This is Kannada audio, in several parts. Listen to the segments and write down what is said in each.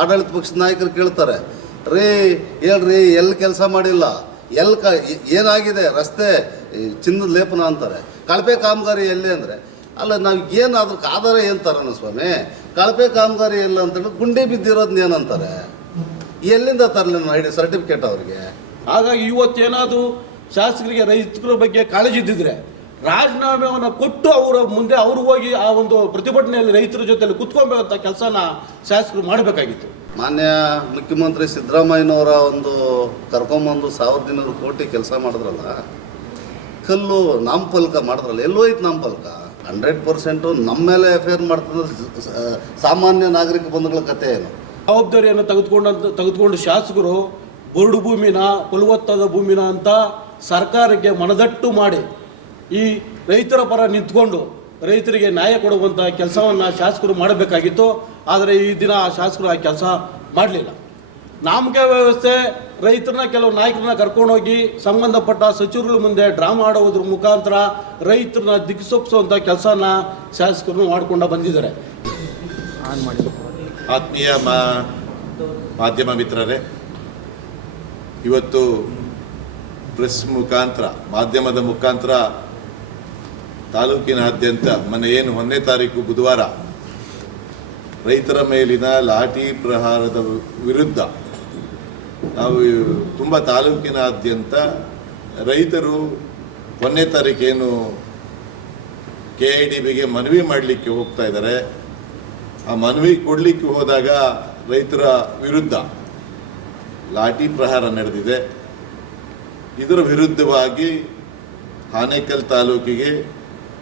ಆಡಳಿತ ಪಕ್ಷದ ನಾಯಕರು ಕೇಳ್ತಾರೆ, ರೀ ಹೇಳ್ರಿ ಎಲ್ಲಿ ಕೆಲಸ ಮಾಡಿಲ್ಲ, ಏನಾಗಿದೆ ರಸ್ತೆ ಚಿನ್ನದ ಲೇಪನ ಅಂತಾರೆ, ಕಳಪೆ ಕಾಮಗಾರಿ ಎಲ್ಲಿ ಅಂದರೆ ಅಲ್ಲ ನಾವು ಏನು ಅದಕ್ಕೆ ಆಧಾರ ಏನು ತರೋಣ ಸ್ವಾಮಿ, ಕಳಪೆ ಕಾಮಗಾರಿ ಎಲ್ಲ ಅಂತೇಳಿ ಗುಂಡಿ ಬಿದ್ದಿರೋದನ್ನ ಏನಂತಾರೆ, ಎಲ್ಲಿಂದ ತರಲಿ ಐಡಿ ಸರ್ಟಿಫಿಕೇಟ್ ಅವ್ರಿಗೆ. ಹಾಗಾಗಿ ಇವತ್ತೇನಾದರೂ ಶಾಸಕರಿಗೆ ರೈತರ ಬಗ್ಗೆ ಕಾಳಜಿ ಇದ್ದಿದ್ರೆ ರಾಜೀನಾಮೆಯನ್ನು ಕೊಟ್ಟು ಅವರ ಮುಂದೆ ಅವರು ಹೋಗಿ ಆ ಒಂದು ಪ್ರತಿಭಟನೆಯಲ್ಲಿ ರೈತರ ಜೊತೆಲಿ ಕುತ್ಕೊಬೇಕಂತ ಕೆಲಸನ ಶಾಸಕರು ಮಾಡಬೇಕಾಗಿತ್ತು. ಮಾನ್ಯ ಮುಖ್ಯಮಂತ್ರಿ ಸಿದ್ದರಾಮಯ್ಯನವರ ಒಂದು ಕರ್ಕೊಂಬಂದು 1200 ಕೋಟಿ ಕೆಲಸ ಮಾಡಿದ್ರಲ್ಲ, ಕಲ್ಲು ನಾಮಫಲಕ ಮಾಡಿದ್ರಲ್ಲ, ಎಲ್ಲೋಯ್ತು ನಾಮಫಲಕ? 100% ನಮ್ಮ ಮೇಲೆ ಎಫ್.ಐ.ಆರ್ ಮಾಡ್ತಂದ್ರೆ ಸಾಮಾನ್ಯ ನಾಗರಿಕ ಬಂಧುಗಳ ಕಥೆ ಏನು? ಜವಾಬ್ದಾರಿಯನ್ನು ತೆಗೆದುಕೊಂಡು ಶಾಸಕರು ಬರಡು ಭೂಮಿನ ಫಲವತ್ತಾದ ಭೂಮಿನ ಅಂತ ಸರ್ಕಾರಕ್ಕೆ ಮನದಟ್ಟು ಮಾಡಿ ಈ ರೈತರ ಪರ ನಿಂತ್ಕೊಂಡು ರೈತರಿಗೆ ನ್ಯಾಯ ಕೊಡುವಂಥ ಕೆಲಸವನ್ನು ಶಾಸಕರು ಮಾಡಬೇಕಾಗಿತ್ತು. ಆದರೆ ಈ ದಿನ ಶಾಸಕರು ಆ ಕೆಲಸ ಮಾಡಲಿಲ್ಲ. ನಾಮಕೆ ವ್ಯವಸ್ಥೆ, ರೈತರನ್ನ ಕೆಲವು ನಾಯಕರನ್ನ ಕರ್ಕೊಂಡೋಗಿ ಸಂಬಂಧಪಟ್ಟ ಸಚಿವರುಗಳ ಮುಂದೆ ಡ್ರಾಮಾ ಆಡೋದ್ರ ಮುಖಾಂತರ ರೈತರನ್ನ ದಿಕ್ಸೊಪ್ಪಿಸುವಂಥ ಕೆಲಸನ ಶಾಸಕರು ಮಾಡಿಕೊಂಡು ಬಂದಿದ್ದಾರೆ. ಆತ್ಮೀಯ ಮಾಧ್ಯಮ ಮಿತ್ರರೇ, ಇವತ್ತು ಪ್ರೆಸ್ ಮುಖಾಂತರ, ಮಾಧ್ಯಮದ ಮುಖಾಂತರ ತಾಲೂಕಿನಾದ್ಯಂತ ಮೊನ್ನೆ ಏನು 1ನೇ ತಾರೀಕು ಬುಧವಾರ ರೈತರ ಮೇಲಿನ ಲಾಠಿ ಪ್ರಹಾರದ ವಿರುದ್ಧ ನಾವು ತುಂಬ ತಾಲೂಕಿನಾದ್ಯಂತ ರೈತರು 1ನೇ ತಾರೀಕೇನು KIDBಗೆ ಮನವಿ ಮಾಡಲಿಕ್ಕೆ ಹೋಗ್ತಾ ಇದ್ದಾರೆ. ಆ ಮನವಿ ಕೊಡಲಿಕ್ಕೆ ಹೋದಾಗ ರೈತರ ವಿರುದ್ಧ ಲಾಠಿ ಪ್ರಹಾರ ನಡೆದಿದೆ. ಇದರ ವಿರುದ್ಧವಾಗಿ ಆನೇಕಲ್ ತಾಲೂಕಿಗೆ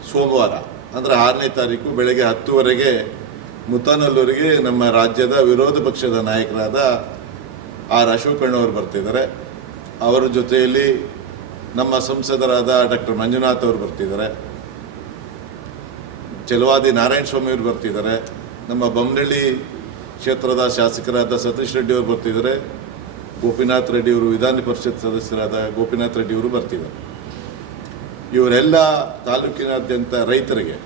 ಸೋಮವಾರ ಅಂದರೆ 6ನೇ ತಾರೀಕು ಬೆಳಗ್ಗೆ 10 ಮುತನಲ್ಲೂರಿಗೆ ನಮ್ಮ ರಾಜ್ಯದ ವಿರೋಧ ಪಕ್ಷದ ನಾಯಕರಾದ ಆರ್ ಅಶೋಕಣ್ಣವರು ಬರ್ತಿದ್ದಾರೆ. ಅವರ ಜೊತೆಯಲ್ಲಿ ನಮ್ಮ ಸಂಸದರಾದ ಡಾಕ್ಟರ್ ಮಂಜುನಾಥ್ ಅವರು ಬರ್ತಿದ್ದಾರೆ, ಚೆಲುವಾದಿ ನಾರಾಯಣ ಸ್ವಾಮಿ ಅವರು ಬರ್ತಿದ್ದಾರೆ, ನಮ್ಮ ಬೊಮ್ಮನಹಳ್ಳಿ ಕ್ಷೇತ್ರದ ಶಾಸಕರಾದ ಸತೀಶ್ ರೆಡ್ಡಿ ಅವರು ಬರ್ತಿದ್ದಾರೆ, ಗೋಪಿನಾಥ್ ರೆಡ್ಡಿ ಅವರು ವಿಧಾನ ಪರಿಷತ್ ಸದಸ್ಯರಾದ ಗೋಪಿನಾಥ್ ರೆಡ್ಡಿ ಅವರು ಬರ್ತಿದ್ದಾರೆ. ಇವರೆಲ್ಲ ತಾಲೂಕಿನಾದ್ಯಂತ ರೈತರಿಗೆ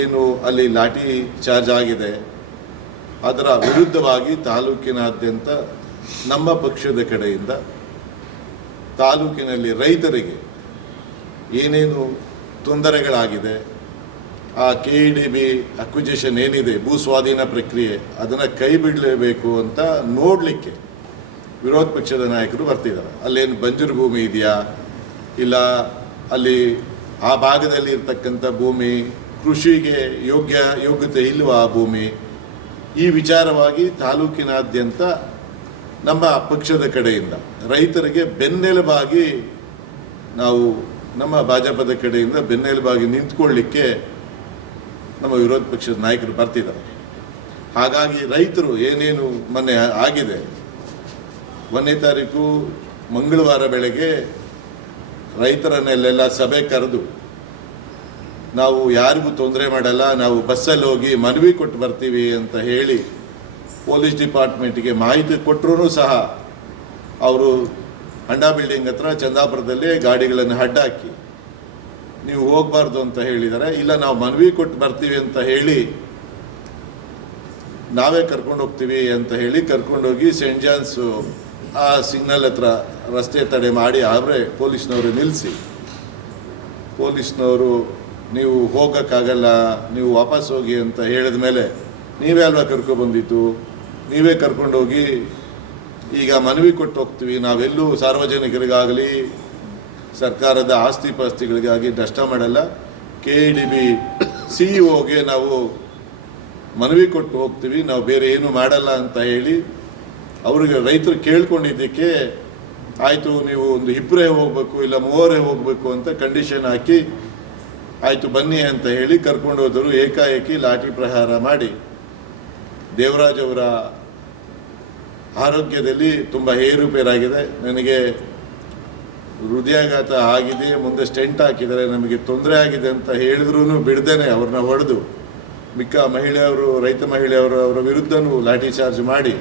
ಏನು ಅಲ್ಲಿ ಲಾಠಿ ಚಾರ್ಜ್ ಆಗಿದೆ ಅದರ ವಿರುದ್ಧವಾಗಿ ತಾಲೂಕಿನಾದ್ಯಂತ ನಮ್ಮ ಪಕ್ಷದ ಕಡೆಯಿಂದ ತಾಲೂಕಿನಲ್ಲಿ ರೈತರಿಗೆ ಏನೇನು ತೊಂದರೆಗಳಾಗಿದೆ, ಆ KIDB ಅಕ್ವಿಜೇಷನ್ ಏನಿದೆ, ಭೂ ಸ್ವಾಧೀನ ಪ್ರಕ್ರಿಯೆ, ಅದನ್ನು ಕೈ ಬಿಡಲೇಬೇಕು ಅಂತ ನೋಡಲಿಕ್ಕೆ ವಿರೋಧ ಪಕ್ಷದ ನಾಯಕರು ಬರ್ತಿದ್ದಾರೆ. ಅಲ್ಲೇನು ಬಂಜರು ಭೂಮಿ ಇದೆಯಾ, ಇಲ್ಲ ಅಲ್ಲಿ ಆ ಭಾಗದಲ್ಲಿ ಇರ್ತಕ್ಕಂಥ ಭೂಮಿ ಕೃಷಿಗೆ ಯೋಗ್ಯತೆ ಇಲ್ವಾ ಆ ಭೂಮಿ, ಈ ವಿಚಾರವಾಗಿ ತಾಲೂಕಿನಾದ್ಯಂತ ನಮ್ಮ ಪಕ್ಷದ ಕಡೆಯಿಂದ ರೈತರಿಗೆ ಬೆನ್ನೆಲುಬಾಗಿ ನಾವು ನಮ್ಮ ಭಾಜಪದ ಕಡೆಯಿಂದ ಬೆನ್ನೆಲುಬಾಗಿ ನಿಂತ್ಕೊಳ್ಳಿಕ್ಕೆ ನಮ್ಮ ವಿರೋಧ ಪಕ್ಷದ ನಾಯಕರು ಬರ್ತಿದ್ದಾರೆ. ಹಾಗಾಗಿ ರೈತರು ಏನೇನು ಮೊನ್ನೆ ಆಗಿದೆ, 1ನೇ ತಾರೀಕು ಮಂಗಳವಾರ ಬೆಳಗ್ಗೆ ರೈತರನ್ನೆಲ್ಲ ಸಭೆ ಕರೆದು ನಾವು ಯಾರಿಗೂ ತೊಂದರೆ ಮಾಡಲ್ಲ, ನಾವು ಬಸ್ಸಲ್ಲಿ ಹೋಗಿ ಮನವಿ ಕೊಟ್ಟು ಬರ್ತೀವಿ ಅಂತ ಹೇಳಿ ಪೊಲೀಸ್ ಡಿಪಾರ್ಟ್ಮೆಂಟಿಗೆ ಮಾಹಿತಿ ಕೊಟ್ಟರೂ ಸಹ ಅವರು ಹಂಡಾ ಬಿಲ್ಡಿಂಗ್ ಹತ್ರ ಚಂದಾಪುರದಲ್ಲೇ ಗಾಡಿಗಳನ್ನು ಅಡ್ಡಾಕಿ ನೀವು ಹೋಗಬಾರ್ದು ಅಂತ ಹೇಳಿದ್ದಾರೆ. ಇಲ್ಲ, ನಾವು ಮನವಿ ಕೊಟ್ಟು ಬರ್ತೀವಿ ಅಂತ ಹೇಳಿ ನಾವೇ ಕರ್ಕೊಂಡು ಹೋಗ್ತೀವಿ ಅಂತ ಹೇಳಿ ಕರ್ಕೊಂಡೋಗಿ ಸೆಂಟ್ ಜಾನ್ಸು ಆ ಸಿಗ್ನಲ್ ಹತ್ರ ರಸ್ತೆ ತಡೆ ಮಾಡಿ ಅವರೇ ಪೊಲೀಸ್ನವರು ನಿಲ್ಲಿಸಿ, ಪೊಲೀಸ್ನವರು ನೀವು ಹೋಗೋಕ್ಕಾಗಲ್ಲ, ನೀವು ವಾಪಸ್ ಹೋಗಿ ಅಂತ ಹೇಳಿದ ಮೇಲೆ ನೀವೇ ಅಲ್ವಾ ಕರ್ಕೊಬಂದಿತ್ತು, ನೀವೇ ಕರ್ಕೊಂಡೋಗಿ ಈಗ ಮನವಿ ಕೊಟ್ಟು ಹೋಗ್ತೀವಿ, ನಾವೆಲ್ಲೂ ಸಾರ್ವಜನಿಕರಿಗಾಗಲಿ ಸರ್ಕಾರದ ಆಸ್ತಿ ಪಾಸ್ತಿಗಳಿಗಾಗಿ ನಷ್ಟ ಮಾಡಲ್ಲ, KIDB CEO ನಾವು ಮನವಿ ಕೊಟ್ಟು ಹೋಗ್ತೀವಿ, ನಾವು ಬೇರೆ ಏನು ಮಾಡಲ್ಲ ಅಂತ ಹೇಳಿ ಅವರಿಗೆ ರೈತರು ಕೇಳ್ಕೊಂಡಿದ್ದಕ್ಕೆ ಆಯಿತು ನೀವು ಒಂದು 2 ಹೋಗಬೇಕು ಇಲ್ಲ 3 ಹೋಗಬೇಕು ಅಂತ ಕಂಡೀಷನ್ ಹಾಕಿ ಆಯಿತು ಬನ್ನಿ ಅಂತ ಹೇಳಿ ಕರ್ಕೊಂಡು ಹೋದರು. ಏಕಾಏಕಿ ಲಾಠಿ ಪ್ರಹಾರ ಮಾಡಿ ದೇವರಾಜ್ ಅವರ ಆರೋಗ್ಯದಲ್ಲಿ ತುಂಬ ಏರುಪೇರಾಗಿದೆ. ನನಗೆ ಹೃದಯಾಘಾತ ಆಗಿದೆ, ಮುಂದೆ ಸ್ಟೆಂಟ್ ಹಾಕಿದರೆ, ನಮಗೆ ತೊಂದರೆ ಆಗಿದೆ ಅಂತ ಹೇಳಿದ್ರೂ ಬಿಡದೇನೆ ಅವ್ರನ್ನ ಹೊಡೆದು ಮಿಕ್ಕ ಮಹಿಳೆಯವರು, ರೈತ ಮಹಿಳೆಯವರು ಅವರ ವಿರುದ್ಧನೂ ಲಾಠಿ ಚಾರ್ಜ್ ಮಾಡಿ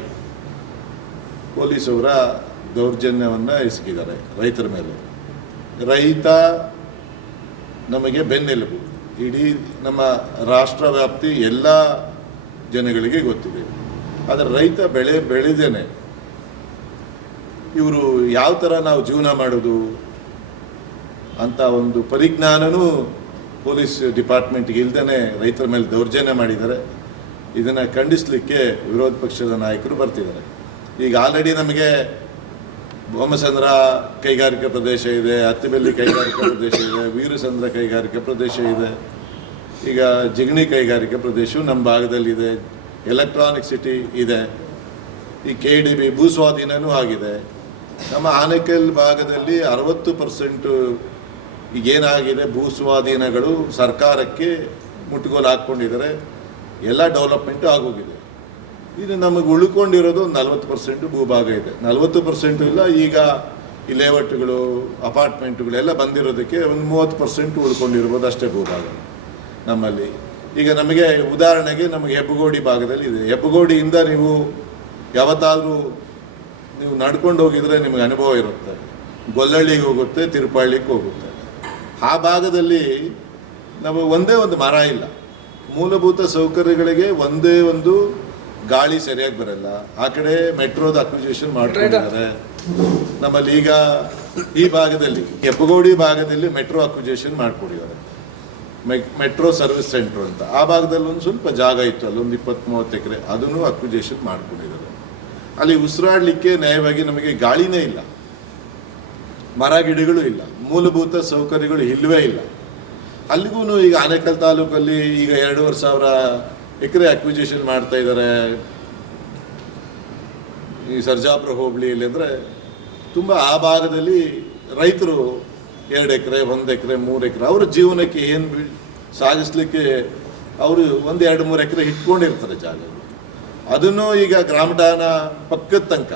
ಪೊಲೀಸವರ ದೌರ್ಜನ್ಯವನ್ನು ಎಸಗಿದ್ದಾರೆ ರೈತರ ಮೇಲೆ. ರೈತ ನಮಗೆ ಬೆನ್ನೆಲುಬು. ಇಡೀ ನಮ್ಮ ರಾಷ್ಟ್ರ ವ್ಯಾಪ್ತಿ ಎಲ್ಲ ಜನಗಳಿಗೆ ಗೊತ್ತಿದೆ. ಆದರೆ ರೈತ ಬೆಳೆದೇನೆ ಇವರು ಯಾವ ಥರ ನಾವು ಜೀವನ ಮಾಡೋದು ಅಂತ ಒಂದು ಪರಿಜ್ಞಾನನೂ ಪೊಲೀಸ್ ಡಿಪಾರ್ಟ್ಮೆಂಟ್ಗೆ ಇಲ್ದೇ ರೈತರ ಮೇಲೆ ದೌರ್ಜನ್ಯ ಮಾಡಿದ್ದಾರೆ. ಇದನ್ನು ಖಂಡಿಸಲಿಕ್ಕೆ ವಿರೋಧ ಪಕ್ಷದ ನಾಯಕರು ಬರ್ತಿದ್ದಾರೆ. ಈಗ ಆಲ್ರೆಡಿ ನಮಗೆ ಬೊಮ್ಮಸಂದ್ರ ಕೈಗಾರಿಕಾ ಪ್ರದೇಶ ಇದೆ, ಹತ್ತಿಬೆಲ್ಲಿ ಕೈಗಾರಿಕಾ ಪ್ರದೇಶ ಇದೆ, ವೀರಸಂದ್ರ ಕೈಗಾರಿಕಾ ಪ್ರದೇಶ ಇದೆ, ಈಗ ಜಿಗಣಿ ಕೈಗಾರಿಕಾ ಪ್ರದೇಶವು ನಮ್ಮ ಭಾಗದಲ್ಲಿದೆ, ಎಲೆಕ್ಟ್ರಾನಿಕ್ ಸಿಟಿ ಇದೆ, ಈ KDB ಭೂಸ್ವಾಧೀನವೂ ಆಗಿದೆ. ನಮ್ಮ ಆನೇಕಲ್ ಭಾಗದಲ್ಲಿ 60% ಈಗೇನಾಗಿದೆ ಭೂಸ್ವಾಧೀನಗಳು ಸರ್ಕಾರಕ್ಕೆ ಮುಟ್ಟುಗೋಲು ಹಾಕ್ಕೊಂಡಿದ್ದಾರೆ. ಎಲ್ಲ ಡೆವಲಪ್ಮೆಂಟು ಆಗೋಗಿದೆ. ಇದು ನಮಗೆ ಉಳ್ಕೊಂಡಿರೋದು 40% ಭೂಭಾಗ ಇದೆ. 40% ಇಲ್ಲ, ಈಗ ಈ ಲೇಔಟ್ಗಳು ಅಪಾರ್ಟ್ಮೆಂಟ್ಗಳೆಲ್ಲ ಬಂದಿರೋದಕ್ಕೆ ಒಂದು 30% ಉಳ್ಕೊಂಡಿರ್ಬೋದು ಅಷ್ಟೇ ಭೂಭಾಗ ನಮ್ಮಲ್ಲಿ. ಈಗ ನಮಗೆ ಉದಾಹರಣೆಗೆ ನಮಗೆ ಹೆಬ್ಬಗೋಡಿ ಭಾಗದಲ್ಲಿ ಇದೆ. ಹೆಬ್ಬಗೋಡಿಯಿಂದ ನೀವು ಯಾವತ್ತಾದರೂ ನೀವು ನಡ್ಕೊಂಡು ಹೋಗಿದರೆ ನಿಮಗೆ ಅನುಭವ ಇರುತ್ತೆ. ಗೊಲ್ಲಳ್ಳಿಗೆ ಹೋಗುತ್ತೆ, ತಿರುಪಳ್ಳಿಗೆ ಹೋಗುತ್ತೆ. ಆ ಭಾಗದಲ್ಲಿ ನಮಗೆ ಒಂದೇ ಒಂದು ಮರ ಇಲ್ಲ. ಮೂಲಭೂತ ಸೌಕರ್ಯಗಳಿಗೆ ಒಂದೇ ಒಂದು ಗಾಳಿ ಸರಿಯಾಗಿ ಬರಲ್ಲ. ಆ ಕಡೆ ಮೆಟ್ರೋದ ಅಕ್ವಿಜೇಷನ್ ಮಾಡ್ಕೊಂಡಿದ್ದಾರೆ. ನಮ್ಮಲ್ಲಿ ಈಗ ಈ ಭಾಗದಲ್ಲಿ ಹೆಬ್ಬಗೋಡಿ ಭಾಗದಲ್ಲಿ ಮೆಟ್ರೋ ಅಕ್ವಿಜೇಷನ್ ಮಾಡ್ಕೊಂಡಿದ್ದಾರೆ, ಮೆಟ್ರೋ ಸರ್ವಿಸ್ ಸೆಂಟ್ರ್ ಅಂತ. ಆ ಭಾಗದಲ್ಲಿ ಒಂದು ಸ್ವಲ್ಪ ಜಾಗ ಇತ್ತು, ಅಲ್ಲೊಂದು 20-30 ಎಕರೆ, ಅದನ್ನು ಅಕ್ವಿಜೇಷನ್ ಮಾಡ್ಕೊಂಡಿದ್ದಾರೆ. ಅಲ್ಲಿ ಉಸಿರಾಡಲಿಕ್ಕೆ ನ್ಯಾಯವಾಗಿ ನಮಗೆ ಗಾಳಿನೇ ಇಲ್ಲ, ಮರ ಗಿಡಗಳು ಇಲ್ಲ, ಮೂಲಭೂತ ಸೌಕರ್ಯಗಳು ಇಲ್ಲವೇ ಇಲ್ಲ. ಅಲ್ಲಿಗೂ ಈಗ ಆನೇಕಲ್ ತಾಲೂಕಲ್ಲಿ ಈಗ 2,500 ಎಕರೆ ಅಕ್ವಿಜೇಷನ್ ಮಾಡ್ತಾ ಇದ್ದಾರೆ ಈ ಸರ್ಜಾಪುರ ಹೋಬಳಿಯಲ್ಲಿ. ಅಂದರೆ ತುಂಬ ಆ ಭಾಗದಲ್ಲಿ ರೈತರು 2 ಎಕರೆ, 1 ಎಕರೆ, 3 ಎಕರೆ ಅವರ ಜೀವನಕ್ಕೆ ಏನು ಸಾಗಿಸ್ಲಿಕ್ಕೆ ಅವರು 1-2-3 ಎಕರೆ ಇಟ್ಕೊಂಡಿರ್ತಾರೆ ಜಾಗ. ಅದನ್ನು ಈಗ ಗ್ರಾಮಠಾಣ ಪಕ್ಕದ ತನಕ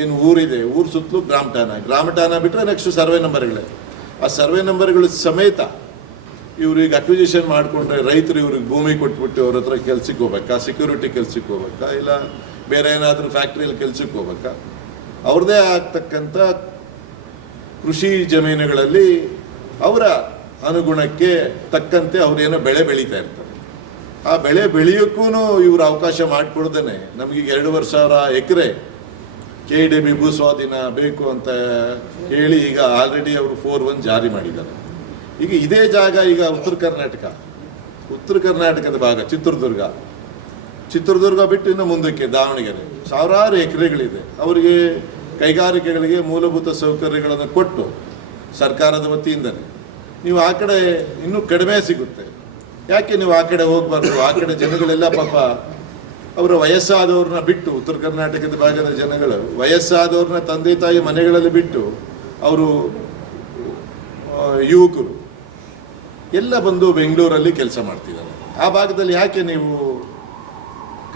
ಏನು ಊರಿದೆ, ಊರು ಸುತ್ತಲೂ ಗ್ರಾಮಠಾಣ ಬಿಟ್ಟರೆ ನೆಕ್ಸ್ಟ್ ಸರ್ವೆ ನಂಬರ್ಗಳೇ. ಆ ಸರ್ವೆ ನಂಬರ್ಗಳ ಸಮೇತ ಇವ್ರಿಗೆ ಅಕ್ವಿಜಿಷನ್ ಮಾಡಿಕೊಂಡ್ರೆ ರೈತರು ಇವ್ರಿಗೆ ಭೂಮಿ ಕೊಟ್ಬಿಟ್ಟು ಅವ್ರ ಹತ್ರ ಕೆಲ್ಸಕ್ಕೆ ಹೋಗ್ಬೇಕಾ, ಸೆಕ್ಯೂರಿಟಿ ಕೆಲ್ಸಕ್ಕೆ ಹೋಗ್ಬೇಕಾ, ಇಲ್ಲ ಬೇರೆ ಏನಾದರೂ ಫ್ಯಾಕ್ಟ್ರಿಯಲ್ಲಿ ಕೆಲ್ಸಕ್ಕೆ ಹೋಗ್ಬೇಕಾ, ಅವ್ರದ್ದೇ ಆಗ್ತಕ್ಕಂಥ ಕೃಷಿ ಜಮೀನುಗಳಲ್ಲಿ ಅವರ ಅನುಗುಣಕ್ಕೆ ತಕ್ಕಂತೆ ಅವ್ರೇನೋ ಬೆಳೆ ಬೆಳೀತಾ ಇರ್ತಾರೆ. ಆ ಬೆಳೆ ಬೆಳೆಯೋಕ್ಕೂ ಇವರು ಅವಕಾಶ ಮಾಡಿಕೊಡ್ದೇ ನಮಗೀಗ 2,500 ಎಕರೆ KDB ಭೂಸ್ವಾಧೀನ ಬೇಕು ಅಂತ ಹೇಳಿ ಈಗ ಆಲ್ರೆಡಿ ಅವರು 4-1 ಜಾರಿ ಮಾಡಿದ್ದಾರೆ. ಈಗ ಇದೇ ಜಾಗ ಈಗ ಉತ್ತರ ಕರ್ನಾಟಕದ ಭಾಗ ಚಿತ್ರದುರ್ಗ ಬಿಟ್ಟು ಇನ್ನು ಮುಂದಕ್ಕೆ ದಾವಣಗೆರೆ ಸಾವಿರಾರು ಎಕರೆಗಳಿದೆ. ಅವರಿಗೆ ಕೈಗಾರಿಕೆಗಳಿಗೆ ಮೂಲಭೂತ ಸೌಕರ್ಯಗಳನ್ನು ಕೊಟ್ಟು ಸರ್ಕಾರದ ವತಿಯಿಂದಲೇ ನೀವು ಆ ಕಡೆ ಇನ್ನೂ ಕಡಿಮೆ ಸಿಗುತ್ತೆ. ಯಾಕೆ ನೀವು ಆ ಕಡೆ ಹೋಗಬಾರ್ದು? ಆ ಕಡೆ ಜನಗಳೆಲ್ಲ ಪಾಪ ಅವರ ವಯಸ್ಸಾದವ್ರನ್ನ ಬಿಟ್ಟು, ಉತ್ತರ ಕರ್ನಾಟಕದ ಭಾಗದ ಜನಗಳು ವಯಸ್ಸಾದವ್ರನ್ನ ತಂದೆ ತಾಯಿ ಮನೆಗಳಲ್ಲಿ ಬಿಟ್ಟು ಅವರು ಯುವಕರು ಎಲ್ಲ ಬಂದು ಬೆಂಗಳೂರಲ್ಲಿ ಕೆಲಸ ಮಾಡ್ತಿದ್ದಾರೆ. ಆ ಭಾಗದಲ್ಲಿ ಯಾಕೆ ನೀವು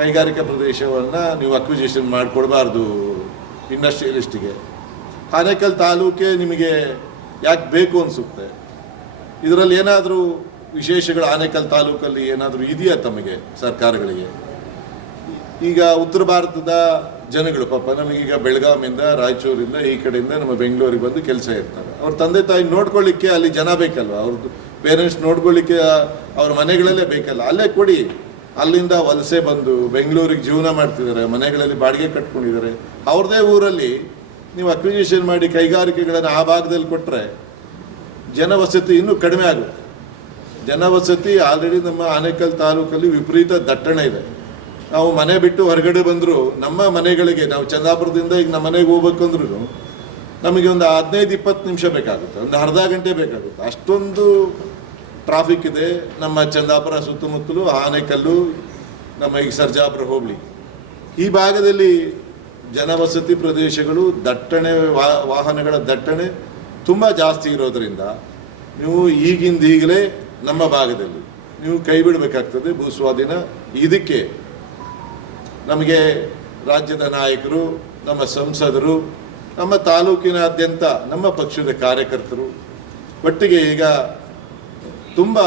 ಕೈಗಾರಿಕಾ ಪ್ರದೇಶವನ್ನು ನೀವು ಅಕ್ವಿಜಿಷನ್ ಮಾಡಿಕೊಡ್ಬಾರ್ದು ಇಂಡಸ್ಟ್ರಿಯಲಿಸ್ಟಿಗೆ? ಆನೇಕಲ್ ತಾಲೂಕೆ ನಿಮಗೆ ಯಾಕೆ ಬೇಕು ಅನಿಸುತ್ತೆ? ಇದರಲ್ಲಿ ಏನಾದರೂ ವಿಶೇಷಗಳು ಆನೇಕಲ್ ತಾಲೂಕಲ್ಲಿ ಏನಾದರೂ ಇದೆಯಾ ತಮಗೆ ಸರ್ಕಾರಗಳಿಗೆ? ಈಗ ಉತ್ತರ ಭಾರತದ ಜನಗಳು ಪಾಪ ನಮಗೀಗ ಬೆಳಗಾವಿಯಿಂದ, ರಾಯಚೂರಿಂದ, ಈ ಕಡೆಯಿಂದ ನಮ್ಮ ಬೆಂಗಳೂರಿಗೆ ಬಂದು ಕೆಲಸ ಇರ್ತಾರೆ. ಅವ್ರ ತಂದೆ ತಾಯಿ ನೋಡ್ಕೊಳ್ಳಿಕ್ಕೆ ಅಲ್ಲಿ ಜನ ಬೇಕಲ್ವ, ಅವ್ರದ್ದು ಪೇರೆಂಟ್ಸ್ ನೋಡ್ಕೊಳ್ಳಿಕ್ಕೆ ಅವ್ರ ಮನೆಗಳಲ್ಲೇ ಬೇಕಲ್ಲ, ಅಲ್ಲೇ ಕೊಡಿ. ಅಲ್ಲಿಂದ ವಲಸೆ ಬಂದು ಬೆಂಗಳೂರಿಗೆ ಜೀವನ ಮಾಡ್ತಿದ್ದಾರೆ, ಮನೆಗಳಲ್ಲಿ ಬಾಡಿಗೆ ಕಟ್ಕೊಂಡಿದ್ದಾರೆ. ಅವ್ರದ್ದೇ ಊರಲ್ಲಿ ನೀವು ಅಕ್ವಿಜಿಷನ್ ಮಾಡಿ ಕೈಗಾರಿಕೆಗಳನ್ನು ಆ ಭಾಗದಲ್ಲಿ ಕೊಟ್ಟರೆ ಜನವಸತಿ ಇನ್ನೂ ಕಡಿಮೆ ಆಗುತ್ತೆ. ಜನವಸತಿ ಆಲ್ರೆಡಿ ನಮ್ಮ ಆನೇಕಲ್ ತಾಲೂಕಲ್ಲಿ ವಿಪರೀತ ದಟ್ಟಣೆ ಇದೆ. ನಾವು ಮನೆ ಬಿಟ್ಟು ಹೊರಗಡೆ ಬಂದರೂ ನಮ್ಮ ಮನೆಗಳಿಗೆ, ನಾವು ಚಂದಾಪುರದಿಂದ ಈಗ ನಮ್ಮ ಮನೆಗೆ ಹೋಗ್ಬೇಕಂದ್ರೂ ನಮಗೆ ಒಂದು 15-20 ನಿಮಿಷ ಬೇಕಾಗುತ್ತೆ, ಒಂದು ಅರ್ಧ ಗಂಟೆ ಬೇಕಾಗುತ್ತೆ. ಅಷ್ಟೊಂದು ಟ್ರಾಫಿಕ್ ಇದೆ ನಮ್ಮ ಚಂದಾಪುರ ಸುತ್ತಮುತ್ತಲು, ಆನೇಕಲ್ಲು, ನಮ್ಮ ಈಗ ಸರ್ಜಾಪುರ ಹೋಬಳಿ ಈ ಭಾಗದಲ್ಲಿ ಜನವಸತಿ ಪ್ರದೇಶಗಳು ದಟ್ಟಣೆ, ವಾಹನಗಳ ದಟ್ಟಣೆ ತುಂಬ ಜಾಸ್ತಿ ಇರೋದರಿಂದ ನೀವು ಈಗಲೇ ನಮ್ಮ ಭಾಗದಲ್ಲಿ ನೀವು ಕೈ ಬಿಡಬೇಕಾಗ್ತದೆ ಭೂಸ್ವಾಧೀನ. ಇದಕ್ಕೆ ನಮಗೆ ರಾಜ್ಯದ ನಾಯಕರು, ನಮ್ಮ ಸಂಸದರು, ನಮ್ಮ ತಾಲೂಕಿನಾದ್ಯಂತ ನಮ್ಮ ಪಕ್ಷದ ಕಾರ್ಯಕರ್ತರು ಒಟ್ಟಿಗೆ ಈಗ ತುಂಬ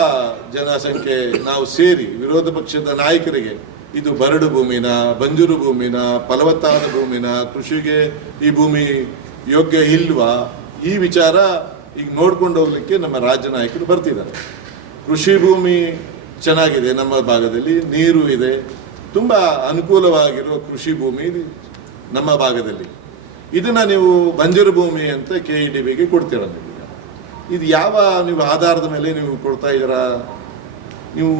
ಜನಸಂಖ್ಯೆ ನಾವು ಸೇರಿ ವಿರೋಧ ಪಕ್ಷದ ನಾಯಕರಿಗೆ ಇದು ಬರಡು ಭೂಮಿನ, ಬಂಜರು ಭೂಮಿನ, ಫಲವತ್ತಾದ ಭೂಮಿನ, ಕೃಷಿಗೆ ಈ ಭೂಮಿ ಯೋಗ್ಯ ಇಲ್ವಾ, ಈ ವಿಚಾರ ಈಗ ನೋಡ್ಕೊಂಡು ಹೋಗ್ಲಿಕ್ಕೆ ನಮ್ಮ ರಾಜ್ಯ ನಾಯಕರು ಬರ್ತಿದ್ದಾರೆ. ಕೃಷಿ ಭೂಮಿ ಚೆನ್ನಾಗಿದೆ, ನಮ್ಮ ಭಾಗದಲ್ಲಿ ನೀರು ಇದೆ, ತುಂಬ ಅನುಕೂಲವಾಗಿರೋ ಕೃಷಿ ಭೂಮಿ ನಮ್ಮ ಭಾಗದಲ್ಲಿ. ಇದನ್ನು ನೀವು ಬಂಜರು ಭೂಮಿ ಅಂತ KEDBಗೆ ಕೊಡ್ತೀರ. ನೀವು ಇದು ಯಾವ ನೀವು ಆಧಾರದ ಮೇಲೆ ನೀವು ಕೊಡ್ತಾ ಇದ್ದೀರಾ? ನೀವು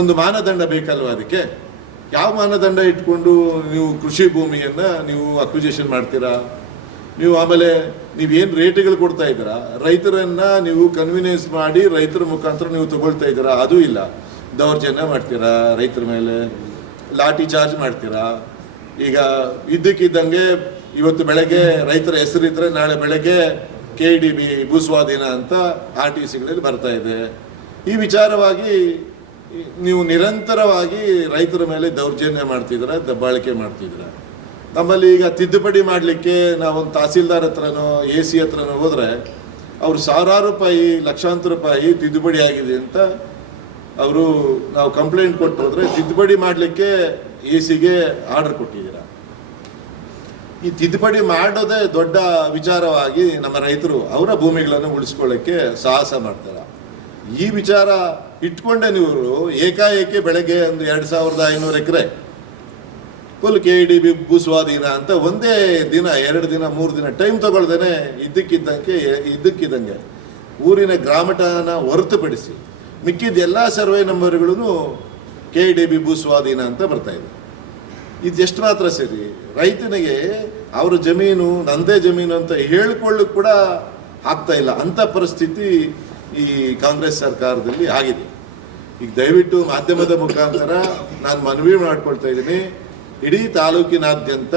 ಒಂದು ಮಾನದಂಡ ಬೇಕಲ್ವ ಅದಕ್ಕೆ? ಯಾವ ಮಾನದಂಡ ಇಟ್ಕೊಂಡು ನೀವು ಕೃಷಿ ಭೂಮಿಯನ್ನು ನೀವು ಅಕ್ವಿಜೇಷನ್ ಮಾಡ್ತೀರಾ? ನೀವು ಆಮೇಲೆ ನೀವೇನು ರೇಟ್ಗಳು ಕೊಡ್ತಾ ಇದ್ದೀರಾ, ರೈತರನ್ನು ನೀವು ಕನ್ವಿನೆನ್ಸ್ ಮಾಡಿ ರೈತರ ಮುಖಾಂತರ ನೀವು ತಗೊಳ್ತಾ ಇದ್ದೀರಾ? ಅದೂ ಇಲ್ಲ. ದೌರ್ಜನ್ಯ ಮಾಡ್ತೀರಾ ರೈತರ ಮೇಲೆ, ಲಾಠಿ ಚಾರ್ಜ್ ಮಾಡ್ತೀರಾ. ಈಗ ಇದ್ದಕ್ಕಿದ್ದಂಗೆ ಇವತ್ತು ಬೆಳಗ್ಗೆ ರೈತರ ಹೆಸರಿದ್ರೆ ನಾಳೆ ಬೆಳಗ್ಗೆ KEDB ಭೂಸ್ವಾಧೀನ ಅಂತ RTCಗಳಲ್ಲಿ ಬರ್ತಾ ಇದೆ. ಈ ವಿಚಾರವಾಗಿ ನೀವು ನಿರಂತರವಾಗಿ ರೈತರ ಮೇಲೆ ದೌರ್ಜನ್ಯ ಮಾಡ್ತಿದ್ದೀರಾ, ದಬ್ಬಾಳಿಕೆ ಮಾಡ್ತಿದ್ದೀರಾ. ನಮ್ಮಲ್ಲಿ ಈಗ ತಿದ್ದುಪಡಿ ಮಾಡಲಿಕ್ಕೆ ನಾವೊಂದು ತಹಸೀಲ್ದಾರ್ ಹತ್ರನೋ AC ಹತ್ರನೋ ಹೋದರೆ ಅವರು ಸಾವಿರಾರು ರೂಪಾಯಿ, ಲಕ್ಷಾಂತರ ರೂಪಾಯಿ ತಿದ್ದುಪಡಿ ಆಗಿದೆ ಅಂತ ಅವರು ನಾವು ಕಂಪ್ಲೇಂಟ್ ಕೊಟ್ಟು ಹೋದರೆ ತಿದ್ದುಪಡಿ ಮಾಡಲಿಕ್ಕೆ AC ಆರ್ಡರ್ ಕೊಟ್ಟಿದ್ದೀರಾ. ಈ ತಿದ್ದುಪಡಿ ಮಾಡೋದೇ ದೊಡ್ಡ ವಿಚಾರವಾಗಿ ನಮ್ಮ ರೈತರು ಅವರ ಭೂಮಿಗಳನ್ನು ಉಳಿಸ್ಕೊಳ್ಳೋಕ್ಕೆ ಸಾಹಸ ಮಾಡ್ತಾರೆ. ಈ ವಿಚಾರ ಇಟ್ಕೊಂಡೆ ನೀವು ಏಕಾಏಕಿ ಬೆಳಗ್ಗೆ ಒಂದು 2500 ಎಕರೆ ಫುಲ್ KEDB ಭೂಸ್ವಾಧೀನ ಅಂತ ಒಂದೇ ದಿನ, 2 ದಿನ, 3 ದಿನ ಟೈಮ್ ತಗೊಳ್ದೇನೆ ಇದ್ದಕ್ಕಿದ್ದಂಗೆ ಊರಿನ ಗ್ರಾಮಟನ ಹೊರತುಪಡಿಸಿ ಮಿಕ್ಕಿದ ಎಲ್ಲ ಸರ್ವೆ ನಂಬರ್ಗಳೂ KEDB ಭೂಸ್ವಾಧೀನ ಅಂತ ಬರ್ತಾ ಇದೆ. ಇದು ಎಷ್ಟು ಮಾತ್ರ ಸರಿ? ರೈತನಿಗೆ ಅವರ ಜಮೀನು ನಂದೇ ಜಮೀನು ಅಂತ ಹೇಳ್ಕೊಳ್ಳಿಕ್ಕೆ ಕೂಡ ಆಗ್ತಾ ಇಲ್ಲ. ಅಂಥ ಪರಿಸ್ಥಿತಿ ಈ ಕಾಂಗ್ರೆಸ್ ಸರ್ಕಾರದಲ್ಲಿ ಆಗಿದೆ. ಈಗ ದಯವಿಟ್ಟು ಮಾಧ್ಯಮದ ಮುಖಾಂತರ ನಾನು ಮನವಿ ಮಾಡ್ಕೊಳ್ತಾ ಇದ್ದೀನಿ, ಇಡೀ ತಾಲೂಕಿನಾದ್ಯಂತ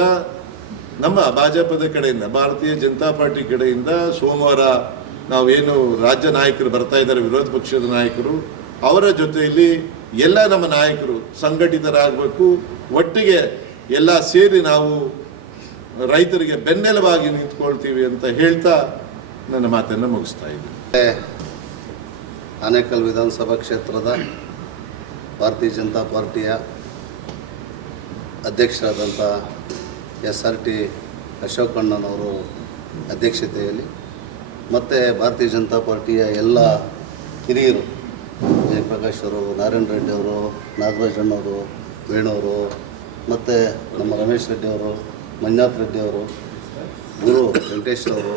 ನಮ್ಮ ಭಾಜಪದ ಕಡೆಯಿಂದ, ಭಾರತೀಯ ಜನತಾ ಪಾರ್ಟಿ ಕಡೆಯಿಂದ ಸೋಮವಾರ ನಾವೇನು ರಾಜ್ಯ ನಾಯಕರು ಬರ್ತಾ ಇದ್ದಾರೆ, ವಿರೋಧ ಪಕ್ಷದ ನಾಯಕರು, ಅವರ ಜೊತೆಯಲ್ಲಿ ಎಲ್ಲ ನಮ್ಮ ನಾಯಕರು ಸಂಘಟಿತರಾಗಬೇಕು. ಒಟ್ಟಿಗೆ ಎಲ್ಲ ಸೇರಿ ನಾವು ರೈತರಿಗೆ ಬೆನ್ನೆಲುಬಾಗಿ ನಿಂತ್ಕೊಳ್ತೀವಿ ಅಂತ ಹೇಳ್ತಾ ನನ್ನ ಮಾತನ್ನು ಮುಗಿಸ್ತಾ ಇದ್ದೀನಿ. ಆನೇಕಲ್ ವಿಧಾನಸಭಾ ಕ್ಷೇತ್ರದ ಭಾರತೀಯ ಜನತಾ ಪಾರ್ಟಿಯ ಅಧ್ಯಕ್ಷರಾದಂಥ SRT ಅಶೋಕಣ್ಣನವರು ಅಧ್ಯಕ್ಷತೆಯಲ್ಲಿ ಮತ್ತು ಭಾರತೀಯ ಜನತಾ ಪಾರ್ಟಿಯ ಎಲ್ಲ ಹಿರಿಯರು, ಜಯಪ್ರಕಾಶ್ ಅವರು, ನಾರಾಯಣ ರೆಡ್ಡಿ ಅವರು, ನಾಗರಾಜಣ್ಣವರು, ವೇಣುವರು, ಮತ್ತು ನಮ್ಮ ರಮೇಶ್ ರೆಡ್ಡಿ ಅವರು, ಮಂಜುನಾಥ್ ರೆಡ್ಡಿ ಅವರು, ಗುರು ವೆಂಕಟೇಶ್ ಅವರು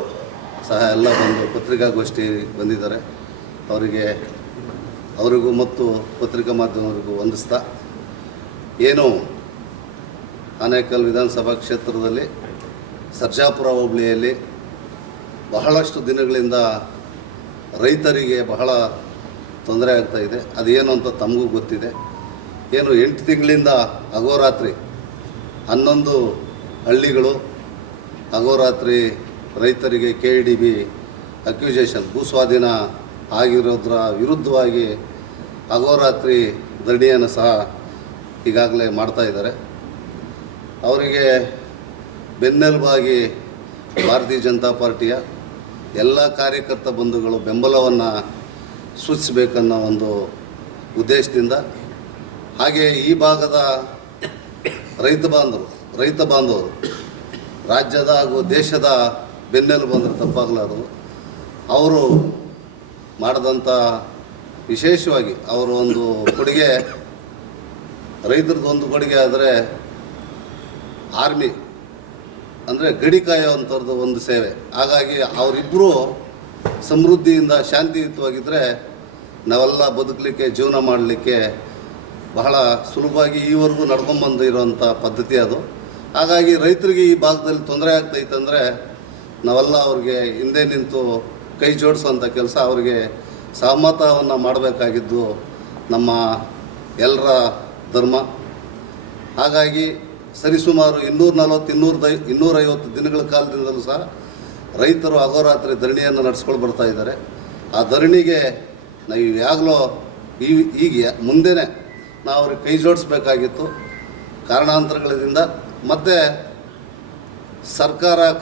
ಸಹ ಎಲ್ಲ ಬಂದು ಪತ್ರಿಕಾಗೋಷ್ಠಿ ಬಂದಿದ್ದಾರೆ. ಅವರಿಗೂ ಮತ್ತು ಪತ್ರಿಕಾ ಮಾಧ್ಯಮವರಿಗೂ ವಂದಿಸ್ತಾ, ಏನು ಆನೇಕಲ್ ವಿಧಾನಸಭಾ ಕ್ಷೇತ್ರದಲ್ಲಿ ಸರ್ಜಾಪುರ ಹೋಬಳಿಯಲ್ಲಿ ಬಹಳಷ್ಟು ದಿನಗಳಿಂದ ರೈತರಿಗೆ ಬಹಳ ತೊಂದರೆ ಆಗ್ತಾಯಿದೆ. ಅದೇನು ಅಂತ ತಮಗೂ ಗೊತ್ತಿದೆ. ಏನು 8 ತಿಂಗಳಿಂದ ಅಹೋರಾತ್ರಿ 11 ಹಳ್ಳಿಗಳು ಅಹೋರಾತ್ರಿ ರೈತರಿಗೆ KEDB ಅಕ್ಯುಜೇಷನ್ ಭೂಸ್ವಾಧೀನ ಆಗಿರೋದ್ರ ವಿರುದ್ಧವಾಗಿ ಅಹೋರಾತ್ರಿ ಧರಣಿಯನ್ನು ಸಹ ಈಗಾಗಲೇ ಮಾಡ್ತಾಯಿದ್ದಾರೆ. ಅವರಿಗೆ ಬೆನ್ನೆಲುಬಾಗಿ ಭಾರತೀಯ ಜನತಾ ಪಾರ್ಟಿಯ ಎಲ್ಲ ಕಾರ್ಯಕರ್ತ ಬಂಧುಗಳು ಬೆಂಬಲವನ್ನು ಸೂಚಿಸಬೇಕನ್ನೋ ಒಂದು ಉದ್ದೇಶದಿಂದ, ಹಾಗೆ ಈ ಭಾಗದ ರೈತ ಬಾಂಧವರು ರಾಜ್ಯದ ಹಾಗೂ ದೇಶದ ಬೆನ್ನೆಲುಬು ಬಂದರೆ ತಪ್ಪಾಗಲಾರದು. ಅವರು ಮಾಡಿದಂಥ ವಿಶೇಷವಾಗಿ ಅವರ ಒಂದು ಕೊಡುಗೆ, ರೈತರದ್ದು ಒಂದು ಕೊಡುಗೆ ಆದರೆ ಆರ್ಮಿ ಅಂದರೆ ಗಡಿ ಕಾಯುವಂಥದ್ದು ಒಂದು ಸೇವೆ. ಹಾಗಾಗಿ ಅವರಿಬ್ಬರು ಸಮೃದ್ಧಿಯಿಂದ ಶಾಂತಿಯುತವಾಗಿದ್ದರೆ ನಾವೆಲ್ಲ ಬದುಕಲಿಕ್ಕೆ, ಜೀವನ ಮಾಡಲಿಕ್ಕೆ ಬಹಳ ಸುಲಭವಾಗಿ ಈವರೆಗೂ ನಡ್ಕೊಂಬಂದಿರೋಂಥ ಪದ್ಧತಿ ಅದು. ಹಾಗಾಗಿ ರೈತರಿಗೆ ಈ ಭಾಗದಲ್ಲಿ ತೊಂದರೆ ಆಗ್ತೈತಂದರೆ ನಾವೆಲ್ಲ ಅವ್ರಿಗೆ ಹಿಂದೆ ನಿಂತು ಕೈ ಜೋಡಿಸೋಂಥ ಕೆಲಸ, ಅವರಿಗೆ ಸಹಮತವನ್ನು ಮಾಡಬೇಕಾಗಿದ್ದು ನಮ್ಮ ಎಲ್ಲರ ಧರ್ಮ. ಹಾಗಾಗಿ ಸರಿಸುಮಾರು 240-250 ದಿನಗಳ ಕಾಲದಿಂದಲೂ ಸಹ ರೈತರು ಅಹೋರಾತ್ರಿ ಧರಣಿಯನ್ನು ನಡೆಸ್ಕೊಂಡು ಬರ್ತಾ ಇದ್ದಾರೆ. ಆ ಧರಣಿಗೆ ನಾವು ಯಾವಾಗಲೂ ಈಗ ಮುಂದೆನೇ ನಾವು ಅವ್ರಿಗೆ ಕೈ ಜೋಡಿಸ್ಬೇಕಾಗಿತ್ತು. ಕಾರಣಾಂತರಗಳಿಂದ ಮತ್ತು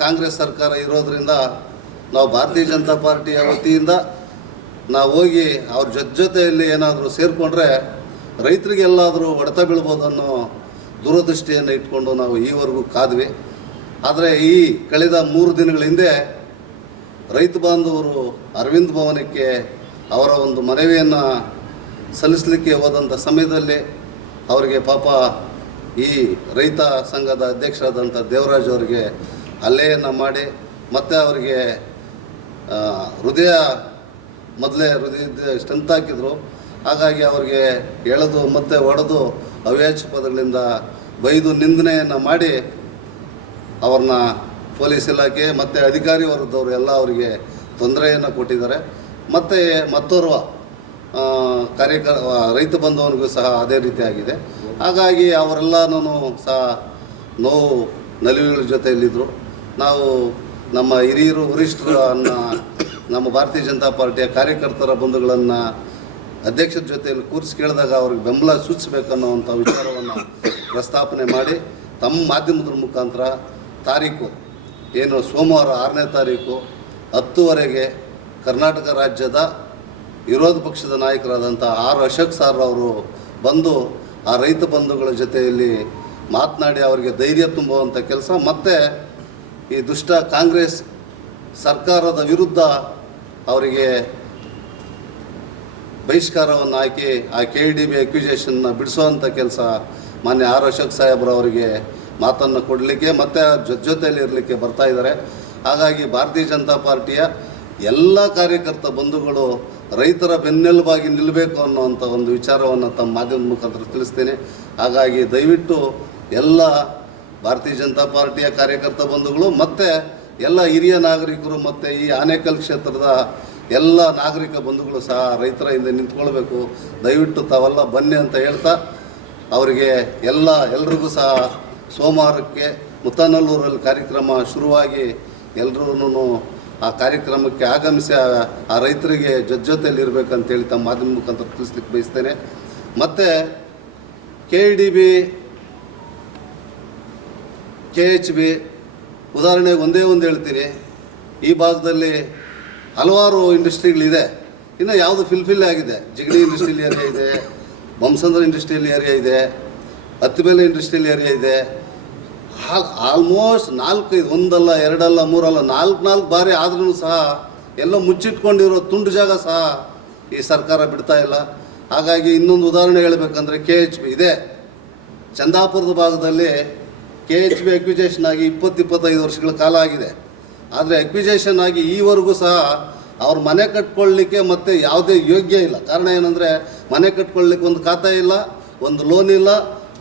ಕಾಂಗ್ರೆಸ್ ಸರ್ಕಾರ ಇರೋದರಿಂದ ನಾವು ಭಾರತೀಯ ಜನತಾ ಪಾರ್ಟಿಯ ವತಿಯಿಂದ ನಾವು ಹೋಗಿ ಅವ್ರ ಜೊತೆಯಲ್ಲಿ ಏನಾದರೂ ಸೇರಿಕೊಂಡ್ರೆ ರೈತರಿಗೆ ಎಲ್ಲಾದರೂ ಹೊಡೆತ ಬೀಳ್ಬೋದು ಅನ್ನೋ ದೂರದೃಷ್ಟಿಯನ್ನು ಇಟ್ಕೊಂಡು ನಾವು ಈವರೆಗೂ ಕಾದ್ವಿ. ಆದರೆ ಈ ಕಳೆದ 3 ದಿನಗಳ ಹಿಂದೆ ರೈತ ಬಾಂಧವರು ಅರವಿಂದ್ ಭವನಕ್ಕೆ ಅವರ ಒಂದು ಮನವಿಯನ್ನು ಸಲ್ಲಿಸಲಿಕ್ಕೆ ಹೋದಂಥ ಸಮಯದಲ್ಲಿ ಅವರಿಗೆ ಪಾಪ ಈ ರೈತ ಸಂಘದ ಅಧ್ಯಕ್ಷರಾದಂಥ ದೇವರಾಜ್ ಅವರಿಗೆ ಹಲ್ಲೆಯನ್ನು ಮಾಡಿ ಮತ್ತು ಅವರಿಗೆ ಮೊದಲೇ ಹೃದಯದ ಸ್ಟ್ರೆಂತ್ ಹಾಕಿದರು. ಹಾಗಾಗಿ ಅವ್ರಿಗೆ ಎಳೆದು ಮತ್ತು ಹೊಡೆದು ಅವ್ಯಾಚ್ಯ ಪದಗಳಿಂದ ಬೈದು ನಿಂದನೆಯನ್ನು ಮಾಡಿ ಅವ್ರನ್ನ ಪೊಲೀಸ್ ಇಲಾಖೆ ಮತ್ತು ಅಧಿಕಾರಿ ವರ್ಗದವರು ಎಲ್ಲ ಅವರಿಗೆ ತೊಂದರೆಯನ್ನು ಕೊಟ್ಟಿದ್ದಾರೆ. ಮತ್ತು ಮತ್ತೋರ್ವ ರೈತ ಬಂಧುವನಿಗೂ ಸಹ ಅದೇ ರೀತಿಯಾಗಿದೆ. ಹಾಗಾಗಿ ಅವರೆಲ್ಲನೂ ಸಹ ನೋವು ನಲಿವುಗಳ ಜೊತೆಯಲ್ಲಿದ್ದರು. ನಾವು ನಮ್ಮ ಹಿರಿಯರು ವರಿಷ್ಠರನ್ನು ನಮ್ಮ ಭಾರತೀಯ ಜನತಾ ಪಾರ್ಟಿಯ ಕಾರ್ಯಕರ್ತರ ಬಂಧುಗಳನ್ನು ಅಧ್ಯಕ್ಷರ ಜೊತೆಯಲ್ಲಿ ಕೂರಿಸಿ ಕೇಳಿದಾಗ ಅವ್ರಿಗೆ ಬೆಂಬಲ ಸೂಚಿಸಬೇಕನ್ನುವಂಥ ವಿಚಾರವನ್ನು ಪ್ರಸ್ತಾಪನೆ ಮಾಡಿ ತಮ್ಮ ಮಾಧ್ಯಮದ ಮುಖಾಂತರ ತಾರೀಕು ಏನು ಸೋಮವಾರ 6ನೇ ತಾರೀಕು 10ವರೆಗೆ ಕರ್ನಾಟಕ ರಾಜ್ಯದ ವಿರೋಧ ಪಕ್ಷದ ನಾಯಕರಾದಂಥ ಅಶೋಕ್ ಸರ್ ಅವರು ಬಂದು ಆ ರೈತ ಬಂಧುಗಳ ಜೊತೆಯಲ್ಲಿ ಮಾತನಾಡಿ ಅವರಿಗೆ ಧೈರ್ಯ ತುಂಬುವಂಥ ಕೆಲಸ ಮತ್ತು ಈ ದುಷ್ಟ ಕಾಂಗ್ರೆಸ್ ಸರ್ಕಾರದ ವಿರುದ್ಧ ಅವರಿಗೆ ಬಹಿಷ್ಕಾರವನ್ನು ಹಾಕಿ ಆ KDB ಅಕ್ವಿಜೇಷನ್ನ ಬಿಡಿಸುವಂಥ ಕೆಲಸ ಮಾನ್ಯ ಅಶೋಕ್ ಸಾಹೇಬರು ಅವರಿಗೆ ಮಾತನ್ನು ಕೊಡಲಿಕ್ಕೆ ಮತ್ತು ಜೊತೆಯಲ್ಲಿ ಇರಲಿಕ್ಕೆ ಬರ್ತಾ ಇದ್ದಾರೆ. ಹಾಗಾಗಿ ಭಾರತೀಯ ಜನತಾ ಪಾರ್ಟಿಯ ಎಲ್ಲ ಕಾರ್ಯಕರ್ತ ಬಂಧುಗಳು ರೈತರ ಬೆನ್ನೆಲುಬಾಗಿ ನಿಲ್ಲಬೇಕು ಅನ್ನುವಂಥ ಒಂದು ವಿಚಾರವನ್ನು ತಮ್ಮ ಮಾಧ್ಯಮದ ಮುಖಾಂತರ ತಿಳಿಸ್ತೇನೆ. ಹಾಗಾಗಿ ದಯವಿಟ್ಟು ಎಲ್ಲ ಭಾರತೀಯ ಜನತಾ ಪಾರ್ಟಿಯ ಕಾರ್ಯಕರ್ತ ಬಂಧುಗಳು ಮತ್ತು ಎಲ್ಲ ಹಿರಿಯ ನಾಗರಿಕರು ಮತ್ತು ಈ ಆನೇಕಲ್ ಕ್ಷೇತ್ರದ ಎಲ್ಲ ನಾಗರಿಕ ಬಂಧುಗಳು ಸಹ ರೈತರ ಹಿಂದೆ ನಿಂತ್ಕೊಳ್ಬೇಕು. ದಯವಿಟ್ಟು ತಾವೆಲ್ಲ ಬನ್ನಿ ಅಂತ ಹೇಳ್ತಾ ಅವರಿಗೆ ಎಲ್ರಿಗೂ ಸಹ ಸೋಮವಾರಕ್ಕೆ ಮುತ್ತನಲ್ಲೂರಲ್ಲಿ ಕಾರ್ಯಕ್ರಮ ಶುರುವಾಗಿ ಎಲ್ಲರೂ ಆ ಕಾರ್ಯಕ್ರಮಕ್ಕೆ ಆಗಮಿಸಿ ಆ ರೈತರಿಗೆ ಜೊತೆಯಲ್ಲಿ ಇರಬೇಕಂತೇಳಿ ತಮ್ಮ ಮಾಧ್ಯಮ ಮುಖಾಂತರ ತಿಳಿಸ್ಲಿಕ್ಕೆ ಬಯಸ್ತೇನೆ. ಮತ್ತು KDB KHB ಉದಾಹರಣೆಗೆ ಒಂದೇ ಒಂದು ಹೇಳ್ತೀನಿ. ಈ ಭಾಗದಲ್ಲಿ ಹಲವಾರು ಇಂಡಸ್ಟ್ರಿಗಳಿದೆ, ಇನ್ನು ಯಾವುದು ಫಿಲ್ ಆಗಿದೆ. ಜಿಗಣಿ ಇಂಡಸ್ಟ್ರಿಯಲ್ ಏರಿಯಾ ಇದೆ, ಬೊಮ್ಮಸಂದ್ರ ಇಂಡಸ್ಟ್ರಿಯಲ್ ಏರಿಯಾ ಇದೆ, ಹತ್ತಿಬೇಲೆ ಇಂಡಸ್ಟ್ರಿಯಲ್ ಏರಿಯಾ ಇದೆ. ಆಲ್ಮೋಸ್ಟ್ 4-5 ಒಂದಲ್ಲ 2 3 4 ಬಾರಿ ಆದ್ರೂ ಸಹ ಎಲ್ಲ ಮುಚ್ಚಿಟ್ಕೊಂಡಿರೋ ತುಂಡು ಜಾಗ ಸಹ ಈ ಸರ್ಕಾರ ಬಿಡ್ತಾ ಇಲ್ಲ. ಹಾಗಾಗಿ ಇನ್ನೊಂದು ಉದಾಹರಣೆ ಹೇಳಬೇಕಂದ್ರೆ KHB ಇದೆ. ಚಂದಾಪುರದ ಭಾಗದಲ್ಲಿ KHB ಅಕ್ವಿಜೇಷನ್ ಆಗಿ 20-25 ವರ್ಷಗಳ ಕಾಲ ಆಗಿದೆ. ಆದರೆ ಅಕ್ವಿಜೇಷನ್ ಆಗಿ ಈವರೆಗೂ ಸಹ ಅವ್ರ ಮನೆ ಕಟ್ಕೊಳ್ಳಿಕ್ಕೆ ಮತ್ತು ಯಾವುದೇ ಯೋಗ್ಯ ಇಲ್ಲ. ಕಾರಣ ಏನಂದರೆ ಮನೆ ಕಟ್ಕೊಳ್ಳಿಕ್ಕೆ ಒಂದು ಖಾತೆ ಇಲ್ಲ, ಒಂದು ಲೋನ್ ಇಲ್ಲ,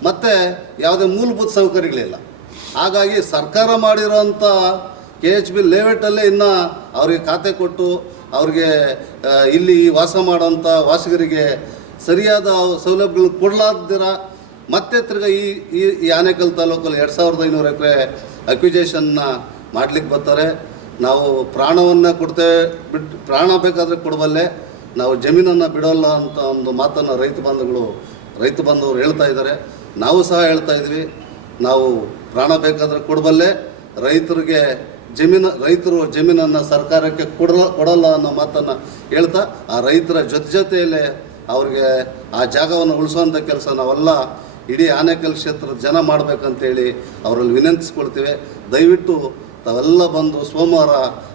ಮತ್ತು ಯಾವುದೇ ಮೂಲಭೂತ ಸೌಕರ್ಯಗಳಿಲ್ಲ. ಹಾಗಾಗಿ ಸರ್ಕಾರ ಮಾಡಿರೋಂಥ KHB ಲೇಔಟಲ್ಲೇ ಇನ್ನು ಅವ್ರಿಗೆ ಖಾತೆ ಕೊಟ್ಟು ಅವ್ರಿಗೆ ಇಲ್ಲಿ ವಾಸ ಮಾಡೋಂಥ ವಾಸಿಗರಿಗೆ ಸರಿಯಾದ ಸೌಲಭ್ಯಗಳು ಕೊಡಲಾರ್ದಿರ ಮತ್ತೆ ತಿರ್ಗಿ ಈ ಆನೇಕಲ್ ತಾಲೂಕಲ್ಲಿ 2500 ಎಕರೆ ಅಕ್ವಿಜೇಷನ್ನ ಮಾಡ್ಲಿಕ್ಕೆ ಬರ್ತಾರೆ. ನಾವು ಪ್ರಾಣವನ್ನು ಕೊಡ್ತೇವೆ, ಪ್ರಾಣ ಬೇಕಾದರೆ ಕೊಡಬಲ್ಲೆ, ನಾವು ಜಮೀನನ್ನು ಬಿಡೋಲ್ಲ ಅಂತ ಒಂದು ಮಾತನ್ನು ರೈತ ಬಾಂಧವರು ಹೇಳ್ತಾ ಇದ್ದಾರೆ. ನಾವು ಸಹ ಹೇಳ್ತಾ ಇದ್ವಿ, ನಾವು ಪ್ರಾಣ ಬೇಕಾದರೆ ಕೊಡಬಲ್ಲೆ, ರೈತರು ಜಮೀನನ್ನು ಸರ್ಕಾರಕ್ಕೆ ಕೊಡಲ್ಲ ಅನ್ನೋ ಮಾತನ್ನು ಹೇಳ್ತಾ ಆ ರೈತರ ಜೊತೆಯಲ್ಲೇ ಅವ್ರಿಗೆ ಆ ಜಾಗವನ್ನು ಉಳಿಸುವಂಥ ಕೆಲಸ ನಾವೆಲ್ಲ ಇಡೀ ಆನೇಕಲ್ ಕ್ಷೇತ್ರದ ಜನ ಮಾಡಬೇಕಂತೇಳಿ ಅವರಲ್ಲಿ ವಿನಂತಿಸ್ಕೊಳ್ತೀವಿ. ದಯವಿಟ್ಟು ತಾವೆಲ್ಲ ಬಂದು ಸೋಮವಾರ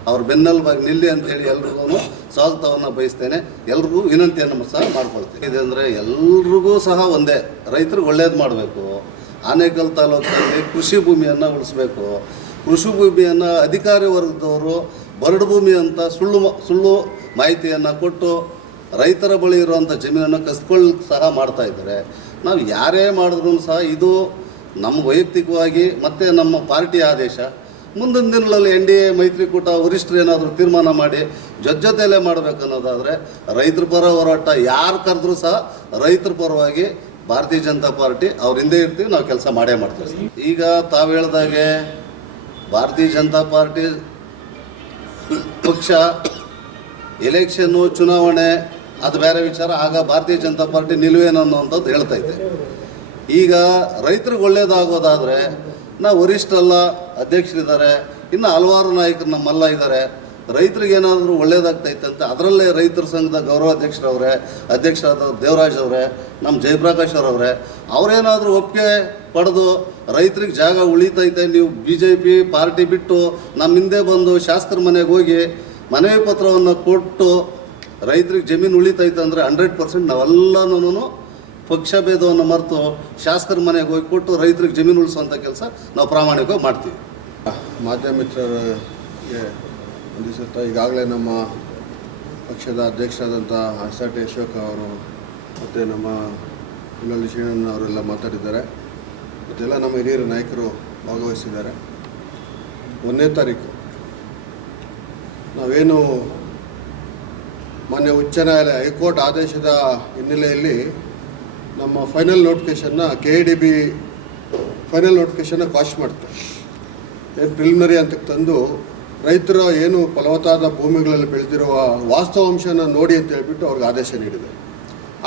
ಅವ್ರ ಬೆನ್ನೆಲುಬಾಗಿ ನಿಲ್ಲಿ ಅಂತೇಳಿ ಎಲ್ರಿಗೂ ಸ್ವಾಗತವನ್ನು ಬಯಸ್ತೇನೆ. ಎಲ್ರಿಗೂ ವಿನಂತಿಯನ್ನು ಸಹ ಮಾಡ್ಕೊಳ್ತೀನಿ. ಇದೆ ಅಂದರೆ ಎಲ್ರಿಗೂ ಸಹ ಒಂದೇ, ರೈತರಿಗೆ ಒಳ್ಳೇದು ಮಾಡಬೇಕು. ಆನೇಕಲ್ ತಾಲೂಕಿನಲ್ಲಿ ಕೃಷಿ ಭೂಮಿಯನ್ನು ಉಳಿಸ್ಬೇಕು. ಕೃಷಿ ಭೂಮಿಯನ್ನು ಅಧಿಕಾರಿ ವರ್ಗದವರು ಬರಡು ಭೂಮಿ ಅಂತ ಸುಳ್ಳು ಮಾಹಿತಿಯನ್ನು ಕೊಟ್ಟು ರೈತರ ಬಳಿ ಇರುವಂಥ ಜಮೀನನ್ನು ಕಸ್ಕೊಳ್ಳಿಕ್ಕೆ ಸಹ ಮಾಡ್ತಾಯಿದ್ದಾರೆ. ನಾವು ಯಾರೇ ಮಾಡಿದ್ರೂ ಸಹ ಇದು ನಮ್ಮ ವೈಯಕ್ತಿಕವಾಗಿ ಮತ್ತು ನಮ್ಮ ಪಾರ್ಟಿ ಆದೇಶ. ಮುಂದಿನ ದಿನಗಳಲ್ಲಿ NDA ಮೈತ್ರಿಕೂಟ ವರಿಷ್ಠರು ಏನಾದರೂ ತೀರ್ಮಾನ ಮಾಡಿ ಜೊತೆಯಲ್ಲೇ ಮಾಡಬೇಕನ್ನೋದಾದರೆ ರೈತರ ಪರ ಹೋರಾಟ ಯಾರು ಕರೆದ್ರೂ ಸಹ ರೈತರ ಪರವಾಗಿ ಭಾರತೀಯ ಜನತಾ ಪಾರ್ಟಿ ಅವ್ರ ಹಿಂದೆ ಇರ್ತೀವಿ, ನಾವು ಕೆಲಸ ಮಾಡೇ ಮಾಡ್ತೀವಿ. ಈಗ ತಾವು ಹೇಳ್ದಾಗೆ ಭಾರತೀಯ ಜನತಾ ಪಾರ್ಟಿ ಪಕ್ಷ ಎಲೆಕ್ಷನ್ನು ಚುನಾವಣೆ ಅದು ಬೇರೆ ವಿಚಾರ. ಆಗ ಭಾರತೀಯ ಜನತಾ ಪಾರ್ಟಿ ನಿಲುವೇನು ಅನ್ನೋವಂಥದ್ದು ಹೇಳ್ತಾ ಇದೆ. ಈಗ ರೈತರಿಗೆ ಒಳ್ಳೇದಾಗೋದಾದರೆ ನಾವು ವರಿಷ್ಠರೆಲ್ಲ ಅಧ್ಯಕ್ಷರಿದ್ದಾರೆ, ಇನ್ನು ಹಲವಾರು ನಾಯಕರು ನಮ್ಮೆಲ್ಲ ಇದ್ದಾರೆ. ರೈತರಿಗೆ ಏನಾದರೂ ಒಳ್ಳೇದಾಗ್ತೈತಂತೆ ಅದರಲ್ಲೇ ರೈತರ ಸಂಘದ ಅಧ್ಯಕ್ಷರಾದ ದೇವರಾಜ್ ಅವರೇ, ನಮ್ಮ ಜಯಪ್ರಕಾಶ್ ಅವರವರೇ, ಅವರೇನಾದರೂ ಒಪ್ಪಿಗೆ ಪಡೆದು ರೈತರಿಗೆ ಜಾಗ ಉಳಿತೈತೆ, ನೀವು BJP ಪಾರ್ಟಿ ಬಿಟ್ಟು ನಮ್ಮ ಹಿಂದೆ ಬಂದು ಶಾಸಕರ ಮನೆಗೆ ಹೋಗಿ ಮನವಿ ಪತ್ರವನ್ನು ಕೊಟ್ಟು ರೈತರಿಗೆ ಜಮೀನು ಉಳಿತೈತೆ ಅಂದರೆ 100% ನಾವೆಲ್ಲನೂ ಪಕ್ಷ ಭೇದವನ್ನು ಮರೆತು ಶಾಸಕರ ಮನೆಗೆ ಹೋಗಿ ಕೊಟ್ಟು ರೈತರಿಗೆ ಜಮೀನು ಉಳಿಸುವಂಥ ಕೆಲಸ ನಾವು ಪ್ರಾಮಾಣಿಕವಾಗಿ ಮಾಡ್ತೀವಿ. ಮಾಧ್ಯಮ ಮಿತ್ರರಿಗೆ ವಂದಿಸುತ್ತಾ, ಈಗಾಗಲೇ ನಮ್ಮ ಪಕ್ಷದ ಅಧ್ಯಕ್ಷರಾದಂಥ ಟಿ ಅಶೋಕ್ ಅವರು ಮತ್ತು ನಮ್ಮ ಹುಲ್ಲಳ್ಳಿ ಶ್ರೀನಣ್ಣ ಅವರೆಲ್ಲ ಮಾತಾಡಿದ್ದಾರೆ. ಮತ್ತೆಲ್ಲ ನಮ್ಮ ಹಿರಿಯರ ನಾಯಕರು ಭಾಗವಹಿಸಿದ್ದಾರೆ. 1ನೇ ತಾರೀಕು ನಾವೇನು ಮೊನ್ನೆ ಉಚ್ಚ ನ್ಯಾಯಾಲಯ ಹೈಕೋರ್ಟ್ ಆದೇಶದ ಹಿನ್ನೆಲೆಯಲ್ಲಿ ನಮ್ಮ ಫೈನಲ್ ನೋಟಿಫಿಕೇಷನ್ನ KIDB ಫೈನಲ್ ನೋಟಿಫಿಕೇಷನ್ನ ಕ್ವಾಶ್ ಮಾಡ್ತಾರೆ. ಏನು ಪ್ರಿಲಿಮಿನರಿ ಅಂತ ತಂದು ರೈತರ ಏನು ಫಲವತ್ತಾದ ಭೂಮಿಗಳಲ್ಲಿ ಬೆಳೆದಿರುವ ವಾಸ್ತವಾಂಶನ ನೋಡಿ ಅಂತ ಹೇಳ್ಬಿಟ್ಟು ಅವ್ರಿಗೆ ಆದೇಶ ನೀಡಿದೆ.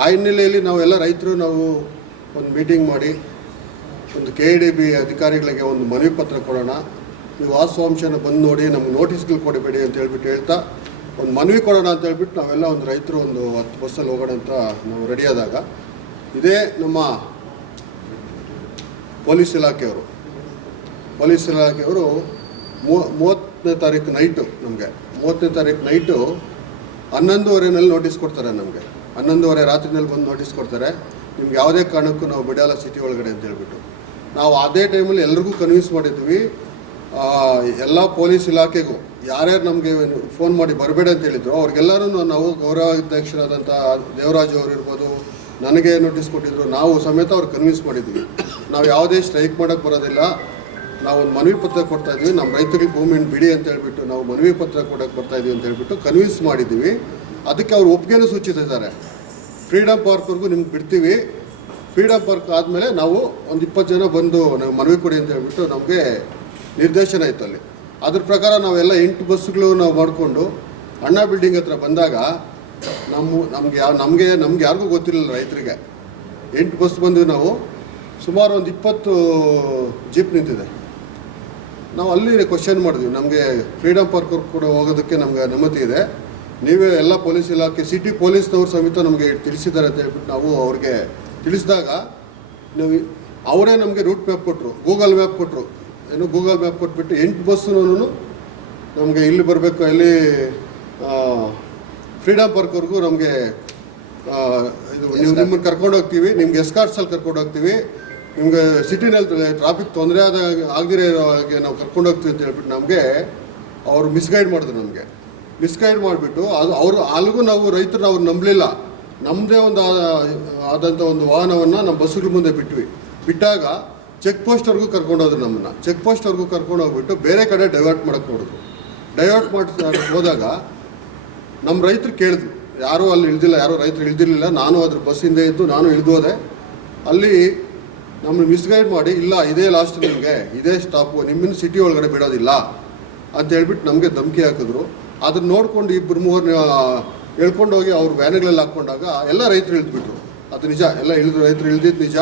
ಆ ಹಿನ್ನೆಲೆಯಲ್ಲಿ ನಾವೆಲ್ಲ ರೈತರು ನಾವು ಒಂದು ಮೀಟಿಂಗ್ ಮಾಡಿ ಒಂದು KIDB ಅಧಿಕಾರಿಗಳಿಗೆ ಒಂದು ಮನವಿ ಪತ್ರ ಕೊಡೋಣ, ನೀವು ವಾಸ್ತವಾಂಶನ ಬಂದು ನೋಡಿ, ನಮ್ಗೆ ನೋಟಿಸ್ಗಳು ಕೊಡಬೇಡಿ ಅಂತ ಹೇಳ್ಬಿಟ್ಟು ಹೇಳ್ತಾ ಒಂದು ಮನವಿ ಕೊಡೋಣ ಅಂತ ಹೇಳ್ಬಿಟ್ಟು ನಾವೆಲ್ಲ ಒಂದು ರೈತರು ಒಂದು 10 ಬಸ್ಸಲ್ಲಿ ಹೋಗೋಣ ಅಂತ ನಾವು ರೆಡಿಯಾದಾಗ ಇದೇ ನಮ್ಮ ಪೊಲೀಸ್ ಇಲಾಖೆಯವರು 30ನೇ ತಾರೀಕು ನೈಟು ನಮಗೆ 30ನೇ ತಾರೀಕು ನೈಟು 11:30 ನೋಟಿಸ್ ಕೊಡ್ತಾರೆ. ನಮಗೆ 11:30 ರಾತ್ರಿನಲ್ಲಿ ಬಂದು ನೋಟಿಸ್ ಕೊಡ್ತಾರೆ, ನಿಮ್ಗೆ ಯಾವುದೇ ಕಾರಣಕ್ಕೂ ನಾವು ಬಿಡಲ್ಲ ಸಿಟಿ ಒಳಗಡೆ ಅಂತ ಹೇಳ್ಬಿಟ್ಟು. ನಾವು ಅದೇ ಟೈಮಲ್ಲಿ ಎಲ್ರಿಗೂ ಕನ್ವಿನ್ಸ್ ಮಾಡಿದ್ವಿ, ಎಲ್ಲ ಪೊಲೀಸ್ ಇಲಾಖೆಗೂ ಯಾರ್ಯಾರು ನಮಗೆ ಫೋನ್ ಮಾಡಿ ಬರಬೇಡ ಅಂತ ಹೇಳಿದ್ರು ಅವ್ರಿಗೆಲ್ಲರೂ ನಾವು ಗೌರವಾಧ್ಯಕ್ಷರಾದಂಥ ದೇವರಾಜ್ ಅವರು ಇರ್ಬೋದು, ನನಗೆ ನೋಟಿಸ್ ಕೊಟ್ಟಿದ್ರು, ನಾವು ಸಮೇತ ಅವ್ರಿಗೆ ಕನ್ವಿನ್ಸ್ ಮಾಡಿದ್ವಿ. ನಾವು ಯಾವುದೇ ಸ್ಟ್ರೈಕ್ ಮಾಡೋಕ್ಕೆ ಬರೋದಿಲ್ಲ, ನಾವು ಒಂದು ಮನವಿ ಪತ್ರ ಕೊಡ್ತಾಯಿದ್ವಿ, ನಮ್ಮ ರೈತರಿಗೆ ಭೂಮಿನ ಬಿಡಿ ಅಂತ ಹೇಳ್ಬಿಟ್ಟು ನಾವು ಮನವಿ ಪತ್ರ ಕೊಡೋಕ್ಕೆ ಬರ್ತಾಯಿದ್ವಿ ಅಂತ ಹೇಳ್ಬಿಟ್ಟು ಕನ್ವಿನ್ಸ್ ಮಾಡಿದ್ದೀವಿ. ಅದಕ್ಕೆ ಅವರು ಒಪ್ಪಿಗೆನೂ ಸೂಚಿಸಿದ್ದಾರೆ. ಫ್ರೀಡಮ್ ಪಾರ್ಕ್ವರೆಗೂ ನಿಮ್ಗೆ ಬಿಡ್ತೀವಿ, ಫ್ರೀಡಮ್ ಪಾರ್ಕ್ ಆದಮೇಲೆ ನಾವು ಒಂದು 20 ಜನ ಬಂದು ನಾವು ಮನವಿ ಕೊಡಿ ಅಂತ ಹೇಳ್ಬಿಟ್ಟು ನಮಗೆ ನಿರ್ದೇಶನ ಇತ್ತು ಅಲ್ಲಿ. ಅದ್ರ ಪ್ರಕಾರ ನಾವೆಲ್ಲ 8 ಬಸ್ಸುಗಳು ನಾವು ಮಾಡಿಕೊಂಡು ಅಣ್ಣಾ ಬಿಲ್ಡಿಂಗ್ ಹತ್ರ ಬಂದಾಗ ನಮಗೆ ಯಾರಿಗೂ ಗೊತ್ತಿರಲಿಲ್ಲ ರೈತರಿಗೆ. 8 ಬಸ್ ಬಂದು ನಾವು ಸುಮಾರು ಒಂದು 20 ಜೀಪ್ ನಿಂತಿದೆ. ನಾವು ಅಲ್ಲಿ ಕ್ವಶನ್ ಮಾಡಿದ್ವಿ, ನಮಗೆ ಫ್ರೀಡಮ್ ಪಾರ್ಕ್ ಕೂಡ ಹೋಗೋದಕ್ಕೆ ನಮಗೆ ಅನುಮತಿ ಇದೆ, ನೀವೇ ಎಲ್ಲ ಪೊಲೀಸ್ ಇಲಾಖೆ ಸಿಟಿ ಪೊಲೀಸ್ನವ್ರು ಸಮೇತ ನಮಗೆ ತಿಳಿಸಿದ್ದಾರೆ ಅಂತ ಹೇಳ್ಬಿಟ್ಟು ನಾವು ಅವ್ರಿಗೆ ತಿಳಿಸಿದಾಗ ನಾವು ಅವರೇ ನಮಗೆ ರೂಟ್ ಮ್ಯಾಪ್ ಕೊಟ್ಟರು, ಗೂಗಲ್ ಮ್ಯಾಪ್ ಕೊಟ್ಟರು. ಗೂಗಲ್ ಮ್ಯಾಪ್ ಕೊಟ್ಬಿಟ್ಟು 8 ಬಸ್ಸೂ ನಮಗೆ ಇಲ್ಲಿ ಬರಬೇಕು, ಇಲ್ಲಿ ಫ್ರೀಡಮ್ ಪಾರ್ಕ್ವರೆಗೂ ನಮಗೆ ಇದು ನೀವು ನಿಮ್ಮನ್ನು ಕರ್ಕೊಂಡು ಹೋಗ್ತೀವಿ, ನಿಮ್ಗೆ ಎಸ್ಕಾರ್ಟ್ಸಲ್ಲಿ ಕರ್ಕೊಂಡು ಹೋಗ್ತೀವಿ, ನಿಮಗೆ ಸಿಟಿನಲ್ಲಿ ಟ್ರಾಫಿಕ್ ತೊಂದರೆ ಆಗದಿರೋ ಹಾಗೆ ನಾವು ಕರ್ಕೊಂಡು ಹೋಗ್ತೀವಿ ಅಂತ ಹೇಳ್ಬಿಟ್ಟು ನಮಗೆ ಅವರು ಮಿಸ್ಗೈಡ್ ಮಾಡಿದ್ರು. ನಮಗೆ ಮಿಸ್ಗೈಡ್ ಮಾಡಿಬಿಟ್ಟು ಅವರು ಅಲ್ಲಿಗೂ ನಾವು ರೈತರು ಅವ್ರು ನಂಬಲಿಲ್ಲ. ನಮ್ಮದೇ ಒಂದು ಆದಂಥ ಒಂದು ವಾಹನವನ್ನು ನಮ್ಮ ಬಸ್ಸುಗಳ ಮುಂದೆ ಬಿಟ್ಟಾಗ ಚೆಕ್ ಪೋಸ್ಟ್ವರೆಗೂ ಕರ್ಕೊಂಡು ಹೋದ್ರು. ನಮ್ಮನ್ನು ಚೆಕ್ ಪೋಸ್ಟ್ವರೆಗೂ ಕರ್ಕೊಂಡು ಹೋಗ್ಬಿಟ್ಟು ಬೇರೆ ಕಡೆ ಡೈವರ್ಟ್ ಮಾಡೋಕ್ಕೆ ನೋಡಿದ್ರು. ಡೈವರ್ಟ್ ಮಾಡಿ ಹೋದಾಗ ನಮ್ಮ ರೈತರು ಕೇಳಿದ್ರು, ಯಾರೂ ಅಲ್ಲಿ ಇಳ್ದಿಲ್ಲ, ಯಾರೂ ರೈತರು ಇಳ್ದಿರಲಿಲ್ಲ. ನಾನು ಅದ್ರ ಬಸ್ಸಿಂದ ಇದ್ದು ನಾನು ಇಳಿದು ಹೋದೆ. ಅಲ್ಲಿ ನಮ್ಮನ್ನು ಮಿಸ್ಗೈಡ್ ಮಾಡಿ, ಇಲ್ಲ ಇದೇ ಲಾಸ್ಟ್, ನಿಮಗೆ ಇದೇ ಸ್ಟಾಪು, ನಿಮ್ಮನ್ನು ಸಿಟಿ ಒಳಗಡೆ ಬಿಡೋದಿಲ್ಲ ಅಂತ ಹೇಳ್ಬಿಟ್ಟು ನಮಗೆ ಧಮಕಿ ಹಾಕಿದ್ರು. ಅದನ್ನು ನೋಡಿಕೊಂಡು 2-3 ಹೇಳ್ಕೊಂಡು ಹೋಗಿ ಅವ್ರು ವ್ಯಾನ್ಗಳಲ್ಲಿ ಹಾಕ್ಕೊಂಡಾಗ ಎಲ್ಲ ರೈತರು ಇಳಿದ್ಬಿಟ್ರು. ಅದು ನಿಜ, ಎಲ್ಲ ರೈತರು ಇಳಿದಿದ್ದು ನಿಜ.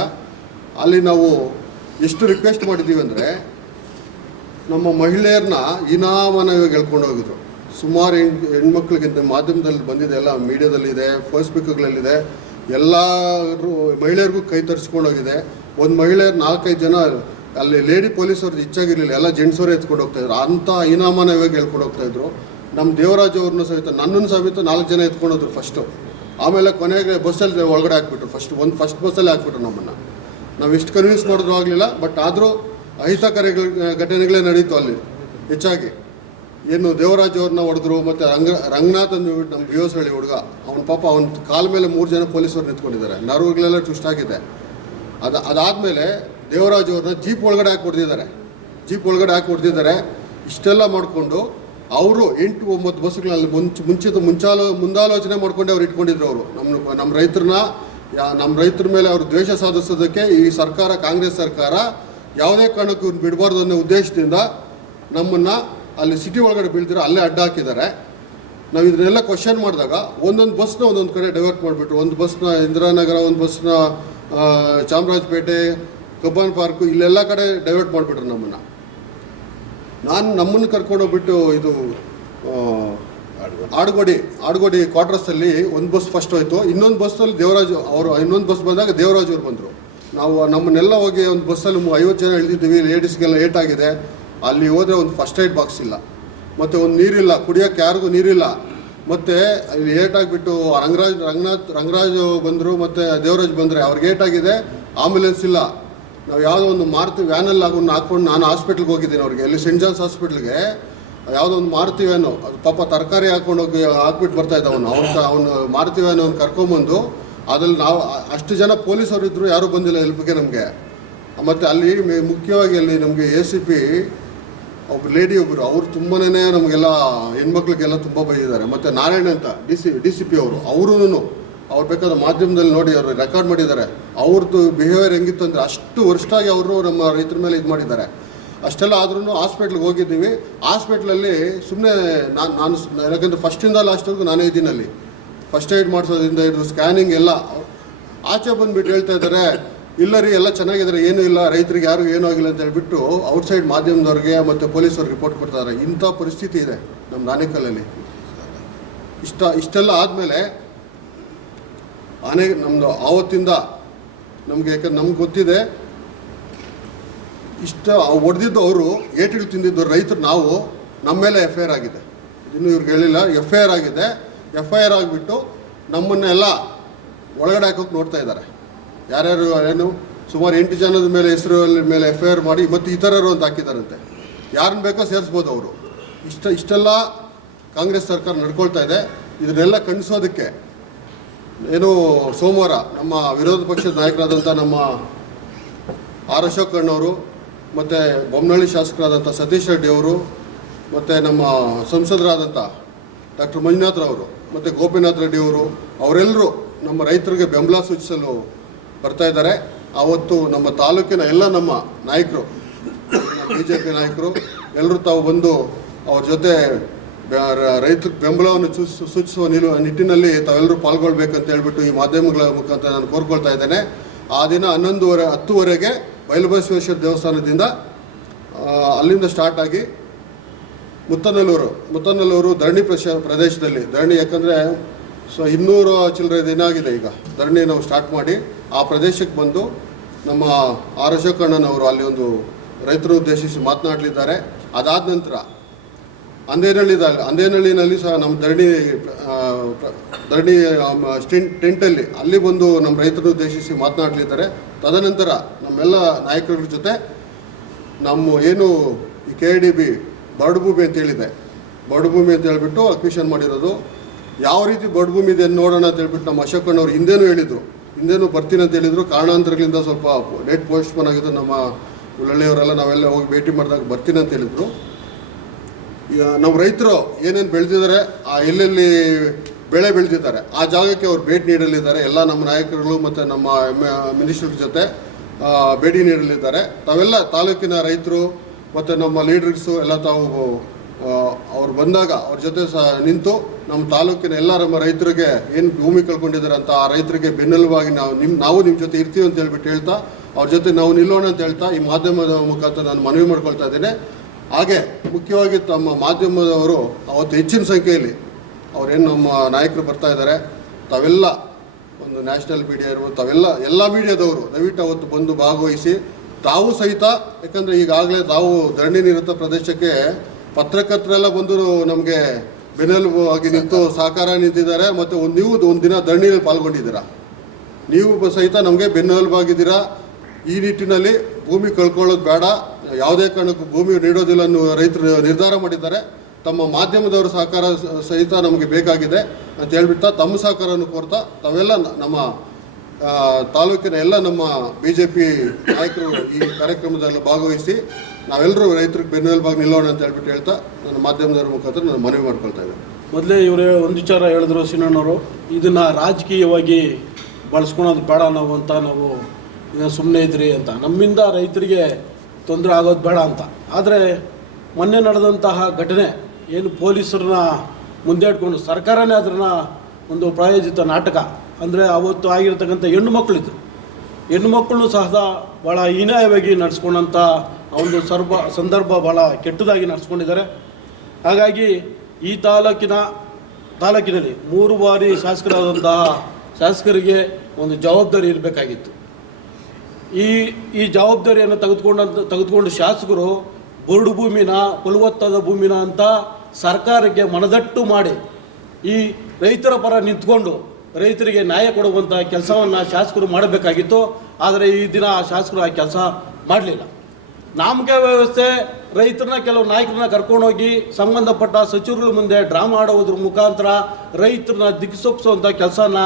ಅಲ್ಲಿ ನಾವು ಎಷ್ಟು ರಿಕ್ವೆಸ್ಟ್ ಮಾಡಿದ್ದೀವಿ ಅಂದರೆ ನಮ್ಮ ಮಹಿಳೆಯರನ್ನ ಇನಾಮನವಾಗಿ ಹೇಳ್ಕೊಂಡು ಹೋಗಿದ್ರು. ಸುಮಾರು ಹೆಣ್ಮಕ್ಳಿಗಿಂತ ಮಾಧ್ಯಮದಲ್ಲಿ ಬಂದಿದೆ, ಎಲ್ಲ ಮೀಡಿಯಾದಲ್ಲಿದೆ, ಫೇಸ್ಬುಕ್ಗಳಲ್ಲಿದೆ, ಎಲ್ಲರೂ ಮಹಿಳೆಯರಿಗೂ ಕೈ ತರಿಸ್ಕೊಂಡು ಹೋಗಿದೆ. ಒಂದು ಮಹಿಳೆಯರು 4-5 ಜನ ಅಲ್ಲಿ ಲೇಡಿ ಪೊಲೀಸವ್ರದ್ದು ಹೆಚ್ಚಾಗಿರಲಿಲ್ಲ, ಎಲ್ಲ ಜೆಂಟ್ಸವರೇ ಎತ್ಕೊಂಡು ಹೋಗ್ತಾಯಿದ್ರು. ಅಂಥ ಇನಾಮನವಾಗಿ ಹೇಳ್ಕೊಂಡು ಹೋಗ್ತಾಯಿದ್ರು. ನಮ್ಮ ದೇವರಾಜ್ ಅವ್ರನ್ನೂ ಸಹಿತ, ನನ್ನನ್ನು ಸಮೇತ 4 ಜನ ಎತ್ಕೊಂಡೋದ್ರು ಫಸ್ಟು. ಆಮೇಲೆ ಕೊನೆಗೆ ಬಸ್ಸಲ್ಲಿ ಒಳಗಡೆ ಹಾಕ್ಬಿಟ್ರು. ಫಸ್ಟ್ ಬಸ್ಸಲ್ಲಿ ಹಾಕ್ಬಿಟ್ರು ನಮ್ಮನ್ನು. ನಾವು ಎಷ್ಟು ಕನ್ವಿನ್ಸ್ ಮಾಡಿದ್ರು ಆಗಲಿಲ್ಲ, ಬಟ್ ಆದರೂ ಅಹಿತಕರ ಘಟನೆಗಳೇ ನಡೀತು ಅಲ್ಲಿ ಹೆಚ್ಚಾಗಿ. ಏನು ದೇವರಾಜ್ ಅವ್ರನ್ನ ಹೊಡೆದ್ರು, ಮತ್ತು ರಂಗನಾಥ್ ಅಂದ್ಬಿಟ್ಟು ನಮ್ಮ ಬಿಯೋಸಳ್ಳಿ ಹುಡುಗ, ಅವನ ಪಾಪ ಅವನ ಕಾಲ ಮೇಲೆ 3 ಜನ ಪೊಲೀಸರು ನಿಂತ್ಕೊಂಡಿದ್ದಾರೆ, ನರ್ವುಗಳೆಲ್ಲ ಟ್ವಿಸ್ಟಾಗಿದೆ. ಅದಾದಮೇಲೆ ದೇವರಾಜ್ ಅವ್ರನ್ನ ಜೀಪ್ ಒಳಗಡೆ ಹಾಕಿ ಹೊಡೆದಿದ್ದಾರೆ. ಇಷ್ಟೆಲ್ಲ ಮಾಡಿಕೊಂಡು ಅವರು 8-9 ಬಸ್ಸುಗಳಲ್ಲಿ ಮುಂದಾಲೋಚನೆ ಮಾಡ್ಕೊಂಡೆ ಅವ್ರು ಇಟ್ಕೊಂಡಿದ್ರು. ಅವರು ನಮ್ಮ ರೈತರ ಮೇಲೆ ಅವರು ದ್ವೇಷ ಸಾಧಿಸೋದಕ್ಕೆ ಈ ಸರ್ಕಾರ, ಕಾಂಗ್ರೆಸ್ ಸರ್ಕಾರ ಯಾವುದೇ ಕಾರಣಕ್ಕೂ ಬಿಡಬಾರ್ದು ಅನ್ನೋ ಉದ್ದೇಶದಿಂದ ನಮ್ಮನ್ನು ಅಲ್ಲಿ ಸಿಟಿ ಒಳಗಡೆ ಬೀಳ್ದಿರೋ ಅಲ್ಲೇ ಅಡ್ಡ ಹಾಕಿದ್ದಾರೆ. ನಾವು ಇದನ್ನೆಲ್ಲ ಕ್ವಶನ್ ಮಾಡಿದಾಗ ಒಂದೊಂದು ಬಸ್ನ ಒಂದೊಂದು ಕಡೆ ಡೈವರ್ಟ್ ಮಾಡಿಬಿಟ್ರು. ಒಂದು ಬಸ್ನ ಇಂದಿರಾನಗರ, ಒಂದು ಬಸ್ನ ಚಾಮರಾಜಪೇಟೆ, ಕಬ್ಬನ್ ಪಾರ್ಕು, ಇಲ್ಲೆಲ್ಲ ಕಡೆ ಡೈವರ್ಟ್ ಮಾಡಿಬಿಟ್ರು ನಮ್ಮನ್ನು. ನಮ್ಮನ್ನು ಕರ್ಕೊಂಡೋಗ್ಬಿಟ್ಟು ಇದು ಆಡುಗೋಡಿ ಕ್ವಾರ್ಟರ್ಸಲ್ಲಿ ಒಂದು ಬಸ್ ಫಸ್ಟ್ ಹೋಯಿತು. ಇನ್ನೊಂದು ಬಸ್ಸಲ್ಲಿ ಇನ್ನೊಂದು ಬಸ್ ಬಂದಾಗ ದೇವರಾಜ್ ಅವರು ಬಂದರು. ನಾವು ನಮ್ಮನ್ನೆಲ್ಲ ಹೋಗಿ ಒಂದು ಬಸ್ಸಲ್ಲಿ 50 ಜನ ಇಳಿದಿದ್ದೀವಿ, ಲೇಡೀಸ್ಗೆಲ್ಲ ಲೇಟ್ ಆಗಿದೆ. ಅಲ್ಲಿ ಹೋದರೆ ಒಂದು ಫಸ್ಟ್ ಏಡ್ ಬಾಕ್ಸ್ ಇಲ್ಲ, ಮತ್ತು ಒಂದು ನೀರಿಲ್ಲ, ಕುಡಿಯೋಕ್ಕೆ ಯಾರಿಗೂ ನೀರಿಲ್ಲ. ಮತ್ತು ಅಲ್ಲಿ ಏಟಾಗಿಬಿಟ್ಟು ರಂಗರಾಜ್ ಬಂದರು ಮತ್ತು ದೇವರಾಜ್ ಬಂದರೆ ಅವ್ರಿಗೆ ಏಟಾಗಿದೆ, ಆಂಬ್ಯುಲೆನ್ಸ್ ಇಲ್ಲ. ನಾವು ಯಾವುದೋ ಒಂದು ಮಾರುತಿ ವ್ಯಾನಲ್ಲಿ ಹಾಕೊಂಡು ನಾನು ಹಾಸ್ಪಿಟ್ಲಿಗೆ ಹೋಗಿದ್ದೀನಿ ಅವ್ರಿಗೆ, ಅಲ್ಲಿ ಸೆಂಟ್ ಜಾನ್ಸ್ ಹಾಸ್ಪಿಟ್ಲಿಗೆ ಯಾವುದೋ ಒಂದು ಮಾರುತಿ ವ್ಯಾನು, ಅದು ಪಾಪ ತರಕಾರಿ ಹಾಕ್ಕೊಂಡೋಗಿ ಹಾಕ್ಬಿಟ್ಟು ಬರ್ತಾಯಿದ್ದ ಅವನು ಮಾರುತಿ ವ್ಯಾನ್ ಅವ್ನು ಕರ್ಕೊಂಬಂದು, ಅದ್ರಲ್ಲಿ ನಾವು ಅಷ್ಟು ಜನ ಪೊಲೀಸರು ಇದ್ದರು, ಯಾರೂ ಬಂದಿಲ್ಲ ಹೆಲ್ಪ್ಗೆ ನಮಗೆ. ಮತ್ತು ಅಲ್ಲಿ ಮುಖ್ಯವಾಗಿ ಅಲ್ಲಿ ನಮಗೆ ACP ಒಬ್ಬರು ಲೇಡಿ ಒಬ್ಬರು, ಅವರು ತುಂಬಾ ನಮಗೆಲ್ಲ ಹೆಣ್ಮಕ್ಳಿಗೆಲ್ಲ ತುಂಬ ಬೈದಿದ್ದಾರೆ. ಮತ್ತು ನಾರಾಯಣ ಅಂತ DCP ಅವರು ಅವ್ರು ಬೇಕಾದ್ರೆ ಮಾಧ್ಯಮದಲ್ಲಿ ನೋಡಿ ಅವರು ರೆಕಾರ್ಡ್ ಮಾಡಿದ್ದಾರೆ. ಅವ್ರದ್ದು ಬಿಹೇವಿಯರ್ ಹೆಂಗಿತ್ತು ಅಂದರೆ ಅಷ್ಟು ವರ್ಷಾಗಿ ಅವರು ನಮ್ಮ ರೈತರ ಮೇಲೆ ಇದು ಮಾಡಿದ್ದಾರೆ. ಅಷ್ಟೆಲ್ಲ ಆದ್ರೂ ಹಾಸ್ಪಿಟ್ಲಿಗೆ ಹೋಗಿದ್ದೀವಿ. ಹಾಸ್ಪಿಟ್ಲಲ್ಲಿ ಸುಮ್ಮನೆ ನಾನು ಯಾಕಂದರೆ ಫಸ್ಟಿಂದ ಲಾಸ್ಟ್ವರೆಗೂ ನಾನೇ ಇದ್ದೀನಿ ಅಲ್ಲಿ. ಫಸ್ಟ್ ಏಡ್ ಮಾಡಿಸೋದ್ರಿಂದ ಇದು ಸ್ಕ್ಯಾನಿಂಗ್ ಎಲ್ಲ ಆಚೆ ಬಂದುಬಿಟ್ಟು ಹೇಳ್ತಾ ಇದ್ದಾರೆ, ಇಲ್ಲ ರೀ ಎಲ್ಲ ಚೆನ್ನಾಗಿದ್ದಾರೆ, ಏನೂ ಇಲ್ಲ, ರೈತರಿಗೆ ಯಾರಿಗೂ ಏನೂ ಆಗಿಲ್ಲ ಅಂತ ಹೇಳ್ಬಿಟ್ಟು ಔಟ್ಸೈಡ್ ಮಾಧ್ಯಮದವ್ರಿಗೆ ಮತ್ತು ಪೊಲೀಸವ್ರಿಗೆ ರಿಪೋರ್ಟ್ ಕೊಡ್ತಾರೆ. ಇಂಥ ಪರಿಸ್ಥಿತಿ ಇದೆ ನಮ್ಮ ನಾನೇಕಲ್ಲಲ್ಲಿ. ಇಷ್ಟೆಲ್ಲ ಆದಮೇಲೆ ನಮ್ಮದು ಆವತ್ತಿಂದ ನಮಗೆ, ಯಾಕಂದ್ರೆ ನಮ್ಗೆ ಗೊತ್ತಿದೆ ಹೊಡೆದಿದ್ದು ಅವರು, ಏಟುಗಳು ತಿಂದಿದ್ದು ರೈತರು ನಾವು, ನಮ್ಮ ಮೇಲೆ FIR ಆಗಿದೆ. ಇನ್ನೂ ಇವ್ರಿಗೆ ಹೇಳಿಲ್ಲ, FIR ಆಗಿದೆ. FIR ಆಗಿಬಿಟ್ಟು ನಮ್ಮನ್ನೆಲ್ಲ ಒಳಗಡೆ ಹಾಕೋಕೆ ನೋಡ್ತಾ ಇದ್ದಾರೆ. ಯಾರ್ಯಾರು ಏನು ಸುಮಾರು 8 ಜನದ ಮೇಲೆ ಹೆಸರು ಮೇಲೆ FIR ಮಾಡಿ ಮತ್ತು ಇತರರು ಅಂತ ಹಾಕಿದ್ದಾರಂತೆ. ಯಾರನ್ನ ಬೇಕೋ ಸೇರಿಸ್ಬೋದು ಅವರು. ಇಷ್ಟೆಲ್ಲ ಕಾಂಗ್ರೆಸ್ ಸರ್ಕಾರ ನಡ್ಕೊಳ್ತಾ ಇದೆ. ಇದನ್ನೆಲ್ಲ ಖಂಡಿಸೋದಕ್ಕೆ ಏನು ಸೋಮವಾರ ನಮ್ಮ ವಿರೋಧ ಪಕ್ಷದ ನಾಯಕರಾದಂಥ ನಮ್ಮ R. ಅಶೋಕ್ ಅಣ್ಣವರು ಮತ್ತು ಬೊಮ್ಮನಹಳ್ಳಿ ಶಾಸಕರಾದಂಥ ಸತೀಶ್ ರೆಡ್ಡಿ ಅವರು ಮತ್ತು ನಮ್ಮ ಸಂಸದರಾದಂಥ ಡಾಕ್ಟರ್ ಮಂಜುನಾಥ್ರವರು ಮತ್ತು ಗೋಪಿನಾಥ್ ರೆಡ್ಡಿ ಅವರೆಲ್ಲರೂ ನಮ್ಮ ರೈತರಿಗೆ ಬೆಂಬಲ ಸೂಚಿಸಲು ಬರ್ತಾ ಇದ್ದಾರೆ. ಆವತ್ತು ನಮ್ಮ ತಾಲೂಕಿನ ಎಲ್ಲ ನಮ್ಮ ನಾಯಕರು, BJP ನಾಯಕರು ಎಲ್ಲರೂ ತಾವು ಬಂದು ಅವ್ರ ಜೊತೆ ರೈತರ ಬೆಂಬಲವನ್ನು ಸೂಚಿಸುವ ನಿಟ್ಟಿನಲ್ಲಿ ತಾವೆಲ್ಲರೂ ಪಾಲ್ಗೊಳ್ಬೇಕಂತ ಹೇಳ್ಬಿಟ್ಟು ಈ ಮಾಧ್ಯಮಗಳ ಮುಖಾಂತರ ನಾನು ಕೋರ್ಕೊಳ್ತಾ ಇದ್ದೇನೆ. ಆ ದಿನ 10:30 ಬಯಲುಬಸವೇಶ್ವರ ದೇವಸ್ಥಾನದಿಂದ ಅಲ್ಲಿಂದ ಸ್ಟಾರ್ಟ್ ಆಗಿ ಮುತ್ತನಲ್ಲೂರು ಧರಣಿ ಪ್ರದೇಶದಲ್ಲಿ ಧರಣಿ, ಯಾಕಂದರೆ 200 ಚಿಲ್ಲರೆ ದಿನ ಆಗಿದೆ ಈಗ ಧರಣಿ ನಾವು ಸ್ಟಾರ್ಟ್ ಮಾಡಿ ಆ ಪ್ರದೇಶಕ್ಕೆ ಬಂದು ನಮ್ಮ R. ಅಶೋಕ್ ಅಣ್ಣನವರು ಅಲ್ಲಿ ಒಂದು ರೈತರು ಉದ್ದೇಶಿಸಿ ಮಾತನಾಡಲಿದ್ದಾರೆ. ಅದಾದ ನಂತರ ಅಂದೇನಹಳ್ಳಿನಲ್ಲಿ ಸಹ ನಮ್ಮ ಧರಣಿ ಟೆಂಟಲ್ಲಿ ಅಲ್ಲಿ ಬಂದು ನಮ್ಮ ರೈತರು ಉದ್ದೇಶಿಸಿ ಮಾತನಾಡಲಿದ್ದಾರೆ. ತದನಂತರ ನಮ್ಮೆಲ್ಲ ನಾಯಕರ ಜೊತೆ ನಮ್ಮ ಏನು ಈ KIDB ಬರಡು ಭೂಮಿ ಅಂತ ಹೇಳಿದೆ, ಬರಡು ಭೂಮಿ ಅಂತ ಹೇಳ್ಬಿಟ್ಟು ಅಕ್ವಿಷನ್ ಮಾಡಿರೋದು, ಯಾವ ರೀತಿ ಬರಡು ಭೂಮಿ ಇದೆ ನೋಡೋಣ ಅಂತ ಹೇಳ್ಬಿಟ್ಟು ನಮ್ಮ ಅಶೋಕಣ್ಣವ್ರು ಹಿಂದೇನೂ ಬರ್ತೀನಿ ಅಂತ ಹೇಳಿದರು. ಕಾರಣಾಂತರಗಳಿಂದ ಸ್ವಲ್ಪ ಡೇಟ್ ಪೋಸ್ಟ್ಪೋನ್ ಆಗಿದ್ದು. ನಮ್ಮ ಉಳ್ಳಳ್ಳಿಯವರೆಲ್ಲ ನಾವೆಲ್ಲ ಹೋಗಿ ಭೇಟಿ ಮಾಡಿದಾಗ ಬರ್ತೀನಿ ಅಂತ ಹೇಳಿದರು. ಈಗ ನಮ್ಮ ರೈತರು ಏನೇನು ಬೆಳೆದಿದ್ದಾರೆ, ಎಲ್ಲೆಲ್ಲಿ ಬೆಳೆ ಬೆಳೆದಿದ್ದಾರೆ ಆ ಜಾಗಕ್ಕೆ ಅವ್ರು ಭೇಟಿ ನೀಡಲಿದ್ದಾರೆ. ಎಲ್ಲ ನಮ್ಮ ನಾಯಕರುಗಳು ಮತ್ತು ನಮ್ಮ ಮಿನಿಸ್ಟರ್ ಜೊತೆ ಭೇಟಿ ನೀಡಲಿದ್ದಾರೆ. ತಾವೆಲ್ಲ ತಾಲೂಕಿನ ರೈತರು ಮತ್ತು ನಮ್ಮ ಲೀಡರ್ಸು ಎಲ್ಲ ತಾವು ಅವ್ರು ಬಂದಾಗ ಅವ್ರ ಜೊತೆ ಸಹ ನಿಂತು ನಮ್ಮ ತಾಲೂಕಿನ ಎಲ್ಲ ನಮ್ಮ ರೈತರಿಗೆ ಏನು ಭೂಮಿ ಕಳ್ಕೊಂಡಿದ್ದಾರೆ ಅಂತ ಆ ರೈತರಿಗೆ ಬೆನ್ನೆಲುಬಾಗಿ ನಾವು ನಿಮ್ಮ ಜೊತೆ ಇರ್ತೀವಿ ಅಂತ ಹೇಳ್ಬಿಟ್ಟು ಹೇಳ್ತಾ ಅವ್ರ ಜೊತೆ ನಾವು ನಿಲ್ಲೋಣ ಅಂತ ಹೇಳ್ತಾ ಈ ಮಾಧ್ಯಮದ ಮುಖಾಂತರ ನಾನು ಮನವಿ ಮಾಡ್ಕೊಳ್ತಾ ಇದ್ದೇನೆ. ಹಾಗೆ ಮುಖ್ಯವಾಗಿ ತಮ್ಮ ಮಾಧ್ಯಮದವರು ಅವತ್ತು ಹೆಚ್ಚಿನ ಸಂಖ್ಯೆಯಲ್ಲಿ ಅವರೇನು ನಮ್ಮ ನಾಯಕರು ಬರ್ತಾ ಇದ್ದಾರೆ, ತಾವೆಲ್ಲ ಒಂದು ನ್ಯಾಷನಲ್ ಮೀಡಿಯಾ ಇರ್ಬೋದು, ಎಲ್ಲ ಮೀಡಿಯಾದವರು ದಯವಿಟ್ಟು ಅವತ್ತು ಬಂದು ಭಾಗವಹಿಸಿ ತಾವು ಸಹಿತ, ಯಾಕಂದರೆ ಈಗಾಗಲೇ ತಾವು ಧರಣಿ ನಿರತ ಪ್ರದೇಶಕ್ಕೆ ಪತ್ರಕರ್ತರೆಲ್ಲ ಬಂದು ನಮಗೆ ಬೆನ್ನೆಲುಬಾಗಿ ನಿಂತು ಸಹಕಾರ ನಿಂತಿದ್ದಾರೆ. ಮತ್ತು ನೀವು ಒಂದು ದಿನ ಧರಣಿಯಲ್ಲಿ ಪಾಲ್ಗೊಂಡಿದ್ದೀರಾ, ನೀವು ಸಹಿತ ನಮಗೆ ಬೆನ್ನೆಲುಬಾಗಿದ್ದೀರಾ. ಈ ನಿಟ್ಟಿನಲ್ಲಿ ಭೂಮಿ ಕಳ್ಕೊಳ್ಳೋದು ಬೇಡ, ಯಾವುದೇ ಕಾರಣಕ್ಕೂ ಭೂಮಿ ನೀಡೋದಿಲ್ಲ ಅನ್ನೋ ರೈತರು ನಿರ್ಧಾರ ಮಾಡಿದ್ದಾರೆ. ತಮ್ಮ ಮಾಧ್ಯಮದವರ ಸಹಕಾರ ಸಹಿತ ನಮಗೆ ಬೇಕಾಗಿದೆ ಅಂತ ಹೇಳ್ಬಿಟ್ಟು ತಮ್ಮ ಸಹಕಾರವನ್ನು ಕೋರ್ತಾ ತಾವೆಲ್ಲ ನಮ್ಮ ತಾಲೂಕಿನ ಎಲ್ಲ ನಮ್ಮ BJP ನಾಯಕರು ಈ ಕಾರ್ಯಕ್ರಮದಲ್ಲಿ ಭಾಗವಹಿಸಿ ನಾವೆಲ್ಲರೂ ರೈತರಿಗೆ ಬೆನ್ನೆಲುಬಾಗಿ ನಿಲ್ಲೋಣ ಅಂತ ಹೇಳ್ಬಿಟ್ಟು ಹೇಳ್ತಾ ನನ್ನ ಮಾಧ್ಯಮದವರ ಮುಖಾಂತರ ನಾನು ಮನವಿ ಮಾಡ್ಕೊಳ್ತಾ ಇದ್ದೇನೆ. ಮೊದಲೇ ಇವರೇ ಒಂದು ವಿಚಾರ ಹೇಳಿದ್ರು ಸೀನಣ್ಣವರು, ಇದನ್ನು ರಾಜಕೀಯವಾಗಿ ಬಳಸ್ಕೊಳೋದು ಬೇಡ ನಾವು ಅಂತ, ನಾವು ಇದನ್ನು ಸುಮ್ಮನೆ ಇದ್ರಿ ಅಂತ, ನಮ್ಮಿಂದ ರೈತರಿಗೆ ತೊಂದರೆ ಆಗೋದು ಬೇಡ ಅಂತ. ಆದರೆ ಮೊನ್ನೆ ನಡೆದಂತಹ ಘಟನೆ ಏನು ಪೊಲೀಸರನ್ನ ಮುಂದೆ ಇಟ್ಕೊಂಡು ಸರ್ಕಾರನೇ ಅದನ್ನು ಒಂದು ಪ್ರಾಯೋಜಿತ ನಾಟಕ, ಅಂದರೆ ಅವತ್ತು ಆಗಿರ್ತಕ್ಕಂಥ ಹೆಣ್ಣು ಮಕ್ಕಳನ್ನು ಸಹ ಭಾಳ ಹೀನಾಯವಾಗಿ ನಡೆಸ್ಕೊಂಡಂಥ ಒಂದು ಸಂದರ್ಭ ಭಾಳ ಕೆಟ್ಟದಾಗಿ ನಡೆಸ್ಕೊಂಡಿದ್ದಾರೆ. ಹಾಗಾಗಿ ಈ ತಾಲೂಕಿನಲ್ಲಿ 3 ಬಾರಿ ಶಾಸಕರಾದಂತಹ ಶಾಸಕರಿಗೆ ಒಂದು ಜವಾಬ್ದಾರಿ ಇರಬೇಕಾಗಿತ್ತು. ಈ ಜವಾಬ್ದಾರಿಯನ್ನು ತೆಗೆದುಕೊಂಡು ಶಾಸಕರು ಬರಡು ಭೂಮಿನ ಫಲವತ್ತಾದ ಭೂಮಿನ ಅಂತ ಸರ್ಕಾರಕ್ಕೆ ಮನದಟ್ಟು ಮಾಡಿ ಈ ರೈತರ ಪರ ನಿಂತ್ಕೊಂಡು ರೈತರಿಗೆ ನ್ಯಾಯ ಕೊಡುವಂಥ ಕೆಲಸವನ್ನು ಶಾಸಕರು ಮಾಡಬೇಕಾಗಿತ್ತು. ಆದರೆ ಈ ದಿನ ಆ ಶಾಸಕರು ಆ ಕೆಲಸ ಮಾಡಲಿಲ್ಲ. ನಾಮಕೆ ವ್ಯವಸ್ಥೆ, ರೈತರನ್ನ ಕೆಲವು ನಾಯಕರನ್ನ ಕರ್ಕೊಂಡೋಗಿ ಸಂಬಂಧಪಟ್ಟ ಸಚಿವರುಗಳ ಮುಂದೆ ಡ್ರಾಮಾ ಆಡೋದ್ರ ಮುಖಾಂತರ ರೈತರನ್ನ ದಿಕ್ಸೊಪ್ಪಿಸುವಂಥ ಕೆಲಸನ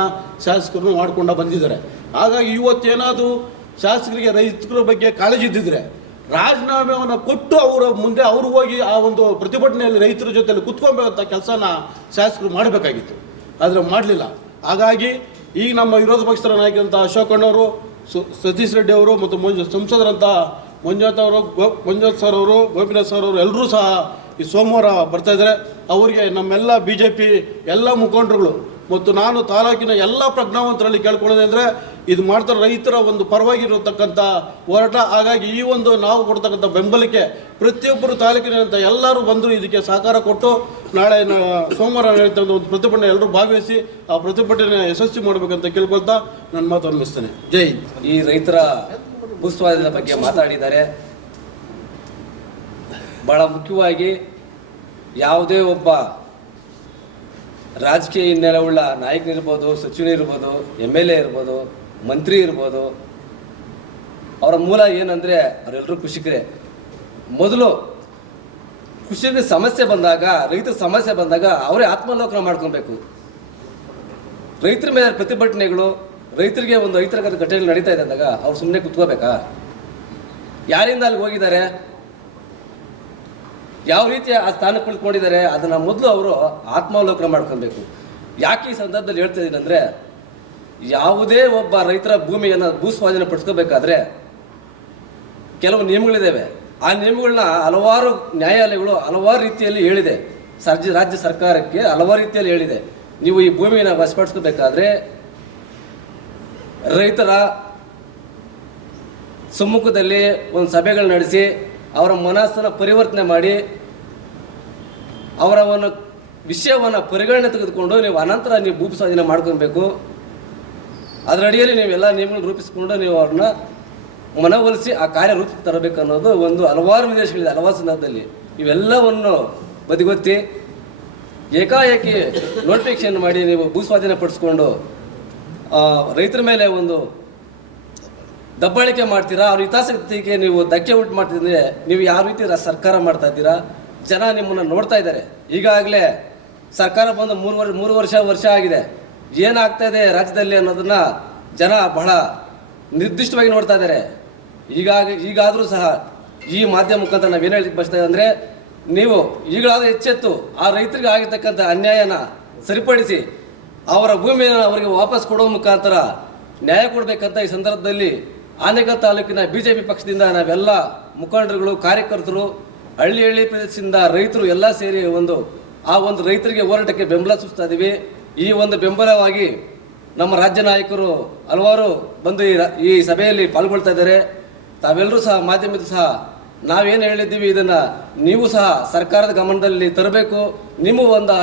ಶಾಸಕರು ಮಾಡಿಕೊಂಡು ಬಂದಿದ್ದಾರೆ. ಹಾಗಾಗಿ ಇವತ್ತೇನಾದರೂ ಶಾಸಕರಿಗೆ ರೈತರ ಬಗ್ಗೆ ಕಾಳಜಿ ಇದ್ದಿದ್ರೆ ರಾಜೀನಾಮೆಯನ್ನು ಕೊಟ್ಟು ಅವರ ಮುಂದೆ ಅವರು ಹೋಗಿ ಆ ಒಂದು ಪ್ರತಿಭಟನೆಯಲ್ಲಿ ರೈತರ ಜೊತೆಯಲ್ಲಿ ಕುತ್ಕೊಬೇಕಂತ ಕೆಲಸನ ಶಾಸಕರು ಮಾಡಬೇಕಾಗಿತ್ತು. ಆದರೆ ಮಾಡಲಿಲ್ಲ. ಹಾಗಾಗಿ ಈಗ ನಮ್ಮ ವಿರೋಧ ಪಕ್ಷದ ನಾಯಕರಂಥ ಅಶೋಕಣ್ಣವರು, ಸತೀಶ್ ರೆಡ್ಡಿ ಅವರು ಮತ್ತು ಸಂಸದರಂಥ ಮಂಜುನಾಥ್ ಸರ್ ಅವರು, ಗೋಪಿನಾಥ್ ಸರ್ ಅವರು ಎಲ್ಲರೂ ಸಹ ಈ ಸೋಮವಾರ ಬರ್ತಾ ಇದ್ದಾರೆ. ಅವರಿಗೆ ನಮ್ಮೆಲ್ಲ BJP ಎಲ್ಲ ಮುಖಂಡರುಗಳು ಮತ್ತು ನಾನು ತಾಲೂಕಿನ ಎಲ್ಲ ಪ್ರಜ್ಞಾವಂತರಲ್ಲಿ ಕೇಳ್ಕೊಳ್ಳೋದಂದರೆ ಇದು ಮಾಡ್ತಾರೆ ರೈತರ ಒಂದು ಪರವಾಗಿರತಕ್ಕಂಥ ಹೋರಾಟ. ಹಾಗಾಗಿ ಈ ಒಂದು ನಾವು ಕೊಡ್ತಕ್ಕಂಥ ಬೆಂಬಲಕ್ಕೆ ಪ್ರತಿಯೊಬ್ಬರು ತಾಲೂಕಿನಂಥ ಎಲ್ಲರೂ ಬಂದು ಇದಕ್ಕೆ ಸಹಕಾರ ಕೊಟ್ಟು ನಾಳೆ ಸೋಮವಾರ ನಡೆಯುವಂಥ ಒಂದು ಪ್ರತಿಭಟನೆ ಎಲ್ಲರೂ ಭಾಗವಹಿಸಿ ಆ ಪ್ರತಿಭಟನೆ ಯಶಸ್ವಿ ಮಾಡಬೇಕಂತ ಕೇಳ್ಕೊಳ್ತಾ ನನ್ನ ಮಾತು ಅನ್ನಿಸ್ತೇನೆ. ಜೈ ಹಿಂದ್. ಈ ರೈತರ ಭೂಸ್ವಾಧೀನದ ಬಗ್ಗೆ ಮಾತಾಡಿದ್ದಾರೆ. ಬಹಳ ಮುಖ್ಯವಾಗಿ ಯಾವುದೇ ಒಬ್ಬ ರಾಜಕೀಯ ಹಿನ್ನೆಲೆಯುಳ್ಳ ನಾಯಕನಿರ್ಬೋದು, ಸಚಿವನಿರ್ಬೋದು, MLA ಇರ್ಬೋದು, ಮಂತ್ರಿ ಇರ್ಬೋದು, ಅವರ ಮೂಲ ಏನಂದರೆ ಅವರೆಲ್ಲರೂ ಕೃಷಿಕರೇ. ಮೊದಲು ಕೃಷಿಗೆ ಸಮಸ್ಯೆ ಬಂದಾಗ, ರೈತರ ಸಮಸ್ಯೆ ಬಂದಾಗ ಅವರೇ ಆತ್ಮಾವಲೋಕನ ಮಾಡ್ಕೊಬೇಕು. ರೈತರ ಮೇಲೆ ಪ್ರತಿಭಟನೆಗಳು, ರೈತರಿಗೆ ಒಂದು ರೈತರ ಘಟನೆಗಳು ನಡೀತಾ ಇದೆ ಅಂದಾಗ ಅವ್ರು ಸುಮ್ಮನೆ ಕುತ್ಕೋಬೇಕಾ? ಯಾರಿಂದ ಅಲ್ಲಿ ಹೋಗಿದ್ದಾರೆ, ಯಾವ ರೀತಿ ಆ ಸ್ಥಾನಕ್ಕೆ ಕುಳ್ಕೊಂಡಿದ್ದಾರೆ, ಅದನ್ನು ಮೊದಲು ಅವರು ಆತ್ಮಾವಲೋಕನ ಮಾಡ್ಕೊಬೇಕು. ಯಾಕೆ ಈ ಸಂದರ್ಭದಲ್ಲಿ ಹೇಳ್ತಾ ಇದ್ದೀನಿ ಅಂದರೆ, ಯಾವುದೇ ಒಬ್ಬ ರೈತರ ಭೂಮಿಯನ್ನು ಭೂಸ್ವಾಧೀನ ಪಡಿಸ್ಕೋಬೇಕಾದ್ರೆ ಕೆಲವು ನಿಯಮಗಳಿದ್ದಾವೆ. ಆ ನಿಯಮಗಳನ್ನ ಹಲವಾರು ನ್ಯಾಯಾಲಯಗಳು ಹಲವಾರು ರೀತಿಯಲ್ಲಿ ಹೇಳಿದೆ. ರಾಜ್ಯ ಸರ್ಕಾರಕ್ಕೆ ಹಲವಾರು ರೀತಿಯಲ್ಲಿ ಹೇಳಿದೆ. ನೀವು ಈ ಭೂಮಿಯನ್ನು ವಶಪಡಿಸ್ಕೋಬೇಕಾದ್ರೆ ರೈತರ ಸಮ್ಮುಖದಲ್ಲಿ ಒಂದು ಸಭೆಗಳು ನಡೆಸಿ ಅವರ ಮನಸ್ಸನ್ನು ಪರಿವರ್ತನೆ ಮಾಡಿ ಅವರ ಒಂದು ವಿಷಯವನ್ನು ಪರಿಗಣನೆ ತೆಗೆದುಕೊಂಡು ನೀವು ಅನಂತರ ನೀವು ಭೂ ಸ್ವಾಧೀನ ಮಾಡ್ಕೊಬೇಕು. ಅದರ ಅಡಿಯಲ್ಲಿ ನೀವೆಲ್ಲ ನಿಯಮಗಳನ್ನು ರೂಪಿಸಿಕೊಂಡು ನೀವು ಅವ್ರನ್ನ ಮನವೊಲಿಸಿ ಆ ಕಾರ್ಯ ರೂಪಕ್ಕೆ ತರಬೇಕು ಅನ್ನೋದು ಒಂದು ಹಲವಾರು ವಿದೇಶಗಳಿದೆ. ಹಲವಾರು ಸಂದರ್ಭದಲ್ಲಿ ಇವೆಲ್ಲವನ್ನು ಬದಿಗೊತ್ತಿ ಏಕಾಏಕಿ ನೋಟಿಫಿಕೇಶನ್ ಮಾಡಿ ನೀವು ಭೂ ಸ್ವಾಧೀನ ಪಡಿಸ್ಕೊಂಡು ರೈತರ ಮೇಲೆ ಒಂದು ದಬ್ಬಾಳಿಕೆ ಮಾಡ್ತೀರಾ, ಅವ್ರ ಹಿತಾಸಕ್ತಿಗೆ ನೀವು ಧಕ್ಕೆ ಉಂಟು ಮಾಡ್ತಿದ್ರೆ ನೀವು ಯಾವ ರೀತಿ ಸರ್ಕಾರ ಮಾಡ್ತಾ ಇದ್ದೀರಾ? ಜನ ನಿಮ್ಮನ್ನು ನೋಡ್ತಾ ಇದ್ದಾರೆ. ಈಗಾಗಲೇ ಸರ್ಕಾರ ಬಂದು ಮೂರು ವರ್ಷ ಆಗಿದೆ. ಏನಾಗ್ತಾ ಇದೆ ರಾಜ್ಯದಲ್ಲಿ ಅನ್ನೋದನ್ನ ಜನ ಬಹಳ ನಿರ್ದಿಷ್ಟವಾಗಿ ನೋಡ್ತಾ ಇದ್ದಾರೆ. ಈಗಾದರೂ ಸಹ ಈ ಮಾಧ್ಯಮ ಮುಖಾಂತರ ನಾವೇನು ಹೇಳಲಿಕ್ಕೆ ಬಯಸ್ತಾ ಇದ್ದೀವಿ ಅಂದರೆ, ನೀವು ಈಗಲಾದರೂ ಎಚ್ಚೆತ್ತು ಆ ರೈತರಿಗೆ ಆಗಿರ್ತಕ್ಕಂಥ ಅನ್ಯಾಯನ ಸರಿಪಡಿಸಿ ಅವರ ಭೂಮಿಯನ್ನು ಅವರಿಗೆ ವಾಪಸ್ ಕೊಡೋ ಮುಖಾಂತರ ನ್ಯಾಯ ಕೊಡಬೇಕಂತ ಈ ಸಂದರ್ಭದಲ್ಲಿ ಆನೇಕಲ್ ತಾಲೂಕಿನ BJP ಪಕ್ಷದಿಂದ ನಾವೆಲ್ಲ ಮುಖಂಡರುಗಳು, ಕಾರ್ಯಕರ್ತರು, ಹಳ್ಳಿ ಪ್ರದೇಶದಿಂದ ರೈತರು ಎಲ್ಲ ಸೇರಿ ಆ ಒಂದು ರೈತರಿಗೆ ಹೋರಾಟಕ್ಕೆ ಬೆಂಬಲ ಸೂಚಿಸ್ತಾ ಇದ್ದೀವಿ. ಈ ಒಂದು ಬೆಂಬಲವಾಗಿ ನಮ್ಮ ರಾಜ್ಯ ನಾಯಕರು ಹಲವಾರು ಬಂದು ಈ ಸಭೆಯಲ್ಲಿ ಪಾಲ್ಗೊಳ್ತಾ ಇದ್ದಾರೆ. ತಾವೆಲ್ಲರೂ ಸಹ ಮಾಧ್ಯಮದ ಸಹ ನಾವೇನು ಹೇಳಿದ್ದೀವಿ ಇದನ್ನು ನೀವು ಸಹ ಸರ್ಕಾರದ ಗಮನದಲ್ಲಿ ತರಬೇಕು. ನಿಮ್ಮ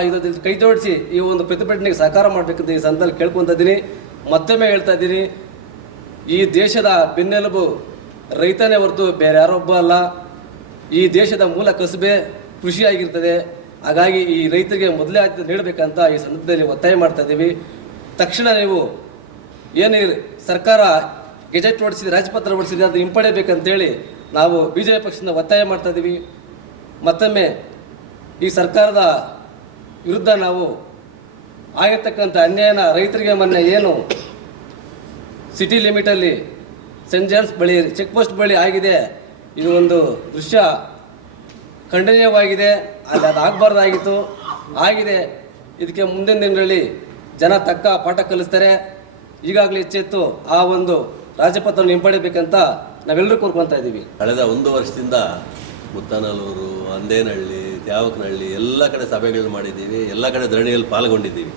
ಇದರಲ್ಲಿ ಕೈ ಜೋಡಿಸಿ ಈ ಒಂದು ಪ್ರತಿಭಟನೆಗೆ ಸಹಕಾರ ಮಾಡಬೇಕಂತ ಈ ಸಂದರ್ಭದಲ್ಲಿ ಕೇಳ್ಕೊತಾ ಇದ್ದೀನಿ. ಮತ್ತೊಮ್ಮೆ ಹೇಳ್ತಾ ಇದ್ದೀನಿ, ಈ ದೇಶದ ಬೆನ್ನೆಲುಬು ರೈತನೇ ಹೊರತು ಬೇರೆ ಯಾರೊಬ್ಬ ಅಲ್ಲ. ಈ ದೇಶದ ಮೂಲ ಕಸುಬೆ ಕೃಷಿಯಾಗಿರ್ತದೆ. ಹಾಗಾಗಿ ಈ ರೈತರಿಗೆ ಮೊದಲೇ ಆದ್ಯತೆ ನೀಡಬೇಕಂತ ಈ ಸಂದರ್ಭದಲ್ಲಿ ಒತ್ತಾಯ ಮಾಡ್ತಾ ಇದ್ದೀವಿ. ತಕ್ಷಣ ನೀವು ಏನು ಸರ್ಕಾರ ಗೆಜೆಟ್ ಹೊಡಿಸಿದೆ, ರಾಜಪತ್ರ ಹೊಡಿಸಿದೆ, ಅದು ಹಿಂಪಡೆಯಬೇಕಂತೇಳಿ ನಾವು BJP ಪಕ್ಷದಿಂದ ಒತ್ತಾಯ ಮಾಡ್ತಾ ಇದ್ದೀವಿ. ಮತ್ತೊಮ್ಮೆ ಈ ಸರ್ಕಾರದ ವಿರುದ್ಧ ನಾವು ಆಗಿರ್ತಕ್ಕಂಥ ಅನ್ಯಾಯನ ರೈತರಿಗೆ ಮೊನ್ನೆ ಏನು ಸಿಟಿ ಲಿಮಿಟಲ್ಲಿ ಸೆಂಟ್ ಜಾನ್ಸ್ ಬಳಿ ಚೆಕ್ ಪೋಸ್ಟ್ ಬಳಿ ಆಗಿದೆ, ಇದು ಒಂದು ದೃಶ್ಯ ಖಂಡನೀಯವಾಗಿದೆ. ಅದು ಆಗಬಾರ್ದಾಗಿತ್ತು, ಆಗಿದೆ. ಇದಕ್ಕೆ ಮುಂದಿನ ದಿನಗಳಲ್ಲಿ ಜನ ತಕ್ಕ ಪಾಠ ಕಲಿಸ್ತಾರೆ. ಈಗಾಗಲೇ ಎಚ್ಚೆತ್ತು ಆ ಒಂದು ರಾಜಪತ್ರವನ್ನು ಹಿಂಪಡಿಬೇಕಂತ ನಾವೆಲ್ಲರೂ ಕೋರ್ಕೊತಾ ಇದ್ದೀವಿ. ಕಳೆದ 1 ವರ್ಷದಿಂದ ಮುತ್ತನಲ್ಲೂರು, ಅಂದೇನಹಳ್ಳಿ, ತ್ಯಾವಕನಹಳ್ಳಿ ಎಲ್ಲ ಕಡೆ ಸಭೆಗಳು ಮಾಡಿದ್ದೀವಿ. ಎಲ್ಲ ಕಡೆ ಧರಣಿಯಲ್ಲಿ ಪಾಲ್ಗೊಂಡಿದ್ದೀವಿ.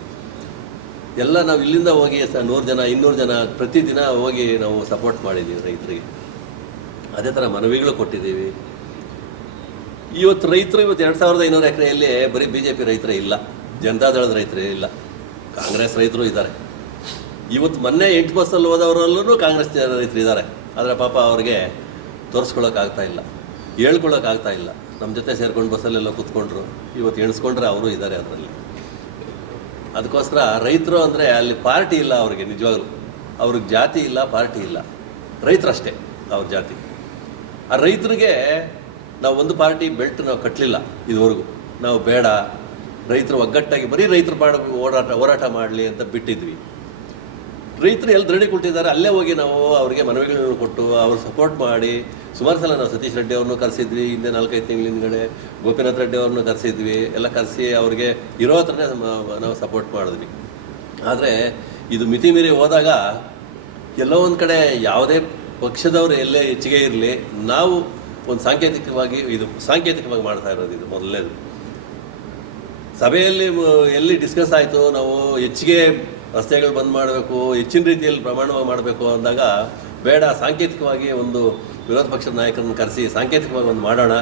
ಎಲ್ಲ ನಾವು ಇಲ್ಲಿಂದ ಹೋಗಿ 100 ಜನ 200 ಜನ ಪ್ರತಿದಿನ ಹೋಗಿ ನಾವು ಸಪೋರ್ಟ್ ಮಾಡಿದ್ದೀವಿ ರೈತರಿಗೆ. ಅದೇ ಥರ ಮನವಿಗಳು ಕೊಟ್ಟಿದ್ದೀವಿ. ಇವತ್ತು 2500 ಎಕರೆಯಲ್ಲಿ ಬರೀ BJP ರೈತರೇ ಇಲ್ಲ, ಜನತಾದಳದ ರೈತರೇ ಇಲ್ಲ, ಕಾಂಗ್ರೆಸ್ ರೈತರು ಇದ್ದಾರೆ. ಇವತ್ತು ಮೊನ್ನೆ 8 ಬಸ್ಸಲ್ಲಿ ಹೋದವರಲ್ಲೂ ಕಾಂಗ್ರೆಸ್ ರೈತರು ಇದ್ದಾರೆ. ಆದರೆ ಪಾಪ ಅವ್ರಿಗೆ ತೋರಿಸ್ಕೊಳ್ಳೋಕ್ಕಾಗ್ತಾ ಇಲ್ಲ, ಹೇಳ್ಕೊಳ್ಳೋಕ್ಕಾಗ್ತಾ ಇಲ್ಲ. ನಮ್ಮ ಜೊತೆ ಸೇರ್ಕೊಂಡು ಬಸ್ಸಲ್ಲೆಲ್ಲ ಕೂತ್ಕೊಂಡ್ರು. ಇವತ್ತು ಎಣಿಸ್ಕೊಂಡ್ರೆ ಅವರು ಇದ್ದಾರೆ ಅದರಲ್ಲಿ. ಅದಕ್ಕೋಸ್ಕರ ರೈತರು ಅಂದರೆ ಅಲ್ಲಿ ಪಾರ್ಟಿ ಇಲ್ಲ ಅವ್ರಿಗೆ, ನಿಜವಾಗ್ಲೂ ಅವ್ರಿಗೆ ಜಾತಿ ಇಲ್ಲ, ಪಾರ್ಟಿ ಇಲ್ಲ, ರೈತರಷ್ಟೇ ಅವ್ರ ಜಾತಿ. ಆ ರೈತರಿಗೆ ನಾವು ಒಂದು ಪಾರ್ಟಿ ಬೆಲ್ಟ್ ನಾವು ಕಟ್ಟಲಿಲ್ಲ ಇದುವರೆಗೂ. ನಾವು ಬೇಡ, ರೈತರು ಒಗ್ಗಟ್ಟಾಗಿ ಬರೀ ರೈತರು ಹೋರಾಟ ಮಾಡಲಿ ಅಂತ ಬಿಟ್ಟಿದ್ವಿ. ರೈತರು ಎಲ್ಲಿ ಧರಣಿ ಕೊಟ್ಟಿದ್ದಾರೆ ಅಲ್ಲೇ ಹೋಗಿ ನಾವು ಅವರಿಗೆ ಮನವಿಗಳನ್ನು ಕೊಟ್ಟು ಅವ್ರು ಸಪೋರ್ಟ್ ಮಾಡಿ ಸುಮಾರು ಸಲ ನಾವು ಸತೀಶ್ ರೆಡ್ಡಿ ಅವ್ರನ್ನೂ ಕರೆಸಿದ್ವಿ, ಹಿಂದೆ 4-5 ತಿಂಗಳ ಹಿಂದ್ಗಡೆ ಗೋಪಿನಾಥ್ ರೆಡ್ಡಿ ಅವ್ರನ್ನೂ ಕರೆಸಿದ್ವಿ, ಎಲ್ಲ ಕರೆಸಿ ಅವ್ರಿಗೆ ಇರೋ ಹತ್ರನೇ ನಾವು ಸಪೋರ್ಟ್ ಮಾಡಿದ್ವಿ. ಆದರೆ ಇದು ಮಿತಿ ಮೀರಿ ಹೋದಾಗ ಎಲ್ಲೋ ಒಂದು ಕಡೆ ಯಾವುದೇ ಪಕ್ಷದವರು ಎಲ್ಲೇ ಹೆಚ್ಚಿಗೆ ಇರಲಿ, ನಾವು ಒಂದು ಸಾಂಕೇತಿಕವಾಗಿ ಮಾಡ್ತಾ ಇರೋದು ಇದು ಮೊದಲನೇದು. ಸಭೆಯಲ್ಲಿ ಎಲ್ಲಿ ಡಿಸ್ಕಸ್ ಆಯಿತು ನಾವು ಹೆಚ್ಚಿಗೆ ರಸ್ತೆಗಳು ಬಂದ್ ಮಾಡಬೇಕು, ಹೆಚ್ಚಿನ ರೀತಿಯಲ್ಲಿ ಪ್ರಮಾಣವಾಗಿ ಮಾಡಬೇಕು ಅಂದಾಗ ಬೇಡ, ಸಾಂಕೇತಿಕವಾಗಿ ಒಂದು ವಿರೋಧ ಪಕ್ಷದ ನಾಯಕರನ್ನು ಕರೆಸಿ ಸಾಂಕೇತಿಕವಾಗಿ ಒಂದು ಮಾಡೋಣ.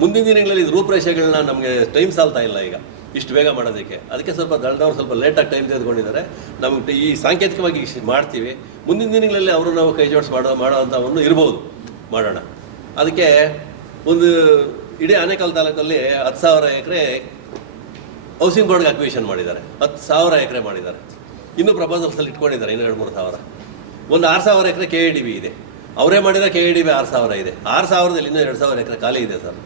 ಮುಂದಿನ ದಿನಗಳಲ್ಲಿ ಇದು ರೂಪರೇಷೆಗಳನ್ನ ನಮಗೆ ಟೈಮ್ ಸಾಲ್ತಾ ಇಲ್ಲ ಈಗ ಇಷ್ಟು ಬೇಗ ಮಾಡೋದಕ್ಕೆ. ಅದಕ್ಕೆ ಸ್ವಲ್ಪ ದಳದವ್ರು ಸ್ವಲ್ಪ ಲೇಟಾಗಿ ಟೈಮ್ ತೆಗೆದುಕೊಂಡಿದ್ದಾರೆ. ನಮಗೆ ಈ ಸಾಂಕೇತಿಕವಾಗಿ ಮಾಡ್ತೀವಿ, ಮುಂದಿನ ದಿನಗಳಲ್ಲಿ ಅವರು ನಾವು ಕೈ ಜೋಡಿಸಿ ಮಾಡೋ ಅಂಥವನ್ನು ಇರ್ಬೋದು, ಮಾಡೋಣ. ಅದಕ್ಕೆ ಒಂದು ಇಡೀ ಆನೇಕಲ್ ತಾಲೂಕಲ್ಲಿ 10,000 ಎಕರೆ ಹೌಸಿಂಗ್ ಬೋರ್ಡ್ಗೆ ಅಕ್ವಿಷನ್ ಮಾಡಿದ್ದಾರೆ, 10,000 ಎಕರೆ ಮಾಡಿದ್ದಾರೆ. ಇನ್ನೂ ಪ್ರಪೋಸಲ್ಸಲ್ಲಿ ಇಟ್ಕೊಂಡಿದ್ದಾರೆ ಇನ್ನೂ 2-3 ಸಾವಿರ. ಒಂದು 6,000 ಎಕರೆ KIDB ಇದೆ, ಅವರೇ ಮಾಡಿರೋ KIDB 6,000 ಇದೆ. 6,000ದಲ್ಲಿ ಇನ್ನೂ 2,000 ಎಕರೆ ಖಾಲಿ ಇದೆ ಸರ್,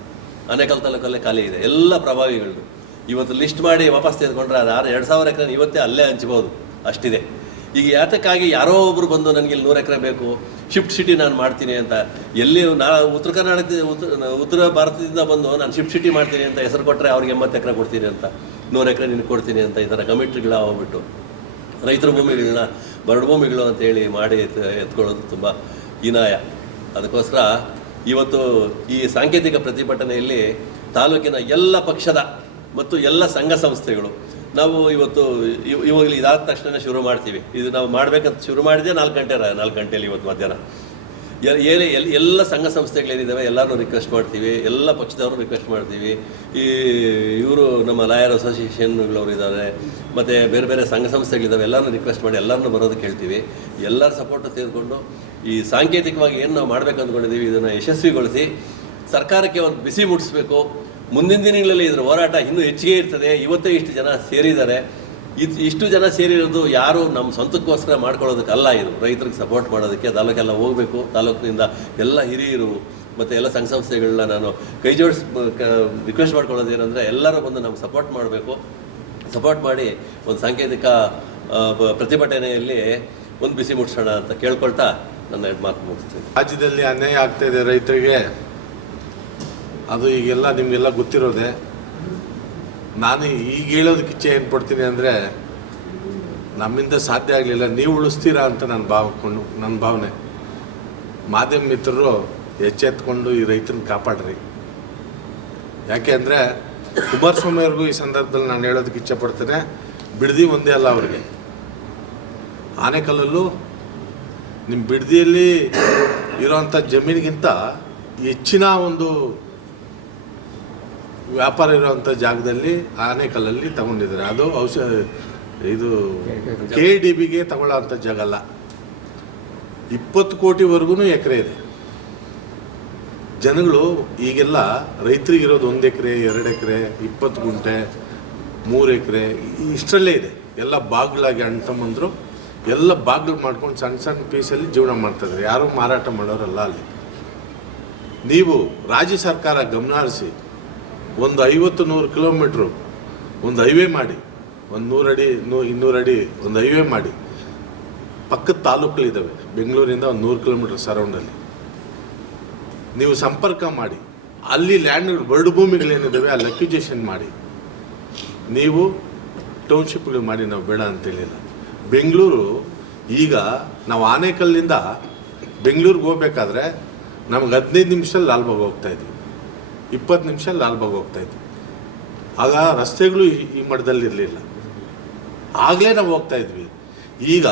ಆನೇಕಲ್ ತಾಲೂಕಲ್ಲೇ ಖಾಲಿ ಇದೆ. ಎಲ್ಲ ಪ್ರಭಾವಿಗಳು ಇವತ್ತು ಲಿಸ್ಟ್ ಮಾಡಿ ವಾಪಸ್ ತೆಗೆದುಕೊಂಡ್ರೆ ಅದು 2,000 ಎಕರೆ ಇವತ್ತೇ ಅಲ್ಲೇ ಹಂಚ್ಬೋದು, ಅಷ್ಟಿದೆ. ಈಗ ಯಾತಕ್ಕಾಗಿ ಯಾರೋ ಒಬ್ಬರು ಬಂದು ನನಗೆ ಇಲ್ಲಿ 100 ಎಕರೆ ಬೇಕು, ಶಿಫ್ಟ್ ಸಿಟಿ ನಾನು ಮಾಡ್ತೀನಿ ಅಂತ, ಎಲ್ಲಿ ಉತ್ತರ ಭಾರತದಿಂದ ಬಂದು ನಾನು ಶಿಫ್ಟ್ ಸಿಟಿ ಮಾಡ್ತೀನಿ ಅಂತ ಹೆಸರು ಕೊಟ್ಟರೆ ಅವ್ರಿಗೆ 80 ಎಕರೆ ಕೊಡ್ತೀನಿ ಅಂತ, 100 ಎಕರೆ ನಿನಗೆ ಕೊಡ್ತೀನಿ ಅಂತ ಈ ಥರ ಕಮಿಟ್ರಿಗಳ ಹೋಗ್ಬಿಟ್ಟು ರೈತರ ಭೂಮಿಗಳನ್ನ ಬರಡು ಭೂಮಿಗಳು ಅಂತೇಳಿ ಮಾಡಿ ಎತ್ಕೊಳ್ಳೋದು ತುಂಬ ಹೀನಾಯ. ಅದಕ್ಕೋಸ್ಕರ ಇವತ್ತು ಈ ಸಾಂಕೇತಿಕ ಪ್ರತಿಭಟನೆಯಲ್ಲಿ ತಾಲೂಕಿನ ಎಲ್ಲ ಪಕ್ಷದ ಮತ್ತು ಎಲ್ಲ ಸಂಘ ಸಂಸ್ಥೆಗಳು ನಾವು ಇವತ್ತು ಇವಾಗಲೇ ಇದಾದ ತಕ್ಷಣ ಶುರು ಮಾಡ್ತೀವಿ. ಇದು ನಾವು ಮಾಡಬೇಕಂತ ಶುರು ಮಾಡಿದೆ 4 ಗಂಟೆಯಲ್ಲಿ ಇವತ್ತು ಮಧ್ಯಾಹ್ನ. ಎಲ್ಲ ಸಂಘ ಸಂಸ್ಥೆಗಳೇನಿದ್ದಾವೆ ಎಲ್ಲರೂ ರಿಕ್ವೆಸ್ಟ್ ಮಾಡ್ತೀವಿ, ಎಲ್ಲ ಪಕ್ಷದವರು ರಿಕ್ವೆಸ್ಟ್ ಮಾಡ್ತೀವಿ. ಇವರು ನಮ್ಮ ಲಾಯರ್ ಅಸೋಸಿಯೇಷನ್ಗಳವರು ಇದ್ದಾರೆ, ಮತ್ತು ಬೇರೆ ಬೇರೆ ಸಂಘ ಸಂಸ್ಥೆಗಳಿದ್ದಾವೆ, ಎಲ್ಲರನ್ನೂ ರಿಕ್ವೆಸ್ಟ್ ಮಾಡಿ ಎಲ್ಲರನ್ನೂ ಬರೋದಕ್ಕೆ ಹೇಳ್ತೀವಿ. ಎಲ್ಲರ ಸಪೋರ್ಟ್ ತೆಗೆದುಕೊಂಡು ಈ ಸಾಂಕೇತಿಕವಾಗಿ ಏನು ನಾವು ಮಾಡಬೇಕು ಅಂದ್ಕೊಂಡಿದ್ದೀವಿ ಇದನ್ನು ಯಶಸ್ವಿಗೊಳಿಸಿ ಸರ್ಕಾರಕ್ಕೆ ಒಂದು ಬಿಸಿ ಮುಟ್ಟಿಸ್ಬೇಕು. ಮುಂದಿನ ದಿನಗಳಲ್ಲಿ ಇದರ ಹೋರಾಟ ಇನ್ನೂ ಹೆಚ್ಚಿಗೆ ಇರ್ತದೆ. ಇವತ್ತೇ ಇಷ್ಟು ಜನ ಸೇರಿದ್ದಾರೆ. ಇಷ್ಟು ಜನ ಸೇರಿರೋದು ಯಾರು ನಮ್ಮ ಸ್ವಂತಕ್ಕೋಸ್ಕರ ಮಾಡ್ಕೊಳ್ಳೋದಕ್ಕಲ್ಲ, ಇದು ರೈತರಿಗೆ ಸಪೋರ್ಟ್ ಮಾಡೋದಕ್ಕೆ. ತಾಲೂಕೆಲ್ಲ ಹೋಗಬೇಕು, ತಾಲೂಕಿನಿಂದ ಎಲ್ಲ ಹಿರಿಯರು ಮತ್ತು ಎಲ್ಲ ಸಂಘ ಸಂಸ್ಥೆಗಳನ್ನ ನಾನು ಕೈ ಜೋಡಿಸಿ ರಿಕ್ವೆಸ್ಟ್ ಮಾಡ್ಕೊಳ್ಳೋದು ಏನಂದರೆ ಎಲ್ಲರೂ ಬಂದು ನಮ್ಗೆ ಸಪೋರ್ಟ್ ಮಾಡಬೇಕು. ಸಪೋರ್ಟ್ ಮಾಡಿ ಒಂದು ಸಾಂಕೇತಿಕ ಪ್ರತಿಭಟನೆಯಲ್ಲಿ ಒಂದು ಬಿಸಿ ಮುಟ್ಸೋಣ ಅಂತ ಕೇಳ್ಕೊಳ್ತಾ ನನ್ನ 2 ಮಾತು ಮುಗಿಸ್ತೀನಿ. ರಾಜ್ಯದಲ್ಲಿ ಅನ್ಯಾಯ ಆಗ್ತಾಯಿದೆ ರೈತರಿಗೆ, ಅದು ಈಗೆಲ್ಲ ನಿಮಗೆಲ್ಲ ಗೊತ್ತಿರೋದೆ. ನಾನು ಈಗ ಹೇಳೋದಕ್ಕೆ ಇಚ್ಛೆ ಏನು ಪಡ್ತೀನಿ ಅಂದರೆ, ನಮ್ಮಿಂದ ಸಾಧ್ಯ ಆಗಲಿಲ್ಲ, ನೀವು ಉಳಿಸ್ತೀರಾ ಅಂತ ನನ್ನ ಭಾವನೆ. ಮಾಧ್ಯಮ ಮಿತ್ರರು ಎಚ್ಚೆತ್ಕೊಂಡು ಈ ರೈತನ ಕಾಪಾಡ್ರಿ. ಯಾಕೆ ಅಂದರೆ ಕುಮಾರಸ್ವಾಮಿ ಅವ್ರಿಗೂ ಈ ಸಂದರ್ಭದಲ್ಲಿ ನಾನು ಹೇಳೋದಕ್ಕೆ ಇಚ್ಛೆ ಪಡ್ತೇನೆ, ಬಿಡದಿ ಒಂದೇ ಅಲ್ಲ ಅವ್ರಿಗೆ, ಆನೇಕಲ್ಲಲ್ಲೂ ನಿಮ್ಮ ಬಿಡದಿಯಲ್ಲಿ ಇರೋವಂಥ ಜಮೀನಿಗಿಂತ ಹೆಚ್ಚಿನ ಒಂದು ವ್ಯಾಪಾರ ಇರೋವಂಥ ಜಾಗದಲ್ಲಿ ಆನೇಕಲ್ಲಲ್ಲಿ ತಗೊಂಡಿದ್ದಾರೆ. ಅದು ಇದು KIDBಗೆ ತಗೊಳ್ಳೋ ಅಂಥ ಜಾಗ ಅಲ್ಲ, 20 ಕೋಟಿವರೆಗೂ ಎಕರೆ ಇದೆ. ಜನಗಳು ಈಗೆಲ್ಲ ರೈತರಿಗಿರೋದು 1 ಎಕರೆ 2 ಎಕರೆ 20 ಗುಂಟೆ 3 ಎಕರೆ ಇಷ್ಟರಲ್ಲೇ ಇದೆ. ಎಲ್ಲ ಬಾಗಿಲಾಗಿ ಅಣ್ಣ ತಮ್ಮಂದರು ಎಲ್ಲ ಬಾಗಿಲು ಮಾಡ್ಕೊಂಡು ಸಣ್ಣ ಸಣ್ಣ ಪೀಸಲ್ಲಿ ಜೀವನ ಮಾಡ್ತಾಯಿದ್ದಾರೆ, ಯಾರೂ ಮಾರಾಟ ಮಾಡೋರಲ್ಲ. ಅಲ್ಲಿ ನೀವು ರಾಜ್ಯ ಸರ್ಕಾರ ಗಮನ ಹರಿಸಿ ಒಂದು 50-100 ಕಿಲೋಮೀಟ್ರು ಒಂದು ಹೈವೇ ಮಾಡಿ, ಒಂದು 100 ಅಡಿ 200 ಅಡಿ ಒಂದು ಹೈವೇ ಮಾಡಿ, ಪಕ್ಕದ ತಾಲೂಕುಗಳಿದ್ದಾವೆ, ಬೆಂಗಳೂರಿಂದ ಒಂದು 100 ಕಿಲೋಮೀಟ್ರ್ ಸರೌಂಡಲ್ಲಿ ನೀವು ಸಂಪರ್ಕ ಮಾಡಿ, ಅಲ್ಲಿ ಲ್ಯಾಂಡ್ ಬರಡು ಭೂಮಿಗಳೇನಿದ್ದಾವೆ ಅಲ್ಲಿ ಅಕ್ಯುಜೇಷನ್ ಮಾಡಿ, ನೀವು ಟೌನ್ಶಿಪ್ಗಳು ಮಾಡಿ. ನಾವು ಬೇಡ ಅಂತೇಳಿಲ್ಲ. ಬೆಂಗಳೂರು ಈಗ ನಾವು ಆನೇಕಲ್ಲಿಂದ ಬೆಂಗಳೂರಿಗೆ ಹೋಗ್ಬೇಕಾದ್ರೆ ನಮ್ಗೆ 15 ನಿಮಿಷದಲ್ಲಿ ಲಾಲ್ಬಾಗ್ ಹೋಗ್ತಾಯಿದ್ವಿ, 20 ನಿಮಿಷ ಲಾಲ್ಬಾಗ್ ಹೋಗ್ತಾಯಿದ್ವಿ. ಆಗ ರಸ್ತೆಗಳು ಈ ಮಟ್ಟದಲ್ಲಿ ಇರಲಿಲ್ಲ, ಆಗಲೇ ನಾವು ಹೋಗ್ತಾಯಿದ್ವಿ. ಈಗ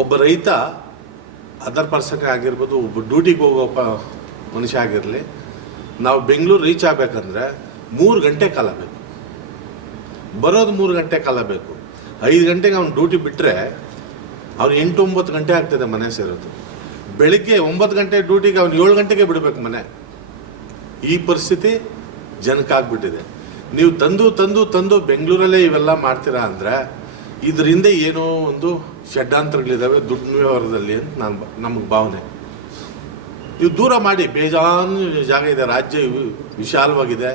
ಒಬ್ಬ ರೈತ ಅದರ್ ಪರ್ಸನ್ ಆಗಿರ್ಬೋದು, ಒಬ್ಬ ಡ್ಯೂಟಿಗೆ ಹೋಗೋ ಮನುಷ್ಯ ಆಗಿರಲಿ, ನಾವು ಬೆಂಗಳೂರು ರೀಚ್ ಆಗಬೇಕಂದ್ರೆ 3 ಗಂಟೆ ಕಾಲ ಬೇಕು, ಬರೋದು 3 ಗಂಟೆ ಕಾಲ ಬೇಕು. 5 ಗಂಟೆಗೆ ಅವ್ನು ಡ್ಯೂಟಿ ಬಿಟ್ಟರೆ ಅವ್ನು 8-9 ಗಂಟೆ ಆಗ್ತದೆ ಮನೆ ಸೇರೋದು. ಬೆಳಿಗ್ಗೆ 9 ಗಂಟೆ ಡ್ಯೂಟಿಗೆ ಅವ್ನು 7 ಗಂಟೆಗೆ ಬಿಡಬೇಕು ಮನೆ. ಈ ಪರಿಸ್ಥಿತಿ ಜನಕ್ಕಾಗ್ಬಿಟ್ಟಿದೆ. ನೀವು ತಂದು ಬೆಂಗಳೂರಲ್ಲೇ ಇವೆಲ್ಲ ಮಾಡ್ತೀರಾ ಅಂದರೆ ಇದರಿಂದ ಏನೋ ಒಂದು ಷಡ್ಯಂತ್ರಗಳಿದ್ದಾವೆ ದುಡ್ಡು ವ್ಯವಹಾರದಲ್ಲಿ ಅಂತ ನಮಗೆ ಭಾವನೆ. ನೀವು ದೂರ ಮಾಡಿ, ಬೇಜಾನು ಜಾಗ ಇದೆ, ರಾಜ್ಯ ವಿಶಾಲವಾಗಿದೆ.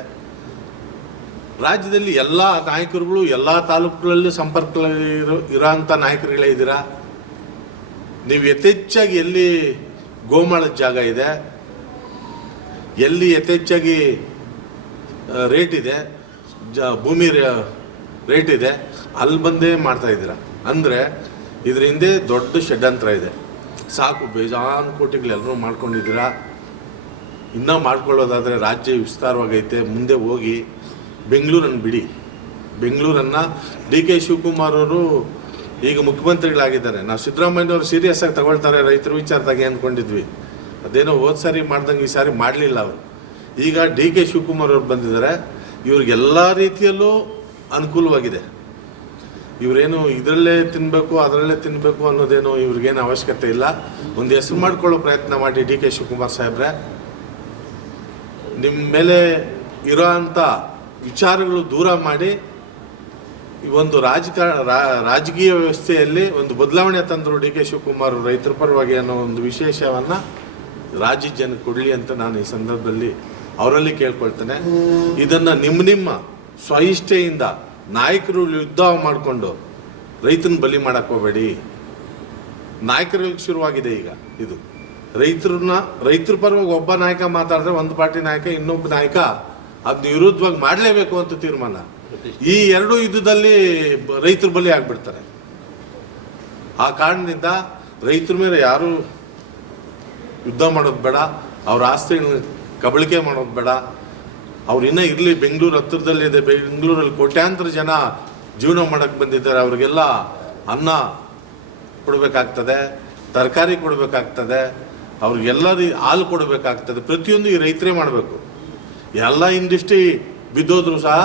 ರಾಜ್ಯದಲ್ಲಿ ಎಲ್ಲ ನಾಯಕರುಗಳು ಎಲ್ಲ ತಾಲೂಕುಗಳಲ್ಲಿ ಇರೋಂಥ ನಾಯಕರುಗಳೇ ಇದ್ದೀರಾ. ನೀವು ಯಥೇಚ್ಛಾಗಿ ಎಲ್ಲಿ ಗೋಮಾಳದ ಜಾಗ ಇದೆ, ಎಲ್ಲಿ ಯಥೇಚ್ಛಾಗಿ ರೇಟ್ ಇದೆ, ಭೂಮಿ ರೇಟ್ ಇದೆ, ಅಲ್ಲಿ ಬಂದೇ ಮಾಡ್ತಾ ಇದ್ದೀರಾ. ಅಂದರೆ ಇದ್ರ ಹಿಂದೆ ದೊಡ್ಡ ಷಡ್ಯಂತ್ರ ಇದೆ. ಸಾಕು, ಬೇಜಾನು ಕೋಟಿಗಳೆಲ್ಲರೂ ಮಾಡ್ಕೊಂಡಿದ್ದೀರಾ. ಇನ್ನೂ ಮಾಡ್ಕೊಳ್ಳೋದಾದರೆ ರಾಜ್ಯ ವಿಸ್ತಾರವಾಗೈತೆ, ಮುಂದೆ ಹೋಗಿ ಬೆಂಗಳೂರನ್ನು ಬಿಡಿ. ಬೆಂಗಳೂರನ್ನು DK ಶಿವಕುಮಾರ್ ಅವರು ಈಗ ಮುಖ್ಯಮಂತ್ರಿಗಳಾಗಿದ್ದಾರೆ. ನಾವು ಸಿದ್ದರಾಮಯ್ಯನವರು ಸೀರಿಯಸ್ ಆಗಿ ತಗೊಳ್ತಾರೆ ರೈತರ ವಿಚಾರದಾಗೆ ಅಂದ್ಕೊಂಡಿದ್ವಿ. ಅದೇನೋ ಹೋದ ಸಾರಿ ಮಾಡ್ದಂಗೆ ಈ ಸಾರಿ ಮಾಡಲಿಲ್ಲ ಅವರು. ಈಗ DK ಶಿವಕುಮಾರ್ ಅವರು ಬಂದಿದ್ದಾರೆ. ಇವ್ರಿಗೆಲ್ಲ ರೀತಿಯಲ್ಲೂ ಅನುಕೂಲವಾಗಿದೆ. ಇವರೇನು ಇದರಲ್ಲೇ ತಿನ್ನಬೇಕು ಅದರಲ್ಲೇ ತಿನ್ನಬೇಕು ಅನ್ನೋದೇನು ಇವ್ರಿಗೇನು ಅವಶ್ಯಕತೆ ಇಲ್ಲ. ಒಂದು ಹೆಸರು ಮಾಡ್ಕೊಳ್ಳೋ ಪ್ರಯತ್ನ ಮಾಡಿ DK ಶಿವಕುಮಾರ್ ಸಾಹೇಬ್ರೆ. ನಿಮ್ಮ ಮೇಲೆ ಇರೋ ಅಂಥ ವಿಚಾರಗಳು ದೂರ ಮಾಡಿ ಈ ಒಂದು ರಾಜಕೀಯ ವ್ಯವಸ್ಥೆಯಲ್ಲಿ ಒಂದು ಬದಲಾವಣೆ ತಂದರು DK ಶಿವಕುಮಾರ್ ರೈತರ ಪರವಾಗಿ ಅನ್ನೋ ಒಂದು ವಿಶೇಷವನ್ನು ರಾಜ್ಯ ಜನಕ್ಕೆ ಕೊಡಲಿ ಅಂತ ನಾನು ಈ ಸಂದರ್ಭದಲ್ಲಿ ಅವರಲ್ಲಿ ಕೇಳ್ಕೊಳ್ತೇನೆ. ಇದನ್ನು ನಿಮ್ಮ ಸ್ವಇಚ್ಛೆಯಿಂದ ನಾಯಕರು ಯುದ್ಧ ಮಾಡಿಕೊಂಡು ರೈತನ ಬಲಿ ಮಾಡಕ್ಕೆ ಹೋಗಬೇಡಿ. ನಾಯಕರಿಗೆ ಶುರುವಾಗಿದೆ ಈಗ ಇದು. ರೈತರ ಪರವಾಗಿ ಒಬ್ಬ ನಾಯಕ ಮಾತಾಡಿದ್ರೆ ಒಂದು ಪಾರ್ಟಿ ನಾಯಕ ಇನ್ನೊಬ್ಬ ನಾಯಕ ಅದನ್ನ ವಿರುದ್ಧವಾಗಿ ಮಾಡಲೇಬೇಕು ಅಂತ ತೀರ್ಮಾನ. ಈ ಎರಡೂ ಯುದ್ಧದಲ್ಲಿ ರೈತರ ಬಲಿ ಆಗಿಬಿಡ್ತಾರೆ. ಆ ಕಾರಣದಿಂದ ರೈತರ ಮೇಲೆ ಯಾರು ಯುದ್ಧ ಮಾಡೋದು ಬೇಡ, ಅವ್ರ ಆಸ್ತಿಗಳನ್ನ ಕಬಳಿಕೆ ಮಾಡೋದು ಬೇಡ. ಅವ್ರು ಇನ್ನೂ ಇರಲಿ, ಬೆಂಗಳೂರು ಹತ್ತಿರದಲ್ಲಿದೆ. ಬೆಂಗಳೂರಲ್ಲಿ ಕೋಟ್ಯಾಂತರ ಜನ ಜೀವನ ಮಾಡೋಕ್ಕೆ ಬಂದಿದ್ದಾರೆ. ಅವ್ರಿಗೆಲ್ಲ ಅನ್ನ ಕೊಡಬೇಕಾಗ್ತದೆ, ತರಕಾರಿ ಕೊಡಬೇಕಾಗ್ತದೆ, ಅವ್ರಿಗೆಲ್ಲ ಹಾಲು ಕೊಡಬೇಕಾಗ್ತದೆ. ಪ್ರತಿಯೊಂದು ಈ ರೈತರೇ ಮಾಡಬೇಕು. ಎಲ್ಲ ಇಂಡಸ್ಟ್ರಿ ಬಿದ್ದೋದ್ರು ಸಹ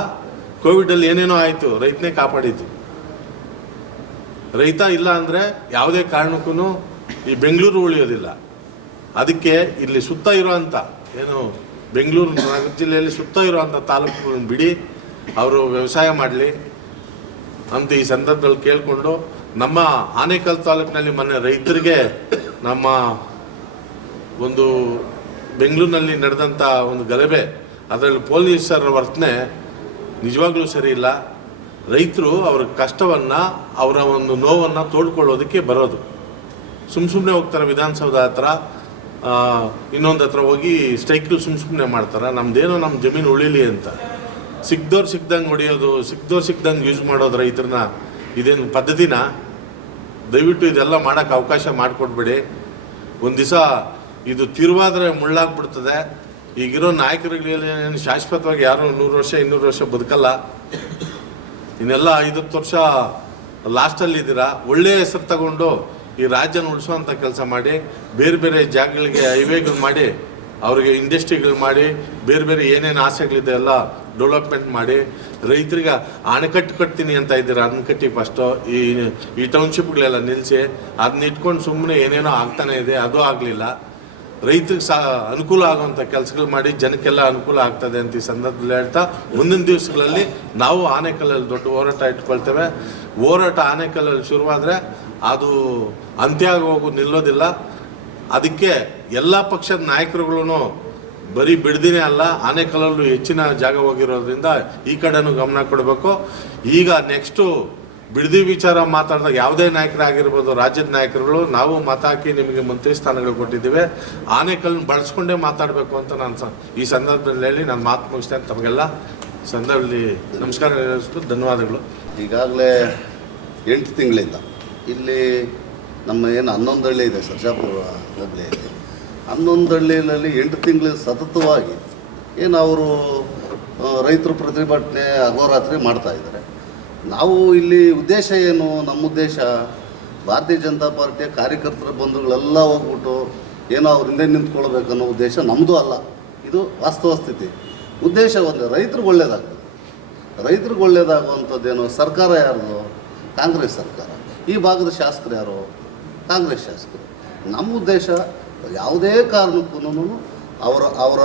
ಕೋವಿಡಲ್ಲಿ ಏನೇನೋ ಆಯಿತು, ರೈತನೇ ಕಾಪಾಡಿದ್ದು. ರೈತ ಇಲ್ಲ ಅಂದರೆ ಯಾವುದೇ ಕಾರಣಕ್ಕೂ ಈ ಬೆಂಗಳೂರು ಉಳಿಯೋದಿಲ್ಲ. ಅದಕ್ಕೆ ಇಲ್ಲಿ ಸುತ್ತ ಇರೋವಂಥ ಏನು ಬೆಂಗಳೂರು ನಗರ ಜಿಲ್ಲೆಯಲ್ಲಿ ಸುತ್ತ ಇರೋವಂಥ ತಾಲೂಕುಗಳನ್ನು ಬಿಡಿ, ಅವರು ವ್ಯವಸಾಯ ಮಾಡಲಿ ಅಂತ ಈ ಸಂದರ್ಭದಲ್ಲಿ ಕೇಳಿಕೊಂಡು, ನಮ್ಮ ಆನೇಕಲ್ ತಾಲೂಕಿನಲ್ಲಿ ಮೊನ್ನೆ ರೈತರಿಗೆ ನಮ್ಮ ಒಂದು ಬೆಂಗಳೂರಿನಲ್ಲಿ ನಡೆದಂಥ ಒಂದು ಗಲಭೆ, ಅದರಲ್ಲಿ ಪೊಲೀಸರ ವರ್ತನೆ ನಿಜವಾಗ್ಲೂ ಸರಿ ಇಲ್ಲ. ರೈತರು ಅವ್ರ ಕಷ್ಟವನ್ನು, ಅವರ ಒಂದು ನೋವನ್ನು ತೋಡ್ಕೊಳ್ಳೋದಕ್ಕೆ ಬರೋದು. ಸುಮ್ಮನೆ ಹೋಗ್ತಾರೆ ವಿಧಾನಸೌಧ ಹತ್ರ, ಇನ್ನೊಂದು ಹತ್ರ ಹೋಗಿ ಸ್ಟ್ರೈಕ್ಗಳು ಸುಮ್ಮನೆ ಮಾಡ್ತಾರೆ. ನಮ್ಮದೇನೋ ನಮ್ಮ ಜಮೀನು ಉಳಿಲಿ ಅಂತ. ಸಿಕ್ದಂಗೆ ಹೊಡೆಯೋದು, ಸಿಕ್ದಂಗೆ ಯೂಸ್ ಮಾಡೋದು ರೈತರನ್ನ, ಇದೇನು ಪದ್ಧತಿನ? ದಯವಿಟ್ಟು ಇದೆಲ್ಲ ಮಾಡೋಕ್ಕೆ ಅವಕಾಶ ಮಾಡಿಕೊಡ್ಬೇಡಿ. ಒಂದು ದಿವಸ ಇದು ತಿರುವಾದರೆ ಮುಳ್ಳಾಗ್ಬಿಡ್ತದೆ. ಈಗಿರೋ ನಾಯಕರುಗಳೇನು ಶಾಶ್ವತವಾಗಿ ಯಾರು 100 ವರ್ಷ 200 ವರ್ಷ ಬದುಕಲ್ಲ. ಇನ್ನೆಲ್ಲ 5-10 ವರ್ಷ ಲಾಸ್ಟಲ್ಲಿದ್ದೀರಾ. ಒಳ್ಳೆಯ ಹೆಸರು ತಗೊಂಡು ಈ ರಾಜ್ಯನ ಉಳಿಸೋವಂಥ ಕೆಲಸ ಮಾಡಿ, ಬೇರೆ ಬೇರೆ ಜಾಗಗಳಿಗೆ ಹೈವೇಗಳು ಮಾಡಿ, ಅವ್ರಿಗೆ ಇಂಡಸ್ಟ್ರಿಗಳು ಮಾಡಿ, ಬೇರೆ ಬೇರೆ ಏನೇನು ಆಸೆಗಳಿದೆ ಎಲ್ಲ ಡೆವಲಪ್ಮೆಂಟ್ ಮಾಡಿ, ರೈತರಿಗೆ ಅಣೆಕಟ್ಟು ಕಟ್ತೀನಿ ಅಂತ ಇದ್ದೀರಾ, ಅದನ್ನ ಕಟ್ಟಿ ಫಸ್ಟು. ಈ ಟೌನ್ಶಿಪ್ಗಳೆಲ್ಲ ನಿಲ್ಲಿಸಿ ಅದನ್ನ ಇಟ್ಕೊಂಡು ಸುಮ್ಮನೆ ಏನೇನೋ ಆಗ್ತಾನೆ ಇದೆ, ಅದು ಆಗಲಿಲ್ಲ. ರೈತರಿಗೆ ಅನುಕೂಲ ಆಗುವಂಥ ಕೆಲಸಗಳು ಮಾಡಿ, ಜನಕ್ಕೆಲ್ಲ ಅನುಕೂಲ ಆಗ್ತದೆ ಅಂತ ಈ ಸಂದರ್ಭದಲ್ಲಿ ಹೇಳ್ತಾ, ಮುಂದಿನ ದಿವಸಗಳಲ್ಲಿ ನಾವು ಆನೇಕಲ್ಲಲ್ಲಿ ದೊಡ್ಡ ಹೋರಾಟ ಇಟ್ಕೊಳ್ತೇವೆ. ಹೋರಾಟ ಆನೇಕಲ್ಲಲ್ಲಿ ಶುರುವಾದರೆ ಅದು ಅಂತ್ಯ ಆಗೋದು ನಿಲ್ಲೋದಿಲ್ಲ. ಅದಕ್ಕೆ ಎಲ್ಲ ಪಕ್ಷದ ನಾಯಕರುಗಳು ಬರೀ ಬಿಡ್ದಿನೇ ಅಲ್ಲ, ಆನೇಕಲ್ಲಲ್ಲೂ ಹೆಚ್ಚಿನ ಜಾಗ ಹೋಗಿರೋದ್ರಿಂದ ಈ ಕಡೆನೂ ಗಮನ ಕೊಡಬೇಕು. ಈಗ ನೆಕ್ಸ್ಟು ಬಿಡದಿ ವಿಚಾರ ಮಾತಾಡಿದಾಗ ಯಾವುದೇ ನಾಯಕರಾಗಿರ್ಬೋದು, ರಾಜ್ಯದ ನಾಯಕರುಗಳು, ನಾವು ಮತ ಹಾಕಿ ನಿಮಗೆ ಮಂತ್ರಿ ಸ್ಥಾನಗಳು ಕೊಟ್ಟಿದ್ದೇವೆ, ಆನೇಕಲ್ಲನ್ನು ಬಳಸ್ಕೊಂಡೇ ಮಾತಾಡಬೇಕು ಅಂತ ನಾನು ಈ ಸಂದರ್ಭದಲ್ಲಿ ಹೇಳಿ ನಾನು ಮಾತು ಮುಗಿಸ್ತೇನೆ. ತಮಗೆಲ್ಲ ಸಂದರ್ಭದಲ್ಲಿ ನಮಸ್ಕಾರ ಹೇಳಿಸ್ತು, ಧನ್ಯವಾದಗಳು. ಈಗಾಗಲೇ 8 ತಿಂಗಳಿಂದ ಇಲ್ಲಿ ನಮ್ಮ ಏನು 11 ಹಳ್ಳಿ ಇದೆ, ಸರ್ಜಾಪುರ ಹೋಬಳಿಯಲ್ಲಿ 11 ಹಳ್ಳಿಯಲ್ಲಿ 8 ತಿಂಗಳು ಸತತವಾಗಿ ಏನು ಅವರು ರೈತರು ಪ್ರತಿಭಟನೆ ಅಹೋರಾತ್ರಿ ಮಾಡ್ತಾಯಿದ್ದಾರೆ. ನಾವು ಇಲ್ಲಿ ಉದ್ದೇಶ ಏನು? ನಮ್ಮ ಉದ್ದೇಶ ಭಾರತೀಯ ಜನತಾ ಪಾರ್ಟಿಯ ಕಾರ್ಯಕರ್ತರ ಬಂಧುಗಳೆಲ್ಲ ಹೋಗ್ಬಿಟ್ಟು ಏನೋ ಅವ್ರ ಹಿಂದೆ ನಿಂತ್ಕೊಳ್ಬೇಕನ್ನೋ ಉದ್ದೇಶ ನಮ್ಮದು ಅಲ್ಲ. ಇದು ವಾಸ್ತವ ಸ್ಥಿತಿ. ಉದ್ದೇಶ ಒಂದೇ, ರೈತರಿಗೆ ಒಳ್ಳೇದಾಗ್ತದೆ. ರೈತರಿಗೆ ಒಳ್ಳೇದಾಗುವಂಥದ್ದೇನೋ ಸರ್ಕಾರ ಯಾರ್ದು? ಕಾಂಗ್ರೆಸ್ ಸರ್ಕಾರ. ಈ ಭಾಗದ ಶಾಸಕರು ಯಾರು? ಕಾಂಗ್ರೆಸ್ ಶಾಸಕರು. ನಮ್ಮ ಉದ್ದೇಶ ಯಾವುದೇ ಕಾರಣಕ್ಕೂ ಅವರ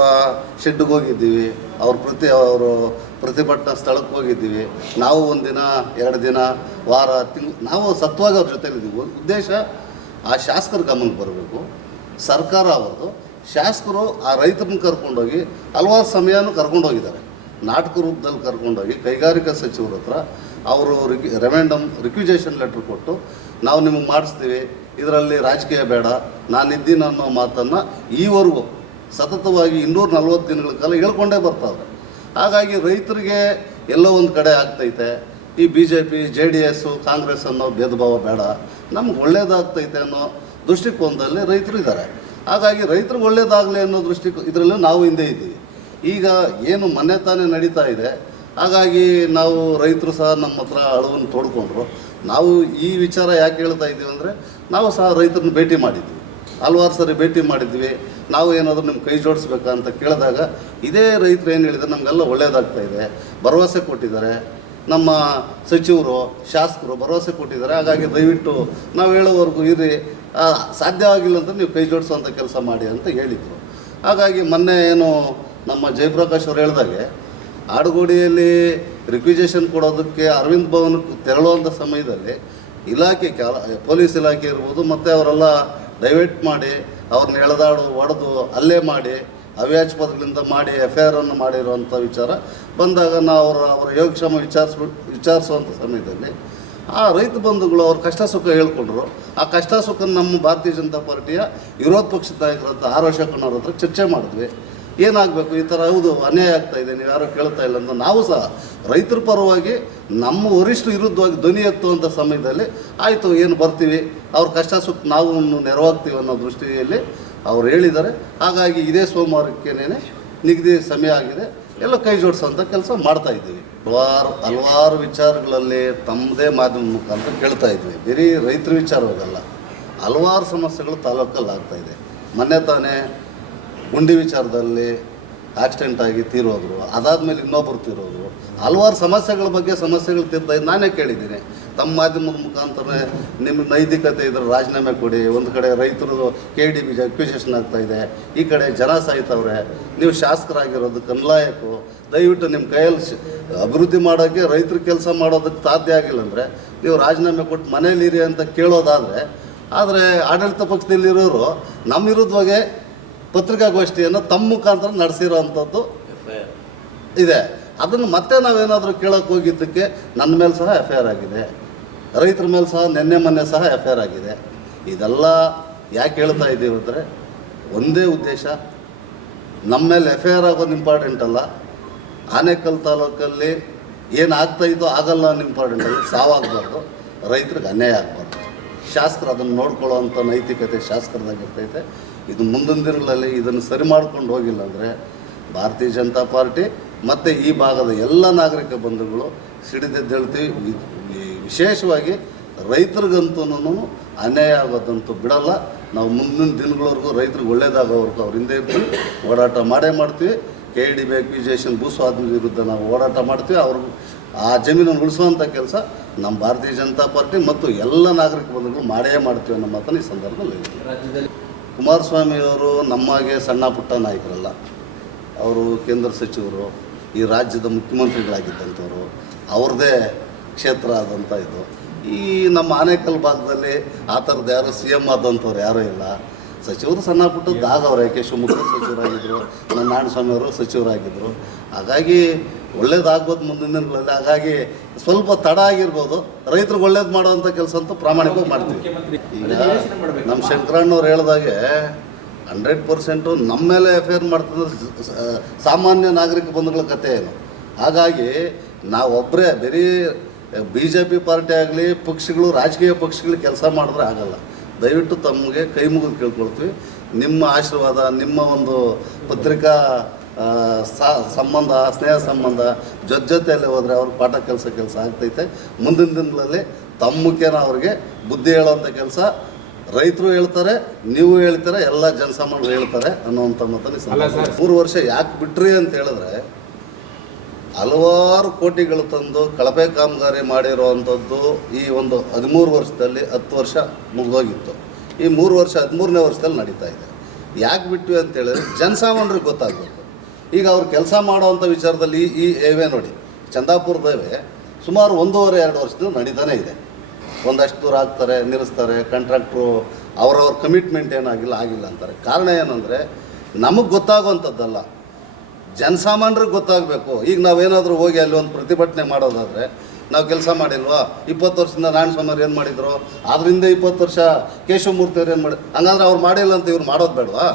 ಶೆಡ್ಗೆ ಹೋಗಿದ್ದೀವಿ, ಅವರು ಪ್ರತಿಭಟನಾ ಸ್ಥಳಕ್ಕೆ ಹೋಗಿದ್ದೀವಿ. ನಾವು ಒಂದಿನ 2 ದಿನ ವಾರ ನಾವು ಸತ್ವಾಗಿ ಅವ್ರ ಜೊತೆಲಿದ್ದೀವಿ. ಉದ್ದೇಶ ಆ ಶಾಸಕರ ಗಮನಕ್ಕೆ ಬರಬೇಕು. ಸರ್ಕಾರ ಅವ್ರದ್ದು, ಶಾಸಕರು ಆ ರೈತರನ್ನ ಕರ್ಕೊಂಡೋಗಿ ಹಲವಾರು ಸಮಯನೂ ಕರ್ಕೊಂಡೋಗಿದ್ದಾರೆ. ನಾಟಕ ರೂಪದಲ್ಲಿ ಕರ್ಕೊಂಡೋಗಿ ಕೈಗಾರಿಕಾ ಸಚಿವರ ಹತ್ರ ಅವರು ರಿಕ್ವಿಜೇಷನ್ ಲೆಟ್ರ್ ಕೊಟ್ಟು ನಾವು ನಿಮಗೆ ಮಾಡಿಸ್ತೀವಿ, ಇದರಲ್ಲಿ ರಾಜಕೀಯ ಬೇಡ, ನಾನಿದ್ದೀನಿ ಅನ್ನೋ ಮಾತನ್ನು ಈವರೆಗೂ ಸತತವಾಗಿ 240 ದಿನಗಳ ಕಾಲ ಹೇಳ್ಕೊಂಡೇ ಬರ್ತಾವೆ. ಹಾಗಾಗಿ ರೈತರಿಗೆ ಎಲ್ಲೋ ಒಂದು ಕಡೆ ಆಗ್ತೈತೆ. ಈ BJP JDS ಕಾಂಗ್ರೆಸ್ ಅನ್ನೋ ಭೇದ ಭಾವ ಬೇಡ, ನಮ್ಗೆ ಒಳ್ಳೇದಾಗ್ತೈತೆ ಅನ್ನೋ ದೃಷ್ಟಿಕೋನದಲ್ಲಿ ರೈತರು ಇದ್ದಾರೆ. ಹಾಗಾಗಿ ರೈತರಿಗೆ ಒಳ್ಳೇದಾಗಲಿ ಅನ್ನೋ ಇದರಲ್ಲಿ ನಾವು ಹಿಂದೆ ಇದ್ದೀವಿ. ಈಗ ಏನು ಮೊನ್ನೆ ತಾನೇ ನಡೀತಾ ಇದೆ, ಹಾಗಾಗಿ ನಾವು ರೈತರು ಸಹ ನಮ್ಮ ಹತ್ರ ಅಳವನ್ನು ತೋಡ್ಕೊಂಡ್ರು. ನಾವು ಈ ವಿಚಾರ ಯಾಕೆ ಹೇಳ್ತಾ ಇದ್ದೀವಿ ಅಂದರೆ, ನಾವು ಸಹ ರೈತರನ್ನ ಭೇಟಿ ಮಾಡಿದ್ವಿ, ಹಲವಾರು ಸರಿ ಭೇಟಿ ಮಾಡಿದ್ವಿ. ನಾವು ಏನಾದರೂ ನಿಮ್ಮ ಕೈ ಜೋಡಿಸ್ಬೇಕಾ ಅಂತ ಕೇಳಿದಾಗ ಇದೇ ರೈತರು ಏನು ಹೇಳಿದ್ದಾರೆ, ನಮಗೆಲ್ಲ ಒಳ್ಳೇದಾಗ್ತಾ ಇದೆ, ಭರವಸೆ ಕೊಟ್ಟಿದ್ದಾರೆ, ನಮ್ಮ ಸಚಿವರು ಶಾಸಕರು ಭರವಸೆ ಕೊಟ್ಟಿದ್ದಾರೆ. ಹಾಗಾಗಿ ದಯವಿಟ್ಟು ನಾವು ಹೇಳೋವರೆಗೂ ಇರಿ, ಸಾಧ್ಯವಾಗಿಲ್ಲ ಅಂತ ನೀವು ಕೈ ಜೋಡಿಸೋವಂಥ ಕೆಲಸ ಮಾಡಿ ಅಂತ ಹೇಳಿದರು. ಹಾಗಾಗಿ ಮೊನ್ನೆ ಏನು ನಮ್ಮ ಜಯಪ್ರಕಾಶ್ ಅವರು ಹೇಳಿದಾಗೆ ಆಡುಗೋಡಿಯಲ್ಲಿ ರಿಕ್ವಿಜೇಷನ್ ಕೊಡೋದಕ್ಕೆ ಅರವಿಂದ್ ಭವನಕ್ಕೆ ತೆರಳುವಂಥ ಸಮಯದಲ್ಲಿ ಇಲಾಖೆ ಪೊಲೀಸ್ ಇಲಾಖೆ ಇರ್ಬೋದು, ಮತ್ತು ಅವರೆಲ್ಲ ಡೈವರ್ಟ್ ಮಾಡಿ ಅವ್ರನ್ನ ಹೊಡೆದು ಹಲ್ಲೆ ಮಾಡಿ ಅವ್ಯಾಜ್ಪದಗಳಿಂದ ಮಾಡಿ FIR ಮಾಡಿರುವಂಥ ವಿಚಾರ ಬಂದಾಗ ನಾವು ಅವರ ಯೋಗಕ್ಷೇಮ ವಿಚಾರಿಸುವಂಥ ಸಮಯದಲ್ಲಿ ಆ ರೈತ ಬಂಧುಗಳು ಅವ್ರ ಕಷ್ಟ ಸುಖ ಹೇಳ್ಕೊಂಡ್ರು. ಆ ಕಷ್ಟ ಸುಖ ನಮ್ಮ ಭಾರತೀಯ ಜನತಾ ಪಾರ್ಟಿಯ ವಿರೋಧ ಪಕ್ಷದ ನಾಯಕರಂತ ಆರ್ ಅಶೋಕಣ್ಣವ್ರ ಹತ್ರ ಚರ್ಚೆ ಮಾಡಿದ್ವಿ. ಏನಾಗಬೇಕು, ಈ ಥರ ಹೌದು ಅನ್ಯಾಯ ಆಗ್ತಾಯಿದೆ, ನೀವು ಯಾರೂ ಕೇಳ್ತಾ ಇಲ್ಲ ಅಂತ ನಾವು ಸಹ ರೈತರ ಪರವಾಗಿ ನಮ್ಮ ವರಿಷ್ಠ ವಿರುದ್ಧವಾಗಿ ಧ್ವನಿ ಎತ್ತುವಂಥ ಸಮಯದಲ್ಲಿ ಆಯಿತು ಏನು ಬರ್ತೀವಿ, ಅವ್ರ ಕಷ್ಟ ಸುಖ ನಾವು ನೆರವಾಗ್ತೀವಿ ಅನ್ನೋ ದೃಷ್ಟಿಯಲ್ಲಿ ಅವ್ರು ಹೇಳಿದ್ದಾರೆ. ಹಾಗಾಗಿ ಇದೇ ಸೋಮವಾರಕ್ಕೇನೆ ನಿಗದಿ ಸಮಯ ಆಗಿದೆ, ಎಲ್ಲ ಕೈ ಜೋಡಿಸೋಂಥ ಕೆಲಸ ಮಾಡ್ತಾಯಿದ್ದೀವಿ. ಹಲವಾರು ವಿಚಾರಗಳಲ್ಲಿ ತಮ್ಮದೇ ಮಾಧ್ಯಮ ಮುಖಾಂತರ ಕೇಳ್ತಾ ಇದ್ವಿ. ಬರೀ ರೈತರ ವಿಚಾರವಾಗಲ್ಲ, ಹಲವಾರು ಸಮಸ್ಯೆಗಳು ತಾಲೂಕಲ್ಲಿ ಆಗ್ತಾಯಿದೆ. ಮೊನ್ನೆ ತಾನೇ ಗುಂಡಿ ವಿಚಾರದಲ್ಲಿ ಆಕ್ಸಿಡೆಂಟ್ ಆಗಿ ತೀರೋದ್ರು, ಅದಾದಮೇಲೆ ಇನ್ನೊಬ್ಬರು ತೀರೋದ್ರು. ಹಲವಾರು ಸಮಸ್ಯೆಗಳು ತೀರ್ತಾ ಇದ್ದು ನಾನೇ ಕೇಳಿದ್ದೀನಿ. ತಮ್ಮ ಮಾಧ್ಯಮದ ಮುಖಾಂತರ ನಿಮ್ಮ ನೈತಿಕತೆ ಇದ್ರೆ ರಾಜೀನಾಮೆ ಕೊಡಿ. ಒಂದು ಕಡೆ ರೈತರು KDB ಅಕ್ವಿಜೇಷನ್ ಆಗ್ತಾಯಿದೆ, ಈ ಕಡೆ ಜನ ಸಾಯ್ತವ್ರೆ, ನೀವು ಶಾಸಕರಾಗಿರೋದಕ್ಕೆ ಅನ್ಲಾಯಕು. ದಯವಿಟ್ಟು ನಿಮ್ಮ ಕೈಯಲ್ಲಿ ಅಭಿವೃದ್ಧಿ ಮಾಡೋಕ್ಕೆ ರೈತರ ಕೆಲಸ ಮಾಡೋದಕ್ಕೆ ಸಾಧ್ಯ ಆಗಿಲ್ಲ ಅಂದರೆ ನೀವು ರಾಜೀನಾಮೆ ಕೊಟ್ಟು ಮನೇಲಿರಿ ಅಂತ ಕೇಳೋದಾದರೆ, ಆದರೆ ಆಡಳಿತ ಪಕ್ಷದಲ್ಲಿರೋರು ನಮ್ಮ ವಿರುದ್ಧವಾಗಿ ಪತ್ರಿಕಾಗೋಷ್ಠಿಯನ್ನು ತಮ್ಮ ಮುಖಾಂತರ ನಡೆಸಿರೋ ಅಂಥದ್ದು ಇದೆ. ಅದನ್ನು ಮತ್ತೆ ನಾವೇನಾದರೂ ಕೇಳೋಕ್ಕೆ ಹೋಗಿದ್ದಕ್ಕೆ ನನ್ನ ಮೇಲೆ ಸಹ FIR ಆಗಿದೆ, ರೈತರ ಮೇಲೆ ಸಹ ಮೊನ್ನೆ ಸಹ FIR ಆಗಿದೆ. ಇದೆಲ್ಲ ಯಾಕೆ ಹೇಳ್ತಾ ಇದ್ದೀವಿ ಅಂದರೆ ಒಂದೇ ಉದ್ದೇಶ, ನಮ್ಮ ಮೇಲೆ FIR ಆಗೋದು ಇಂಪಾರ್ಟೆಂಟ್ ಅಲ್ಲ, ಆನೇಕಲ್ ತಾಲೂಕಲ್ಲಿ ಏನಾಗ್ತಾಯಿದ್ದೋ ಆಗಲ್ಲ ಅನ್ನೋ ಇಂಪಾರ್ಟೆಂಟ್ ಅಲ್ಲ. ಸಾವಾಗಬಾರ್ದು, ರೈತರಿಗೆ ಅನ್ಯಾಯ ಆಗಬಾರ್ದು. ಶಾಸಕರು ಅದನ್ನು ನೋಡ್ಕೊಳ್ಳೋ ಅಂಥ ನೈತಿಕತೆ ಶಾಸಕರದಾಗಿರ್ತೈತೆ. ಇದು ಮುಂದಿನ ದಿನಗಳಲ್ಲಿ ಇದನ್ನು ಸರಿ ಮಾಡ್ಕೊಂಡು ಹೋಗಿಲ್ಲ ಅಂದರೆ ಭಾರತೀಯ ಜನತಾ ಪಾರ್ಟಿ ಮತ್ತು ಈ ಭಾಗದ ಎಲ್ಲ ನಾಗರಿಕ ಬಂಧುಗಳು ಸಿಡಿದೆದ್ದೇಳ್ತೀವಿ. ವಿಶೇಷವಾಗಿ ರೈತರಿಗಂತೂ ಅನ್ಯಾಯ ಆಗೋದಂತೂ ಬಿಡಲ್ಲ. ನಾವು ಮುಂದಿನ ದಿನಗಳವರೆಗೂ ರೈತರಿಗೆ ಒಳ್ಳೇದಾಗೋವರೆಗೂ ಅವ್ರ ಹಿಂದೆ ಇರ್ತೀವಿ, ಓಡಾಟ ಮಾಡೇ ಮಾಡ್ತೀವಿ. KDB ಅಕ್ವಿಜೇಷನ್ ಭೂಸ್ವಾಧೀನ ವಿರುದ್ಧ ನಾವು ಓಡಾಟ ಮಾಡ್ತೀವಿ. ಅವ್ರಿಗೆ ಆ ಜಮೀನನ್ನು ಉಳಿಸುವಂಥ ಕೆಲಸ ನಮ್ಮ ಭಾರತೀಯ ಜನತಾ ಪಾರ್ಟಿ ಮತ್ತು ಎಲ್ಲ ನಾಗರಿಕ ಬಂಧುಗಳು ಮಾಡೇ ಮಾಡ್ತೀವಿ ಅನ್ನೋ ಮಾತನ್ನು ಈ ಸಂದರ್ಭದಲ್ಲಿ ಹೇಳ್ತೀವಿ. ಕುಮಾರಸ್ವಾಮಿಯವರು ನಮ್ಮಾಗೆ ಸಣ್ಣ ಪುಟ್ಟ ನಾಯಕರಲ್ಲ, ಅವರು ಕೇಂದ್ರ ಸಚಿವರು, ಈ ರಾಜ್ಯದ ಮುಖ್ಯಮಂತ್ರಿಗಳಾಗಿದ್ದಂಥವ್ರು, ಅವ್ರದ್ದೇ ಕ್ಷೇತ್ರ ಆದಂಥ ಇದು. ಈ ನಮ್ಮ ಆನೇಕಲ್ ಭಾಗದಲ್ಲಿ ಆ ಥರದ್ದು ಯಾರು CM ಆದಂಥವ್ರು ಯಾರೂ ಇಲ್ಲ. ಸಚಿವರು ಸಣ್ಣ ಪುಟ್ಟದ್ದು ಆಗವ್ರೆ. ಕೆ ಶಿವಮೊಗ್ಗ ಸಚಿವರಾಗಿದ್ದರು, ನನ್ನ ನಾರಾಯಣಸ್ವಾಮಿಯವರು ಸಚಿವರಾಗಿದ್ದರು. ಹಾಗಾಗಿ ಒಳ್ಳೇದಾಗ್ಬೋದು ಮುಂದಿನ ದಿನಗಳಲ್ಲಿ. ಹಾಗಾಗಿ ಸ್ವಲ್ಪ ತಡ ಆಗಿರ್ಬೋದು, ರೈತರಿಗೆ ಒಳ್ಳೇದು ಮಾಡೋವಂಥ ಕೆಲಸ ಅಂತೂ ಪ್ರಾಮಾಣಿಕವಾಗಿ ಮಾಡ್ತೀವಿ. ಈಗ ನಮ್ಮ ಶಂಕರಣ್ಣವ್ರು ಹೇಳಿದಾಗೆ 100% ನಮ್ಮ ಮೇಲೆ FIR ಮಾಡ್ತಿದ್ರೆ ಸಾಮಾನ್ಯ ನಾಗರಿಕ ಬಂಧುಗಳ ಕಥೆ ಏನು. ಹಾಗಾಗಿ ನಾವೊಬ್ಬರೇ ಬರೀ BJP ಪಾರ್ಟಿ ಆಗಲಿ ಪಕ್ಷಗಳು ರಾಜಕೀಯ ಪಕ್ಷಗಳು ಕೆಲಸ ಮಾಡಿದ್ರೆ ಆಗಲ್ಲ. ದಯವಿಟ್ಟು ತಮಗೆ ಕೈ ಮುಗಿದು ಕೇಳ್ಕೊಳ್ತೀವಿ. ನಿಮ್ಮ ಆಶೀರ್ವಾದ, ನಿಮ್ಮ ಒಂದು ಪತ್ರಿಕಾ ಸಂಬಂಧ, ಸ್ನೇಹ ಸಂಬಂಧ ಜೊತೆಯಲ್ಲಿ ಹೋದರೆ ಅವ್ರಿಗೆ ಪಾಠ ಕೆಲಸ ಆಗ್ತೈತೆ. ಮುಂದಿನ ದಿನಗಳಲ್ಲಿ ತಮ್ಮ ಮುಖೇನ ಅವ್ರಿಗೆ ಬುದ್ಧಿ ಹೇಳೋವಂಥ ಕೆಲಸ ರೈತರು ಹೇಳ್ತಾರೆ, ನೀವು ಹೇಳ್ತಾರೆ, ಎಲ್ಲ ಜನಸಾಮಾನ್ಯರು ಹೇಳ್ತಾರೆ ಅನ್ನೋವಂಥ ಮಾತನ್ನು 3 ವರ್ಷ ಯಾಕೆ ಬಿಟ್ರಿ ಅಂತ ಹೇಳಿದ್ರೆ, ಹಲವಾರು ಕೋಟಿಗಳು ತಂದು ಕಳಪೆ ಕಾಮಗಾರಿ ಮಾಡಿರೋವಂಥದ್ದು ಈ ಒಂದು 13 ವರ್ಷದಲ್ಲಿ 10 ವರ್ಷ ಮುಗಿದೋಗಿತ್ತು. ಈ 3 ವರ್ಷ 13ನೇ ವರ್ಷದಲ್ಲಿ ನಡೀತಾ ಇದೆ. ಯಾಕೆ ಬಿಟ್ವಿ ಅಂತ ಹೇಳಿದ್ರೆ ಜನಸಾಮಾನ್ಯರಿಗೆ ಗೊತ್ತಾಗಬೇಕು. ಈಗ ಅವ್ರು ಕೆಲಸ ಮಾಡೋವಂಥ ವಿಚಾರದಲ್ಲಿ ಈ ಏವೇ ನೋಡಿ, ಚಂದಾಪುರದವೇ ಸುಮಾರು 1.5-2 ವರ್ಷದಿಂದ ನಡೀತಾನೆ ಇದೆ. ಒಂದಷ್ಟು ದೂರ ಆಗ್ತಾರೆ, ನಿಲ್ಲಿಸ್ತಾರೆ, ಕಾಂಟ್ರಾಕ್ಟ್ರು ಅವರವ್ರ ಕಮಿಟ್ಮೆಂಟ್ ಏನಾಗಿಲ್ಲ ಅಂತಾರೆ. ಕಾರಣ ಏನಂದರೆ ನಮಗೆ ಗೊತ್ತಾಗುವಂಥದ್ದಲ್ಲ, ಜನಸಾಮಾನ್ಯರಿಗೆ ಗೊತ್ತಾಗಬೇಕು. ಈಗ ನಾವೇನಾದರೂ ಹೋಗಿ ಅಲ್ಲಿ ಒಂದು ಪ್ರತಿಭಟನೆ ಮಾಡೋದಾದರೆ ನಾವು ಕೆಲಸ ಮಾಡಿಲ್ವಾ, 20 ವರ್ಷದಿಂದ ನಾರಾಯಣಸ್ವಾಮಿ ಏನು ಮಾಡಿದ್ರು, ಅದರಿಂದ 20 ವರ್ಷ ಕೇಶವಮೂರ್ತಿ ಅವ್ರು ಏನು ಮಾಡಿ, ಹಂಗಂದ್ರೆ ಅವ್ರು ಮಾಡಿಲ್ಲ ಅಂತ ಇವ್ರು ಮಾಡೋದು ಬೇಡವಾ?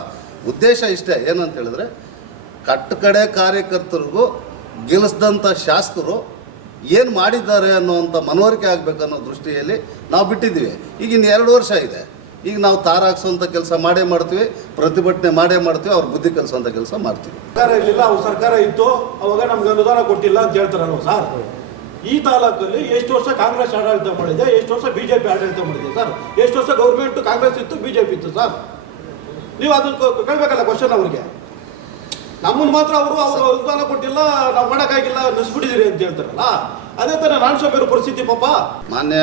ಉದ್ದೇಶ ಇಷ್ಟೇ, ಏನಂತ ಹೇಳಿದ್ರೆ ಕಟ್ಟಕಡೆ ಕಾರ್ಯಕರ್ತರಿಗೂ ಗೆಲ್ಲಿಸಿದಂಥ ಶಾಸಕರು ಏನು ಮಾಡಿದ್ದಾರೆ ಅನ್ನೋವಂಥ ಮನವರಿಕೆ ಆಗಬೇಕನ್ನೋ ದೃಷ್ಟಿಯಲ್ಲಿ ನಾವು ಬಿಟ್ಟಿದ್ದೀವಿ. ಈಗ ಇನ್ನು 2 ವರ್ಷ ಇದೆ. ಈಗ ನಾವು ತಾರಾಕ್ಸೋಂಥ ಕೆಲಸ ಮಾಡೇ ಮಾಡ್ತೀವಿ, ಪ್ರತಿಭಟನೆ ಮಾಡೇ ಮಾಡ್ತೀವಿ, ಅವ್ರ ಬುದ್ಧಿ ಕಲಿಸೋಂಥ ಕೆಲಸ ಮಾಡ್ತೀವಿ. ಸರ್ಕಾರ ಇರಲಿಲ್ಲ, ಅವ್ರ ಸರ್ಕಾರ ಇತ್ತು, ಅವಾಗ ನಮ್ಗೆ ಅನುದಾನ ಕೊಟ್ಟಿಲ್ಲ ಅಂತ ಹೇಳ್ತಾರಲ್ವ ಸರ್. ಈ ತಾಲೂಕಲ್ಲಿ ಎಷ್ಟು ವರ್ಷ ಕಾಂಗ್ರೆಸ್ ಆಡಳಿತ ಮಾಡಿದೆ, ಎಷ್ಟು ವರ್ಷ BJP ಆಡಳಿತ ಮಾಡಿದೆ ಸರ್, ಎಷ್ಟು ವರ್ಷ ಗೌರ್ಮೆಂಟ್ ಕಾಂಗ್ರೆಸ್ ಇತ್ತು, BJP ಇತ್ತು ಸರ್. ನೀವು ಅದನ್ನು ಕೇಳಬೇಕಲ್ಲ ಕ್ವಶನ್ ಅವ್ರಿಗೆ. ನಮ್ಮನ್ನು ಮಾತ್ರ ಅವರು ಅನುದಾನ ಕೊಟ್ಟಿಲ್ಲ, ನಾವು ಮಾಡೋಕ್ಕಾಗಿಲ್ಲ, ನಿಲ್ಲಿಸ್ಬಿಟ್ಟಿದ್ದೀರಿ ಅಂತ ಹೇಳ್ತಾರಲ್ಲ. ಅದೇ ಥರ ನಾರಾಯಣಸ್ವಾಮಿ ಪರಿಸ್ಥಿತಿ ಪಾಪ. ಮಾನ್ಯ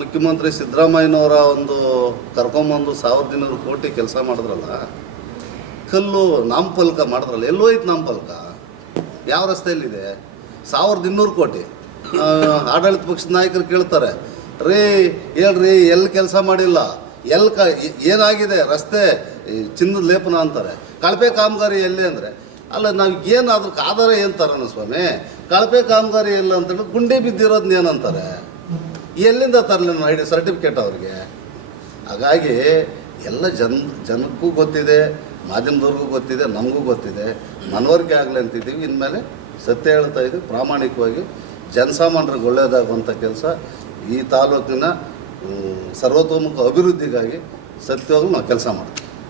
ಮುಖ್ಯಮಂತ್ರಿ ಸಿದ್ದರಾಮಯ್ಯನವರ ಒಂದು ಕರ್ಕೊಂಬಂದು 1200 ಕೋಟಿ ಕೆಲಸ ಮಾಡಿದ್ರಲ್ಲ, ಕಲ್ಲು ನಾಮಫಲಕ ಮಾಡಿದ್ರಲ್ಲ, ಎಲ್ಲೋಯ್ತು ನಾಮಫಲಕ? ಯಾವ ರಸ್ತೆಯಲ್ಲಿದೆ? 1200 ಕೋಟಿ. ಆಡಳಿತ ಪಕ್ಷದ ನಾಯಕರು ಕೇಳ್ತಾರೆ, ರೀ ಹೇಳ್ರಿ ಎಲ್ಲಿ ಕೆಲಸ ಮಾಡಿಲ್ಲ, ಏನಾಗಿದೆ ರಸ್ತೆ ಚಿನ್ನದ ಲೇಪನ ಅಂತಾರೆ, ಕಳಪೆ ಕಾಮಗಾರಿ ಎಲ್ಲಿ ಅಂದರೆ, ಅಲ್ಲ ನಾವು ಏನು ಅದಕ್ಕೆ ಆಧಾರ ಏನು ತರೋಣ ಸ್ವಾಮಿ? ಕಳಪೆ ಕಾಮಗಾರಿ ಎಲ್ಲ ಅಂತೇಳಿ ಗುಂಡಿ ಬಿದ್ದಿರೋದನ್ನ ಏನಂತಾರೆ? ಎಲ್ಲಿಂದ ತರಲಿ ಐಡಿ ಸರ್ಟಿಫಿಕೇಟ್ ಅವ್ರಿಗೆ? ಹಾಗಾಗಿ ಎಲ್ಲ ಜನಕ್ಕೂ ಗೊತ್ತಿದೆ, ಮಾಧ್ಯಮದವ್ರಿಗೂ ಗೊತ್ತಿದೆ, ನಮಗೂ ಗೊತ್ತಿದೆ, ಮನವರಿಕೆ ಆಗಲಿ ಅಂತಿದ್ದೀವಿ. ಇನ್ಮೇಲೆ ಸತ್ಯ ಹೇಳ್ತಾ ಇದ್ದೀವಿ, ಪ್ರಾಮಾಣಿಕವಾಗಿ ಜನಸಾಮಾನ್ಯರಿಗೆ ಒಳ್ಳೆಯದಾಗುವಂಥ ಕೆಲಸ, ಈ ತಾಲೂಕಿನ ಸರ್ವತೋಮುಖ ಅಭಿವೃದ್ಧಿಗಾಗಿ ಸತ್ಯವಾಗ್ಲೂ ನಾವು ಕೆಲಸ ಮಾಡ್ತೀವಿ.